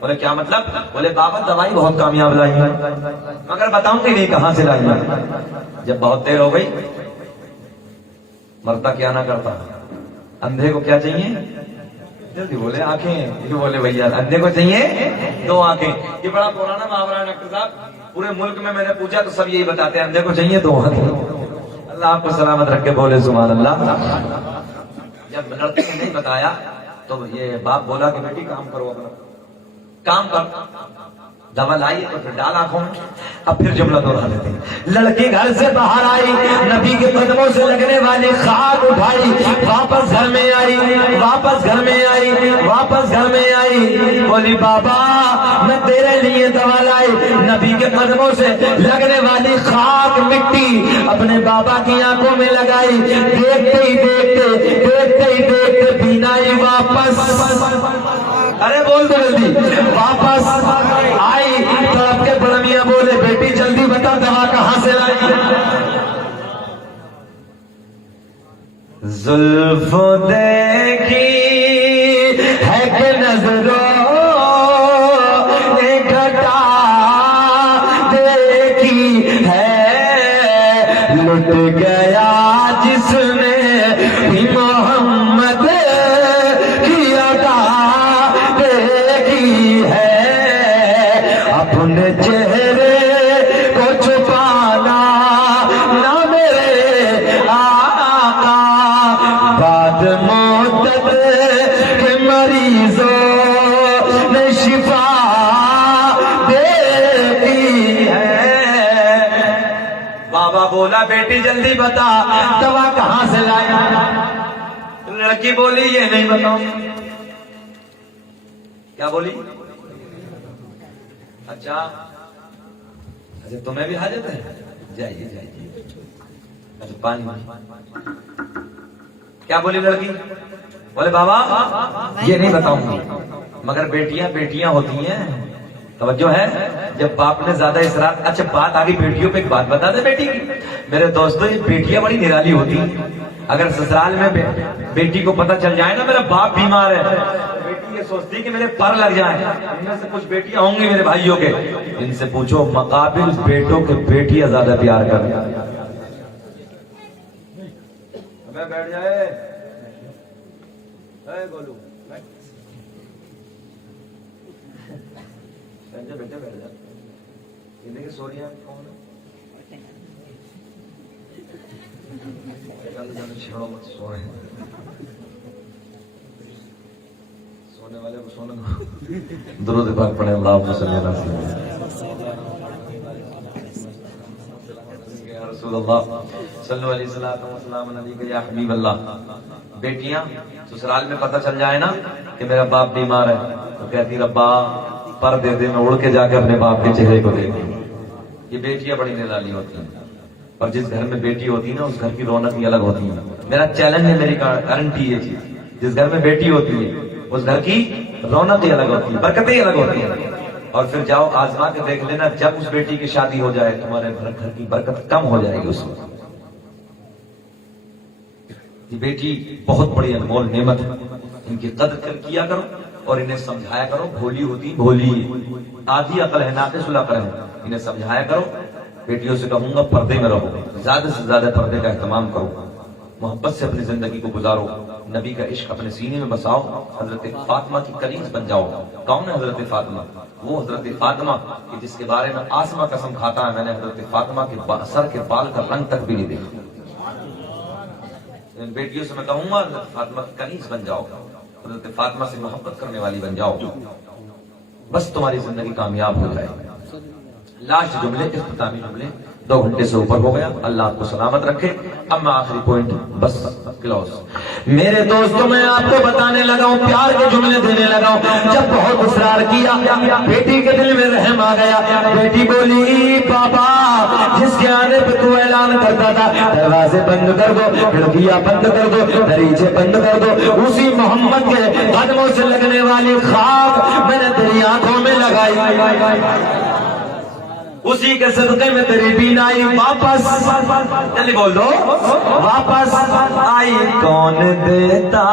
بولے کیا مطلب؟ بولے بابا دوائی بہت کامیاب لائی مگر بتاؤں گی نہیں کہاں سے لائی۔ جب بہت دیر ہو گئی، مرتا کیا نہ کرتا، اندھے کو کیا چاہیے؟ جلدی بولے آنکھیں، یہ بولے بھیا اندھے کو چاہیے 2 آنکھیں۔ یہ بڑا پرانا محاورہ ہے ڈاکٹر صاحب، پورے ملک میں نے پوچھا تو سب یہی بتاتے ہیں، اندھے کو چاہیے 2 آنکھیں۔ اللہ آپ کو سلامت رکھ کے بولے سبحان اللہ۔ جب لڑکی نے نہیں بتایا تو یہ باپ بولا کہ بیٹی کام کرو، اپنا کام کر، دوا لائی تو پھر ڈال آنکھوں میں۔ اب پھر جملہ دوہرا دیتے ہیں، لڑکی گھر سے باہر آئی، نبی کے قدموں سے لگنے والی خاک اٹھائی، واپس گھر میں آئی، واپس گھر میں آئی، واپس گھر میں آئی، بولی بابا میں تیرے لیے دوا لائی۔ نبی کے قدموں سے لگنے والی خاک مٹی اپنے بابا کی آنکھوں میں لگائی، دیکھتے ہی دیکھتے بینائی واپس، ارے بول دو جلدی، واپس آئی تو آپ کے بڑا میاں بولے بیٹی جلدی بتا دوا کہاں سے لائی۔ زلف دیکھی ہے کہ نظروں نے گھٹا دیکھی ہے، لٹ گیا جس نے بھی محمد کی ادا دیکھی ہے، اپنے چہرے کو چھپانا نہ میرے آقا، بعد مدت کے مریضوں نے شفا دیتی ہے۔ بابا بولا بیٹی جلدی بتا دوا کہاں سے لایا؟ لڑکی بولی یہ نہیں بتاؤں. کیا بولی؟ اچھا تمہیں بھی حاجت ہے؟ جائیے جائیے. اچھا پانی. کیا بولی لڑکی؟ بولے بابا یہ نہیں بتاؤں گی، مگر بیٹیاں بیٹیاں ہوتی ہیں. توجہ ہے؟ جب باپ نے زیادہ اصرار. اچھا بات آگئی بیٹیوں پہ، ایک بات بتا دے بیٹی کی. میرے دوستوں یہ بیٹیاں بڑی نرالی ہوتی ہیں. اگر سسرال میں بیٹی کو پتہ چل جائے نا میرا باپ بیمار ہے، بیٹی یہ سوچتی کہ میرے پر لگ جائیں. ان میں سے کچھ بیٹیاں ہوں گی میرے بھائیوں کے، ان سے پوچھو مقابل بیٹوں کے بیٹیاں زیادہ پیار کریں. ہمیں بیٹھ جائے گولو بیٹے بیٹھ جائے. انہیں کی سوریاں کون ہے؟ چھوڑو مت سوئے، سونے والے کو سونے دو. درود پاک پڑھیں. اللہم صلی اللہ علیہ یا رسول اللہ صلی اللہ علیہ وسلم علیہ یا حبیب اللہ. بیٹیاں سسرال میں پتہ چل جائے نا کہ میرا باپ بیمار ہے تو کہتی ربا پر دے دے، میں اڑ کے جا کے اپنے باپ کے چہرے کو دیکھوں. یہ بیٹیاں بڑی نرالی ہوتی ہیں، اور جس گھر میں بیٹی ہوتی ہے نا اس گھر کی رونق ہی الگ ہوتی ہے. میرا چیلنج ہے، میری گارنٹی یہ چیز، جس گھر میں بیٹی ہوتی ہے اس گھر کی رونق ہی الگ ہوتی ہے، برکتیں ہی الگ ہوتی ہیں. اور پھر جاؤ آزما کے دیکھ لینا، جب اس بیٹی کی شادی ہو جائے تمہارے گھر کی برکت کم ہو جائے گی. اس وقت یہ بیٹی بہت بڑی انمول نعمت ہے، ان کی قدر کیا کرو اور انہیں سمجھایا کرو. بھولی ہوتی بھولی، آدھی عقل ہے ناقص العقل ہے، انہیں سمجھایا کرو. بیٹیوں سے کہوں گا پردے میں رہو، زیادہ سے زیادہ پردے کا اہتمام کرو، محبت سے اپنی زندگی کو گزارو، نبی کا عشق اپنے سینے میں بساؤ. حضرت فاطمہ کی کنیز بن جاؤ. کون ہے حضرت فاطمہ؟ وہ حضرت فاطمہ کہ جس کے بارے میں آسماں قسم کھاتا ہے میں نے حضرت فاطمہ کے سر کے بال کا رنگ تک بھی نہیں دیکھا. بیٹیوں سے میں کہوں گا حضرت فاطمہ کی کنیز بن جاؤ، حضرت فاطمہ سے محبت کرنے والی بن جاؤ، بس تمہاری زندگی کامیاب ہو جائے. لاسٹ جملے، اختتامی جملے. 2 گھنٹے سے اوپر ہو گیا، اللہ آپ کو سلامت رکھے. اب میں آخری پوائنٹ بس کلوز. میرے دوستوں میں آپ کو بتانے لگا ہوں، پیار کے جملے دینے لگا ہوں. جب بہت اصرار کیا بیٹی کے دل میں رحم آ گیا. بیٹی بولی بابا جس کے آنے پہ تو اعلان کرتا تھا دروازے بند کر دو، کھڑکیاں بند کر دو، دریچے بند کر دو، اسی محمد کے قدموں سے لگنے والی خاک میں نے تیری آنکھوں میں لگائی، اسی کے صدقے میں تیری بینائی واپس، جلدی بول دو، واپس آئی. کون دیتا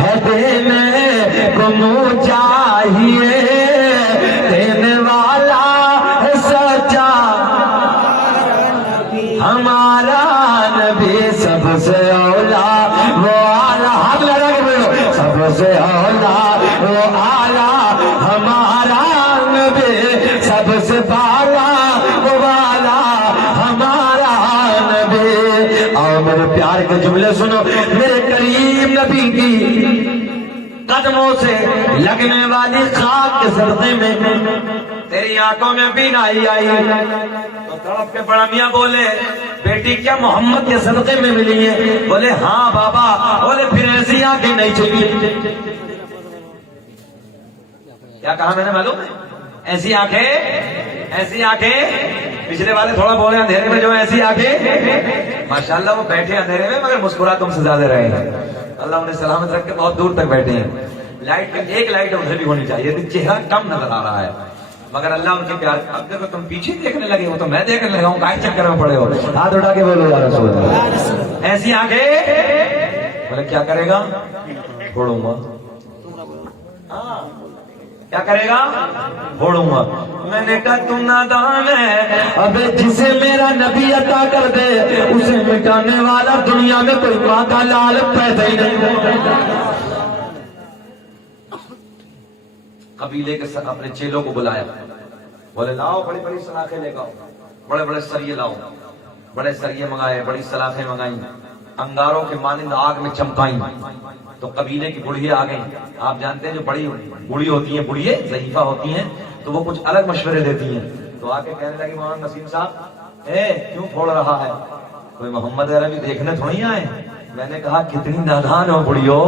ہے دینے کو منہ چاہیے، دینے والا ہے سچا ہمارا نبی. سب سے اولا وہ آلہ، ہاتھ لگا کے بولو، سب سے اولا وہ آلہ ہمارا نبی، سب سے بالا وہ والا ہمارا نبی. اور میرے پیار کے جملے سنو، میرے کریم نبی کی قدموں سے لگنے والی خاک کے صدقے میں تیری آنکھوں میں بینائی آئی. تو تڑپ کے بڑا میاں بولے بیٹی کیا محمد کے صدقے میں ملی ہے؟ بولے ہاں بابا. بولے پھر ایسی آنکھیں نہیں چاہیے. کیا کہا میں نے معلوم؟ ایسی آنکھیں، ایسی آنکھیں. پچھلے والے تھوڑا بولے اندھیرے میں، جو ایسی آنکھیں ماشاءاللہ وہ بیٹھے اندھیرے میں مگر مسکرا تم سے زیادہ رہے ہیں. اللہ انہیں سلامت رکھ کے بہت دور تک بیٹھے ہیں. لائٹ ایک لائٹ ادھر بھی ہونی چاہیے تھی، چہرہ کم نظر آ رہا ہے مگر اللہ ان کے پیار. اب دیکھو تم پیچھے دیکھنے لگے ہو تو میں دیکھنے لگا ہوں، کائے چکر میں پڑے ہو. ہاتھ اٹھا کے بولو یا رسول اللہ. ایسی آنکھیں. بولے کیا کرے گا؟ چھوڑوں گا. کیا کرے گا؟ چھوڑوں گا. میں نے کہا تم نادان ہے، اب جسے میرا نبی عطا کر دے اسے مٹانے والا دنیا میں کوئی ماں کا لال پیدا ہی نہیں. قبیلے کے اپنے چیلوں کو بلایا، بولے لاؤ بڑی بڑی سلاخیں لے گاؤ، بڑے بڑے سریے لاؤ. بڑے سریے منگائے، بڑی سلاخیں منگائیں، انگاروں کے مانند آگ میں چمکائیں. تو قبیلے کی بڑھیاں آ گئیں. آپ جانتے ہیں جو بڑی بوڑھی ہوتی ہیں، بڑھیے ضعیفہ ہوتی ہیں تو وہ کچھ الگ مشورے دیتی ہیں. تو آ کے کہنے لگی مولانا نسیم صاحب کیوں پھوڑ رہا ہے؟ کوئی محمد عربی دیکھنے تھوڑی آئے. میں نے کہا کتنی نادان ہو بڑیو،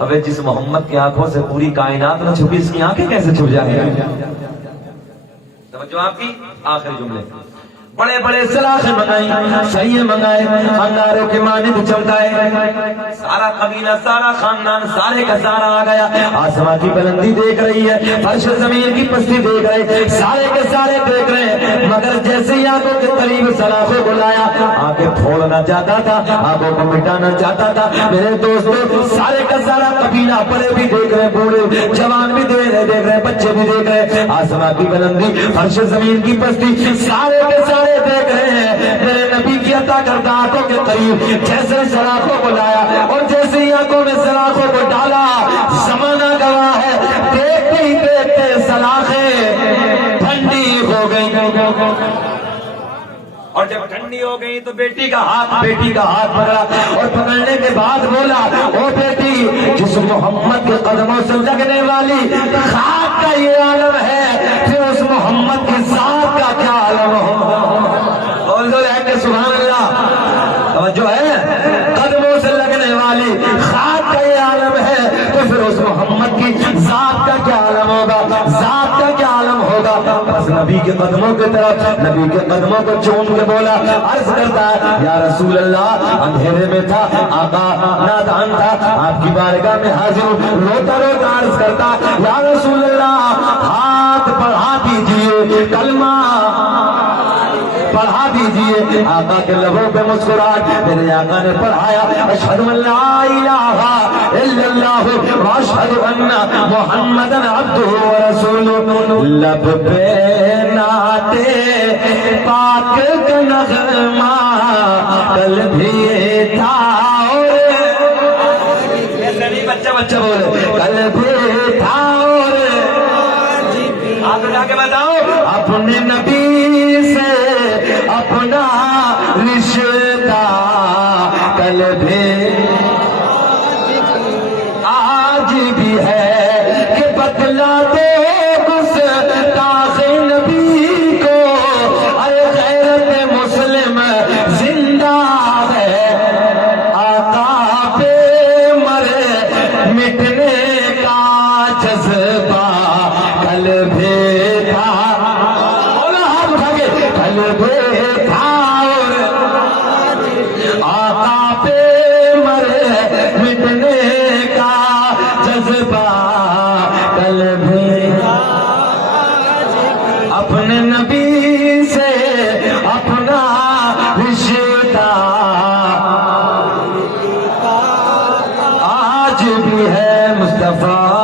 ابے جس محمد کی آنکھوں سے پوری کائنات نہ چھپی، اس کی آنکھیں کیسے چھپ جائیں؟ توجہ آپ کی. آخری جملے، بڑے بڑے سلاخیں منگائی، سہیے منگائے، انگاروں کے مانند چمکائے، سارا قبیلہ، سارا خاندان، سارے کا سارا آ گیا. آسمان کی بلندی دیکھ رہی ہے، فرش زمین کی پستی دیکھ رہے، سارے کے سارے دیکھ رہے ہیں، مگر جیسے ہی آنکھوں کے قریب سلاخوں کو لایا، آنکھیں پھوڑنا چاہتا تھا، آنکھوں کو مٹانا چاہتا تھا. میرے دوستوں، سارے کا سارا قبیلہ، بڑے بھی دیکھ رہے، بوڑھے جوان بھی دیکھ رہے، بچے بھی دیکھ رہے. آسمان کی بلندی، فرش زمین کی پستی، سارے کے سارے دیکھ رہے ہیں. میرے نبی کی عطا کردہ آنکھوں کے قریب جیسے سلاخوں کو لایا اور جیسے ہی آنکھوں میں سلاخوں کو ڈالا، زمانہ گواہ ہے، دیکھتے ہی دیکھتے سلاخیں ٹھنڈی ہو گئی. اور جب ٹھنڈی ہو گئی تو بیٹی کا ہاتھ پکڑا اور پکڑنے کے بعد بولا، او بیٹی، جس محمد کے قدموں سے لگنے والی خاک کا یہ عالم ہے، پھر اس محمد کی ذات کا کیا عالم ہوگا؟ بول دو کہ سبحان اللہ. توجہ ہے، قدموں سے لگنے والی خاک کا یہ عالم ہے تو پھر اس محمد کی ذات کا کیا عالم ہوگا؟ ذات کا کیا عالم ہوگا؟ بس نبی کے قدموں کی طرف، نبی کے قدموں کو چوم کے بولا، عرض کرتا ہے، یا رسول اللہ، اندھیرے میں تھا، آقا نادان تھا، آپ کی بارگاہ میں حاضر ہوں، روتا روتا عرض کرتا، یا رسول اللہ، ہاتھ بڑھا دیجئے، کلمہ پڑھا دیجئے. آقا کے لبوں پہ مسکراہٹ، میرے آقا نے پڑھایا، اشہد ان لا الہ الا اللہ واشہد ان محمدا عبدہ ورسولہ. لب پہ نعت پاک کا نغمہ کل بھی تھا، بچہ بولے، کل بھی تھا، اور آپ جا کے بتاؤ، اپنے نبی سے اپنا رشتہ کل بھی آج بھی ہے کہ بتلا دے گستاخ نبی کو، ارے غیرت مسلم زندہ ہے، آقا پہ مرے مٹنے کا جذبہ کل بھی تھا، کل بھی تھا، آقا پہ مرے مٹنے کا جذبہ کل بھی، اپنے نبی سے اپنا رشتہ آج بھی ہے. مصطفیٰ